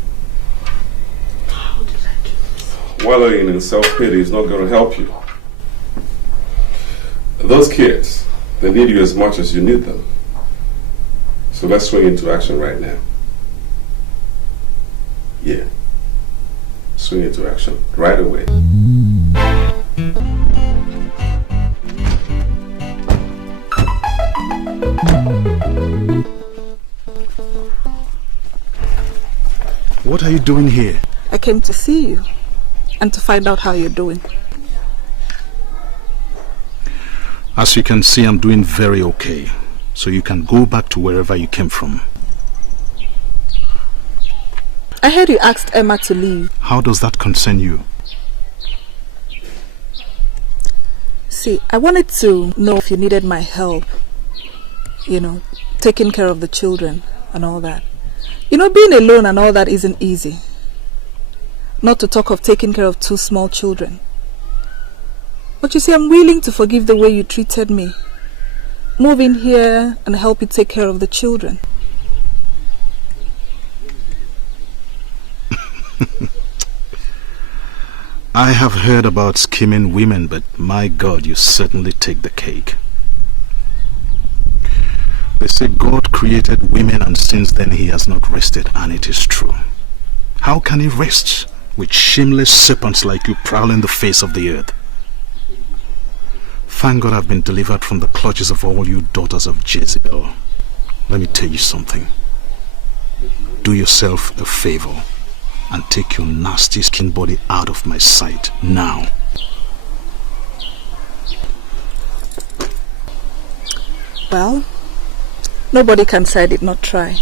How did I do this? Wallowing in self-pity is not going to help you. Those kids, they need you as much as you need them. So let's swing into action right now. Yeah. Swing into action right away. What are you doing here? I came to see you and to find out how you're doing. As you can see, I'm doing very okay. So you can go back to wherever you came from. I heard you asked Emma to leave. How does that concern you? See, I wanted to know if you needed my help. You know, taking care of the children and all that. You know, being alone and all that isn't easy. Not to talk of taking care of 2 small children. But you see, I'm willing to forgive the way you treated me. Move in here and help you take care of the children. I have heard about scheming women, but my God, you certainly take the cake. They say God created women and since then he has not rested, and it is true. How can he rest with shameless serpents like you prowling the face of the earth? Thank God I've been delivered from the clutches of all you daughters of Jezebel. Let me tell you something. Do yourself a favor and take your nasty skin body out of my sight now. Well, nobody can say I did not try.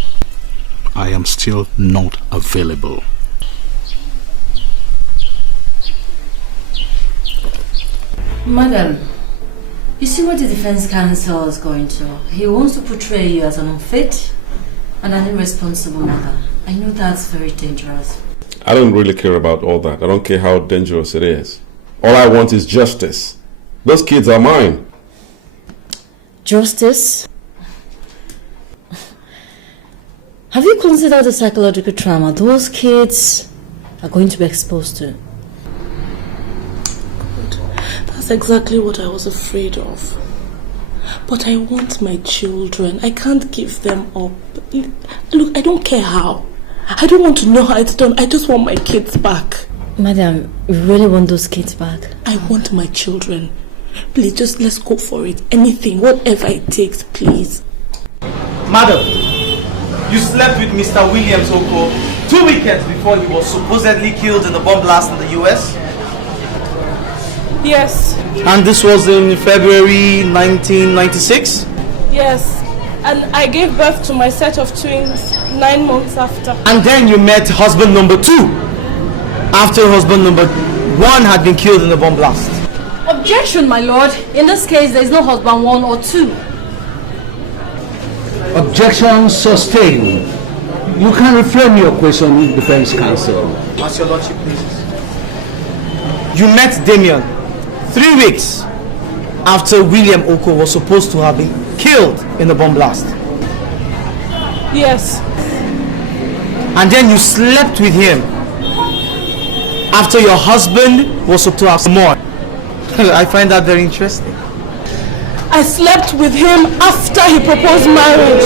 I am still not available. Madam, you see what the defense counsel is going to. He wants to portray you as an unfit and an irresponsible mother. I know that's very dangerous. I don't really care about all that. I don't care how dangerous it is. All I want is justice. Those kids are mine. Justice? Have you considered the psychological trauma those kids are going to be exposed to? That's exactly what I was afraid of. But I want my children. I can't give them up. Look, I don't care how. I don't want to know how it's done. I just want my kids back. Madam, you really want those kids back? I want my children. Please, just let's go for it. Anything, whatever it takes, please. Madam, you slept with Mr. Williams Oko 2 weekends before he was supposedly killed in the bomb blast in the US? Yes. And this was in February 1996? Yes. And I gave birth to my set of twins 9 months after. And then you met husband number 2 after husband number 1 had been killed in the bomb blast. Objection, my lord. In this case, there is no husband 1 or 2. Objection sustained. You can reframe your question, defense counsel. As your lordship pleases. You met Damien 3 weeks after William Oko was supposed to have been killed in the bomb blast. Yes. And then you slept with him after your husband was supposed to have some more. I find that very interesting. I slept with him after he proposed marriage.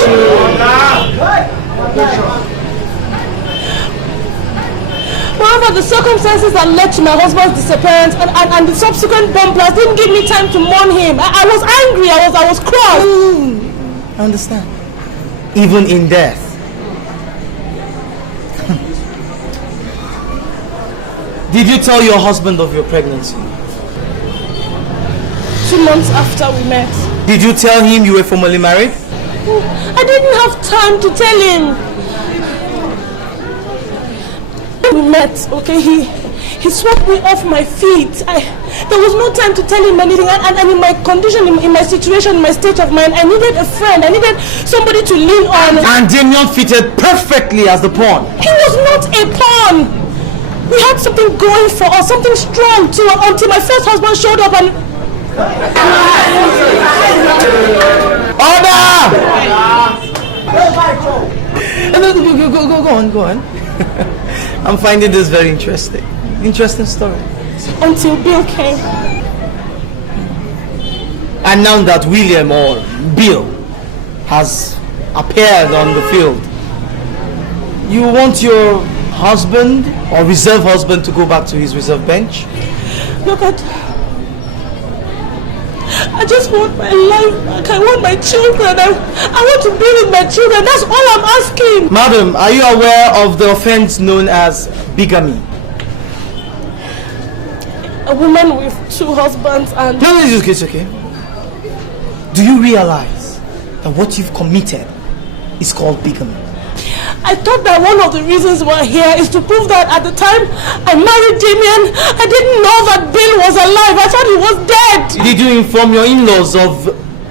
However, the circumstances that led to my husband's disappearance and the subsequent bomb blast didn't give me time to mourn him. I was angry, I was cross. I understand. Even in death. Did you tell your husband of your pregnancy? 2 months after we met. Did you tell him you were formally married? I didn't have time to tell him. We met, okay? He swept me off my feet. There was no time to tell him anything, and in my condition, in my situation, in my state of mind, I needed a friend. I needed somebody to lean on. And Damien fitted perfectly as the pawn. He was not a pawn. We had something going for us, something strong too, until my first husband showed up and... Order! Go on. I'm finding this very interesting. Interesting story. Until Bill came. And now that William or Bill has appeared on the field, you want your husband or reserve husband to go back to his reserve bench? Look I just want my life back. I want my children. I want to be with my children. That's all I'm asking. Madam, are you aware of the offense known as bigamy? A woman with 2 husbands and... No, it's okay. Do you realize that what you've committed is called bigamy? I thought that one of the reasons we're here is to prove that at the time I married Damien, I didn't know that Bill was alive. I thought he was dead. Did you inform your in-laws of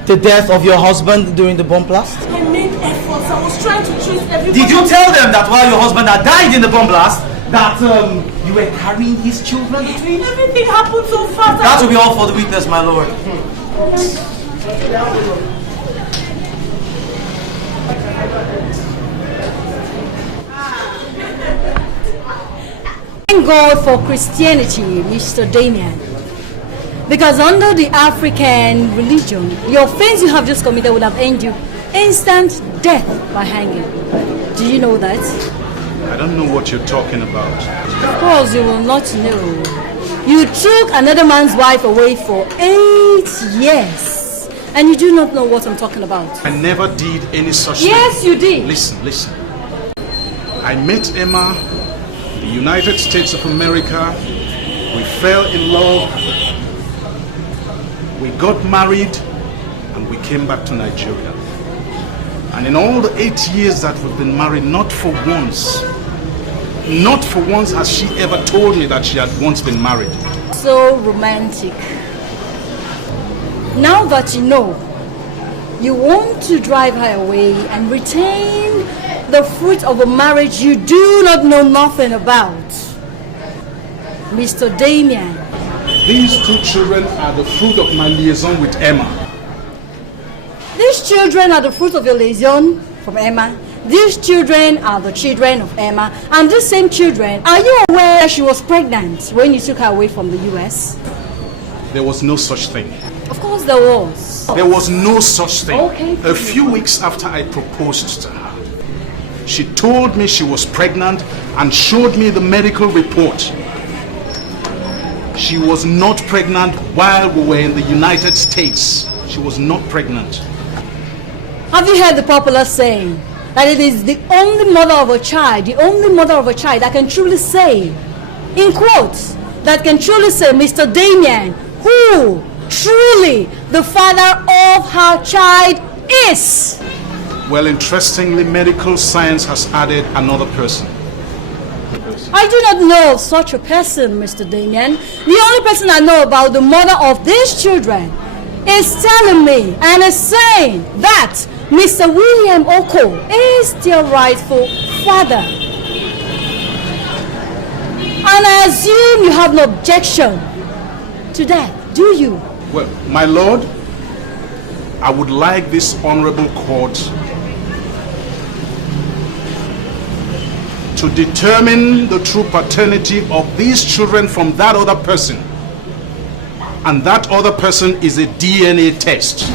the death of your husband during the bomb blast? I made efforts. I was trying to trace everybody. Did you tell them that while your husband had died in the bomb blast, that you were carrying his children between? Everything happened so fast. That will be all for the witness, my lord. Thank God for Christianity, Mr. Damien. Because under the African religion, the offense you have just committed would have earned you instant death by hanging. Do you know that? I don't know what you're talking about. Of course you will not know. You took another man's wife away for 8 years. And you do not know what I'm talking about. I never did any such thing. Yes, you did. Listen. I met Emma in the United States of America. We fell in love. We got married and we came back to Nigeria. And in all the 8 years that we've been married, not for once has she ever told me that she had once been married. So romantic. Now that you know, you want to drive her away and retain the fruit of a marriage you do not know nothing about. Mr. Damien. These 2 children are the fruit of my liaison with Emma. These children are the fruit of your liaison from Emma. These children are the children of Emma. And these same children, are you aware she was pregnant when you took her away from the US? There was no such thing. Of course there was. There was no such thing. Okay. A few weeks after I proposed to her, she told me she was pregnant and showed me the medical report. She was not pregnant while we were in the United States. She was not pregnant. Have you heard the popular saying that it is the only mother of a child that can truly say, in quotes, that can truly say, Mr. Damien, who truly the father of her child is? Well, interestingly, medical science has added another person. I do not know of such a person, Mr. Damien. The only person I know about the mother of these children is telling me and is saying that Mr. William Oko is their rightful father. And I assume you have no objection to that, do you? Well, my lord, I would like this honorable court to determine the true paternity of these children from that other person. And that other person is a DNA test.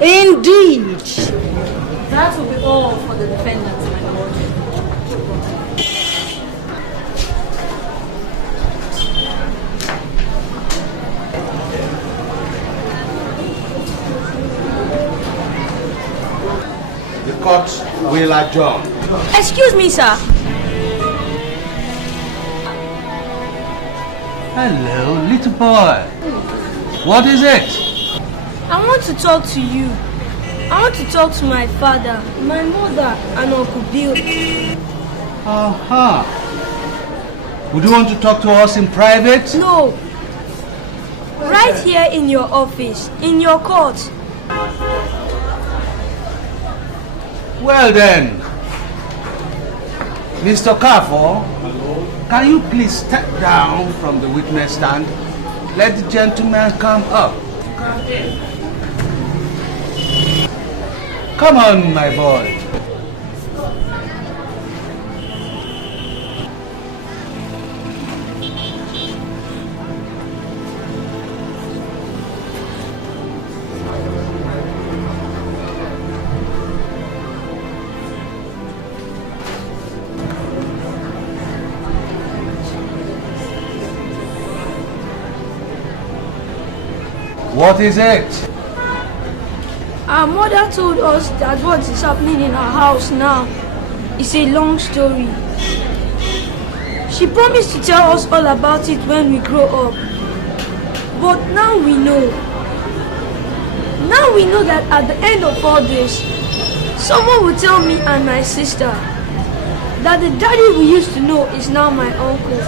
Indeed. That will be all for the defendants, my lord. The court will adjourn. Excuse me, sir. Hello, little boy. What is it? I want to talk to you. I want to talk to my father, my mother, and Uncle Bill. Uh-huh. Would you want to talk to us in private? No. Right here in your office, in your court. Well then, Mr. Carfor, can you please step down from the witness stand? Let the gentleman come up. Come on, my boy. What is it? Our mother told us that what is happening in our house now is a long story. She promised to tell us all about it when we grow up. But now we know. Now we know that at the end of all this, someone will tell me and my sister that the daddy we used to know is now my uncle.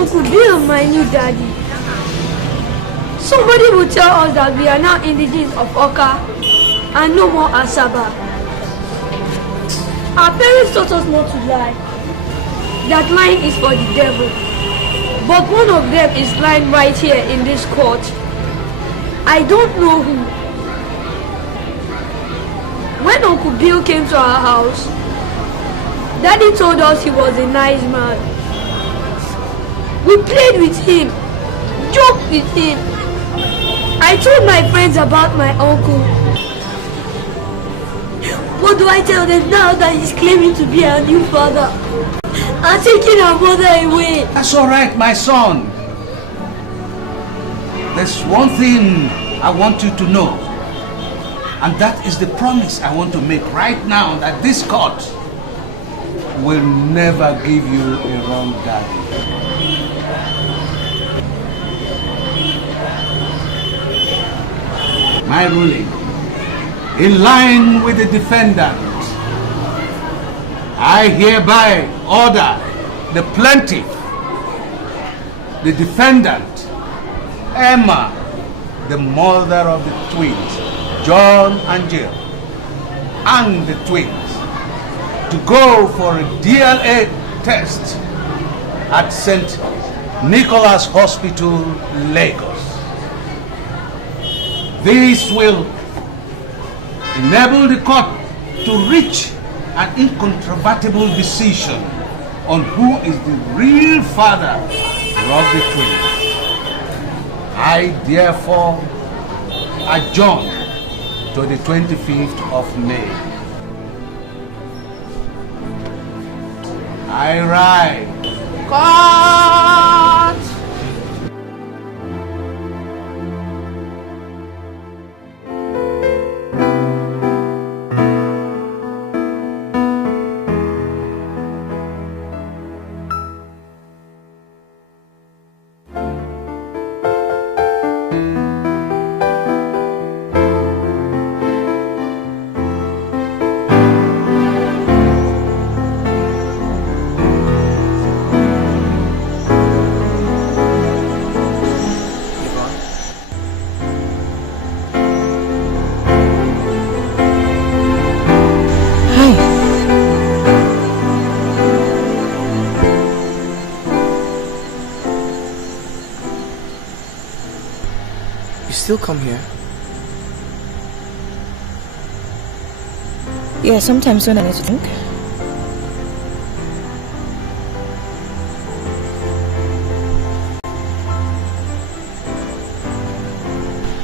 Uncle Bill, my new daddy. Somebody will tell us that we are now indigenous of Oka and no more Asaba. Our parents taught us not to lie. That lying is for the devil. But one of them is lying right here in this court. I don't know who. When Uncle Bill came to our house, Daddy told us he was a nice man. We played with him, joked with him. I told my friends about my uncle. What do I tell them now that he's claiming to be our new father and taking our mother away? That's all right, my son. There's one thing I want you to know, and that is the promise I want to make right now, that this court will never give you a wrong daddy. My ruling, in line with the defendant, I hereby order the plaintiff, the defendant, Emma, the mother of the twins, John and Jill, and the twins, to go for a DNA test at St. Nicholas Hospital, Lagos. This will enable the court to reach an incontrovertible decision on who is the real father of the twins. I therefore adjourn to the 25th of May. I rise. Court! Still come here? Yeah, sometimes when I need to think.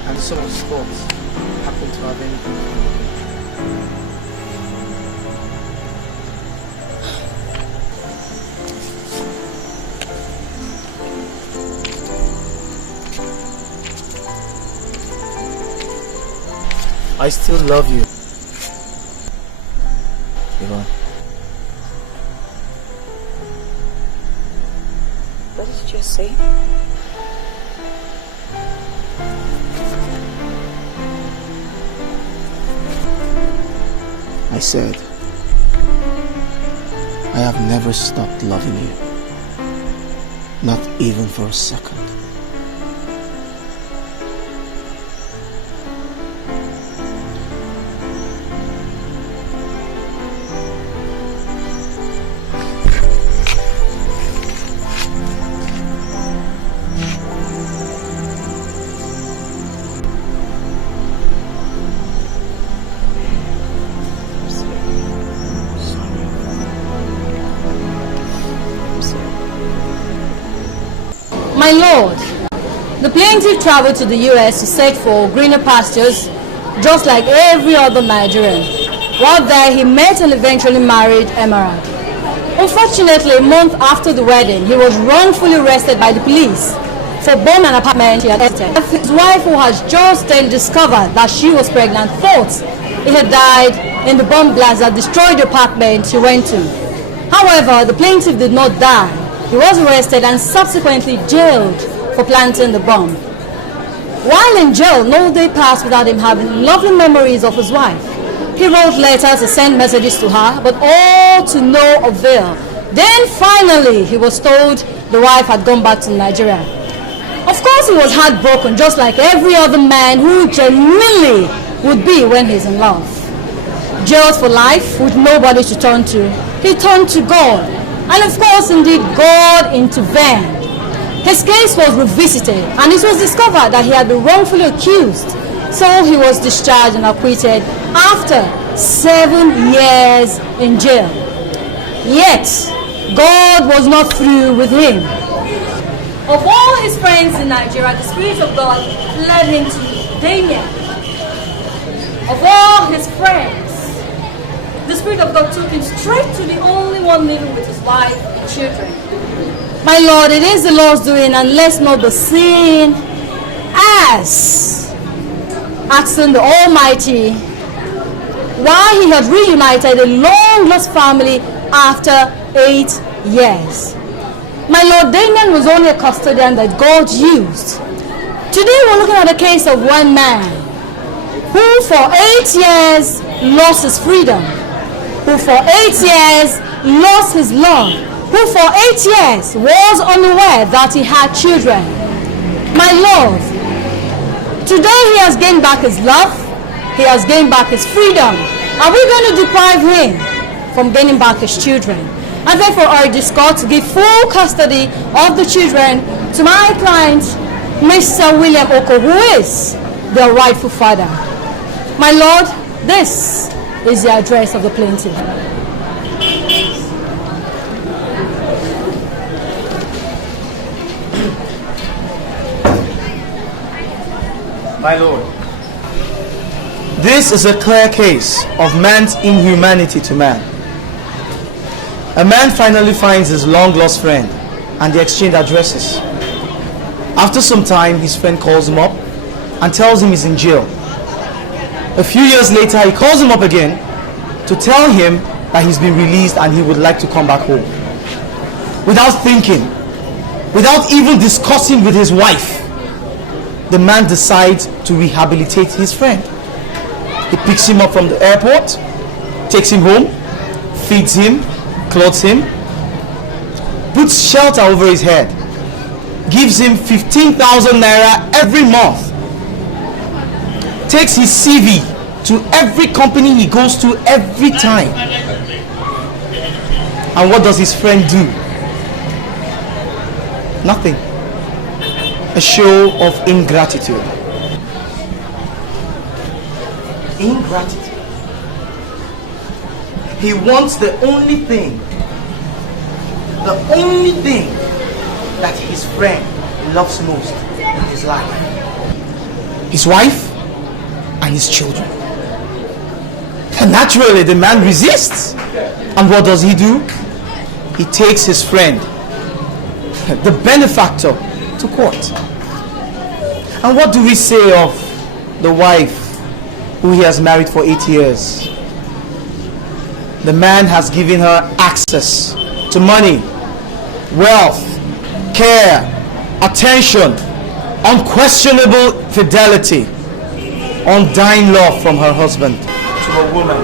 And some of sports happen to have anything to do with it. I still love you, Yvonne. What did you just say? I said, I have never stopped loving you. Not even for a second. My lord, the plaintiff traveled to the US to search for greener pastures, just like every other Nigerian. While there, he met and eventually married Emerald. Unfortunately, a month after the wedding, he was wrongfully arrested by the police for bombing an apartment he had entered. His wife, who has just then discovered that she was pregnant, thought he had died in the bomb blast that destroyed the apartment she went to. However, the plaintiff did not die. He was arrested and subsequently jailed for planting the bomb. While in jail, no day passed without him having lovely memories of his wife. He wrote letters and sent messages to her, but all to no avail. Then finally, he was told the wife had gone back to Nigeria. Of course, he was heartbroken, just like every other man who genuinely would be when he's in love. Jailed for life with nobody to turn to, he turned to God. And of course, indeed, God intervened. His case was revisited, and it was discovered that he had been wrongfully accused. So he was discharged and acquitted after 7 years in jail. Yet, God was not through with him. Of all his friends in Nigeria, the Spirit of God led him to Damien. Of all his friends, the Spirit of God took him straight to the only one living with his wife and children. My Lord, it is the Lord's doing, and let's not be seen as asking the Almighty why he had reunited a long-lost family after 8 years. My Lord, Damien was only a custodian that God used. Today we're looking at a case of one man who for 8 years lost his freedom, who for 8 years lost his love, who for 8 years was unaware that he had children. My Lord, today he has gained back his love, he has gained back his freedom. Are we going to deprive him from gaining back his children? I therefore urge this court to give full custody of the children to my client, Mr. William Oko, who is their rightful father. My Lord, this is the address of the plaintiff. My Lord, this is a clear case of man's inhumanity to man. A man finally finds his long-lost friend and they exchange addresses. After some time, his friend calls him up and tells him he's in jail. A few years later, he calls him up again to tell him that he's been released and he would like to come back home. Without thinking, without even discussing with his wife, the man decides to rehabilitate his friend. He picks him up from the airport, takes him home, feeds him, clothes him, puts shelter over his head, gives him 15,000 naira every month, takes his CV to every company he goes to every time. And what does his friend do? Nothing. A show of ingratitude. Ingratitude. He wants the only thing that his friend loves most in his life. His wife and his children. And naturally, the man resists. And what does he do? He takes his friend, the benefactor, to court. And what do we say of the wife who he has married for 8 years? The man has given her access to money, wealth, care, attention, unquestionable fidelity, undying love from her husband to a woman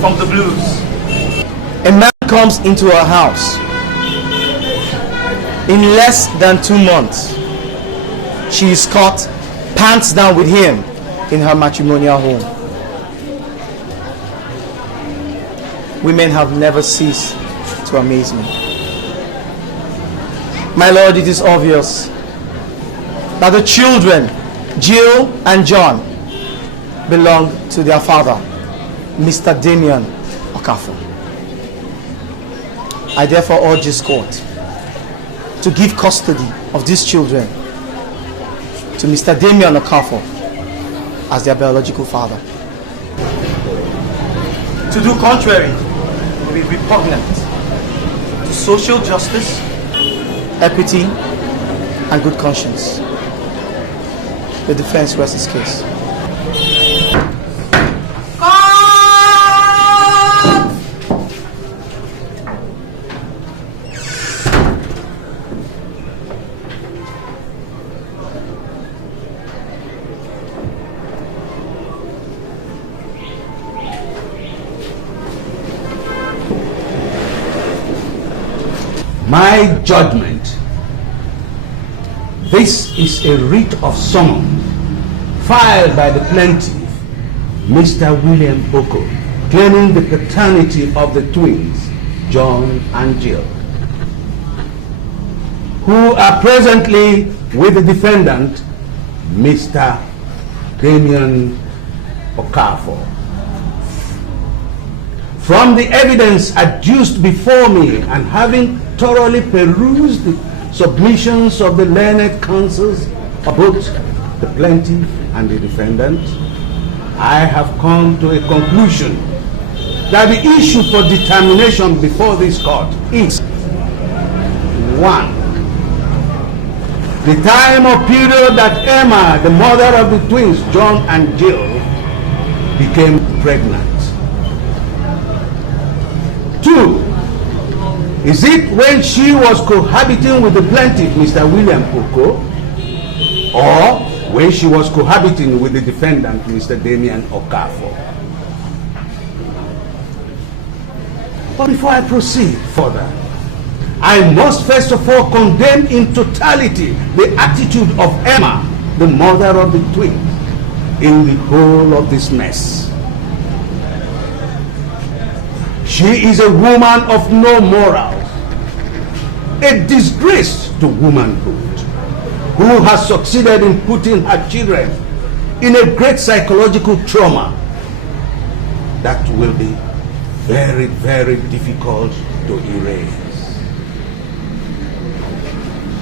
from the blues. A man comes into her house. In less than 2 months, she is caught pants down with him in her matrimonial home. Women have never ceased to amaze me. My Lord, it is obvious that the children, Jill and John, belong to their father, Mr. Damien Okafor. I therefore urge this court to give custody of these children to Mr. Damien Okafor as their biological father. To do contrary will be repugnant to social justice, equity, and good conscience. The defense rests its case. My judgment. This is a writ of summons filed by the plaintiff, Mr. William Oko, claiming the paternity of the twins, John and Jill, who are presently with the defendant, Mr. Damien Okafor. From the evidence adduced before me and having thoroughly perused the submissions of the learned counsels of both the plaintiff and the defendant, I have come to a conclusion that the issue for determination before this court is 1. The time or period that Emma, the mother of the twins, John and Jill, became pregnant. 2. Is it when she was cohabiting with the plaintiff, Mr. William Oko, or when she was cohabiting with the defendant, Mr. Damien Okafor? But before I proceed further, I must first of all condemn in totality the attitude of Emma, the mother of the twins, in the whole of this mess. She is a woman of no morals, a disgrace to womanhood, who has succeeded in putting her children in a great psychological trauma that will be very, very difficult to erase.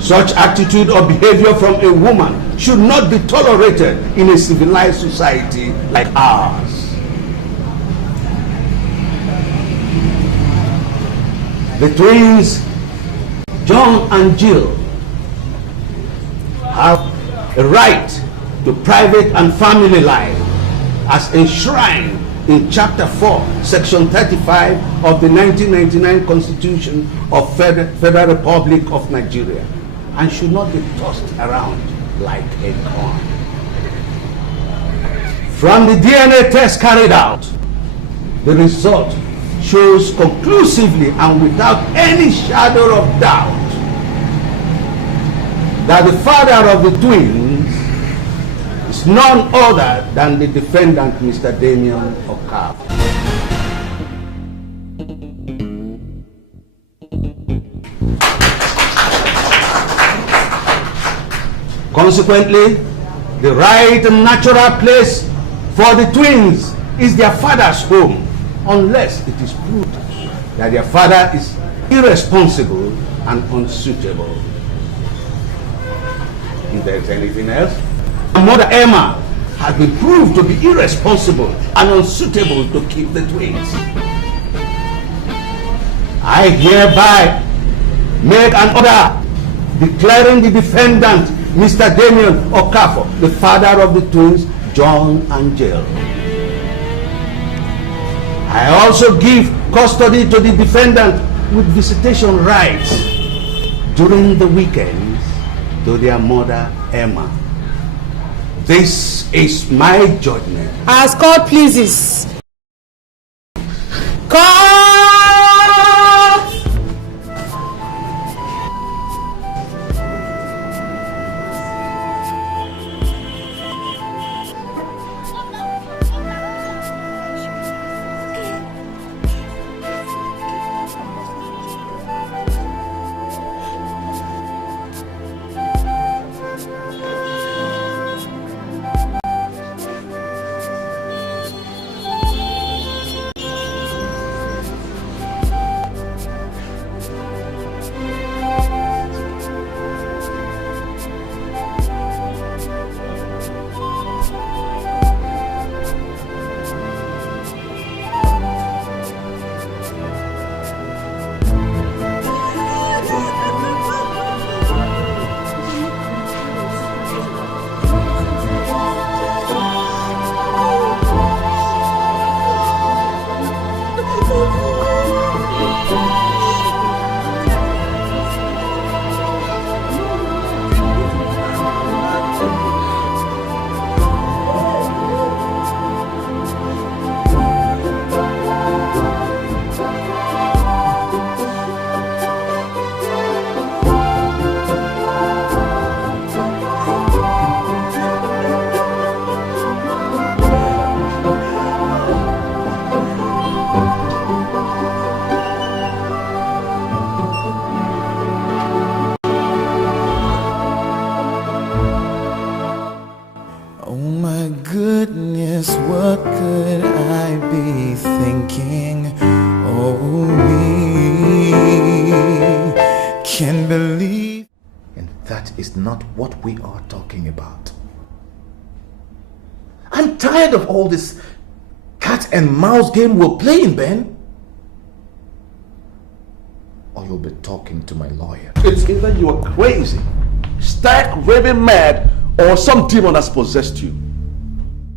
Such attitude or behavior from a woman should not be tolerated in a civilized society like ours. The twins, John and Jill, have a right to private and family life as enshrined in Chapter 4, Section 35 of the 1999 Constitution of Federal Republic of Nigeria, and should not be tossed around like a coin. From the DNA test carried out, the result shows conclusively and without any shadow of doubt that the father of the twins is none other than the defendant, Mr. Damien Okafor. Consequently, the right and natural place for the twins is their father's home, unless it is proved that their father is irresponsible and unsuitable. If there is anything else, Mother Emma has been proved to be irresponsible and unsuitable to keep the twins. I hereby make an order declaring the defendant, Mr. Damien Okafor, the father of the twins, John and Jill. I also give custody to the defendant with visitation rights during the weekends to their mother, Emma. This is my judgment. As court pleases. Court! me thinking, oh, we can believe. And that is not what we are talking about. I'm tired of all this cat and mouse game we're playing, Ben. Or you'll be talking to my lawyer. It's either you are crazy, stark raving mad, or some demon has possessed you.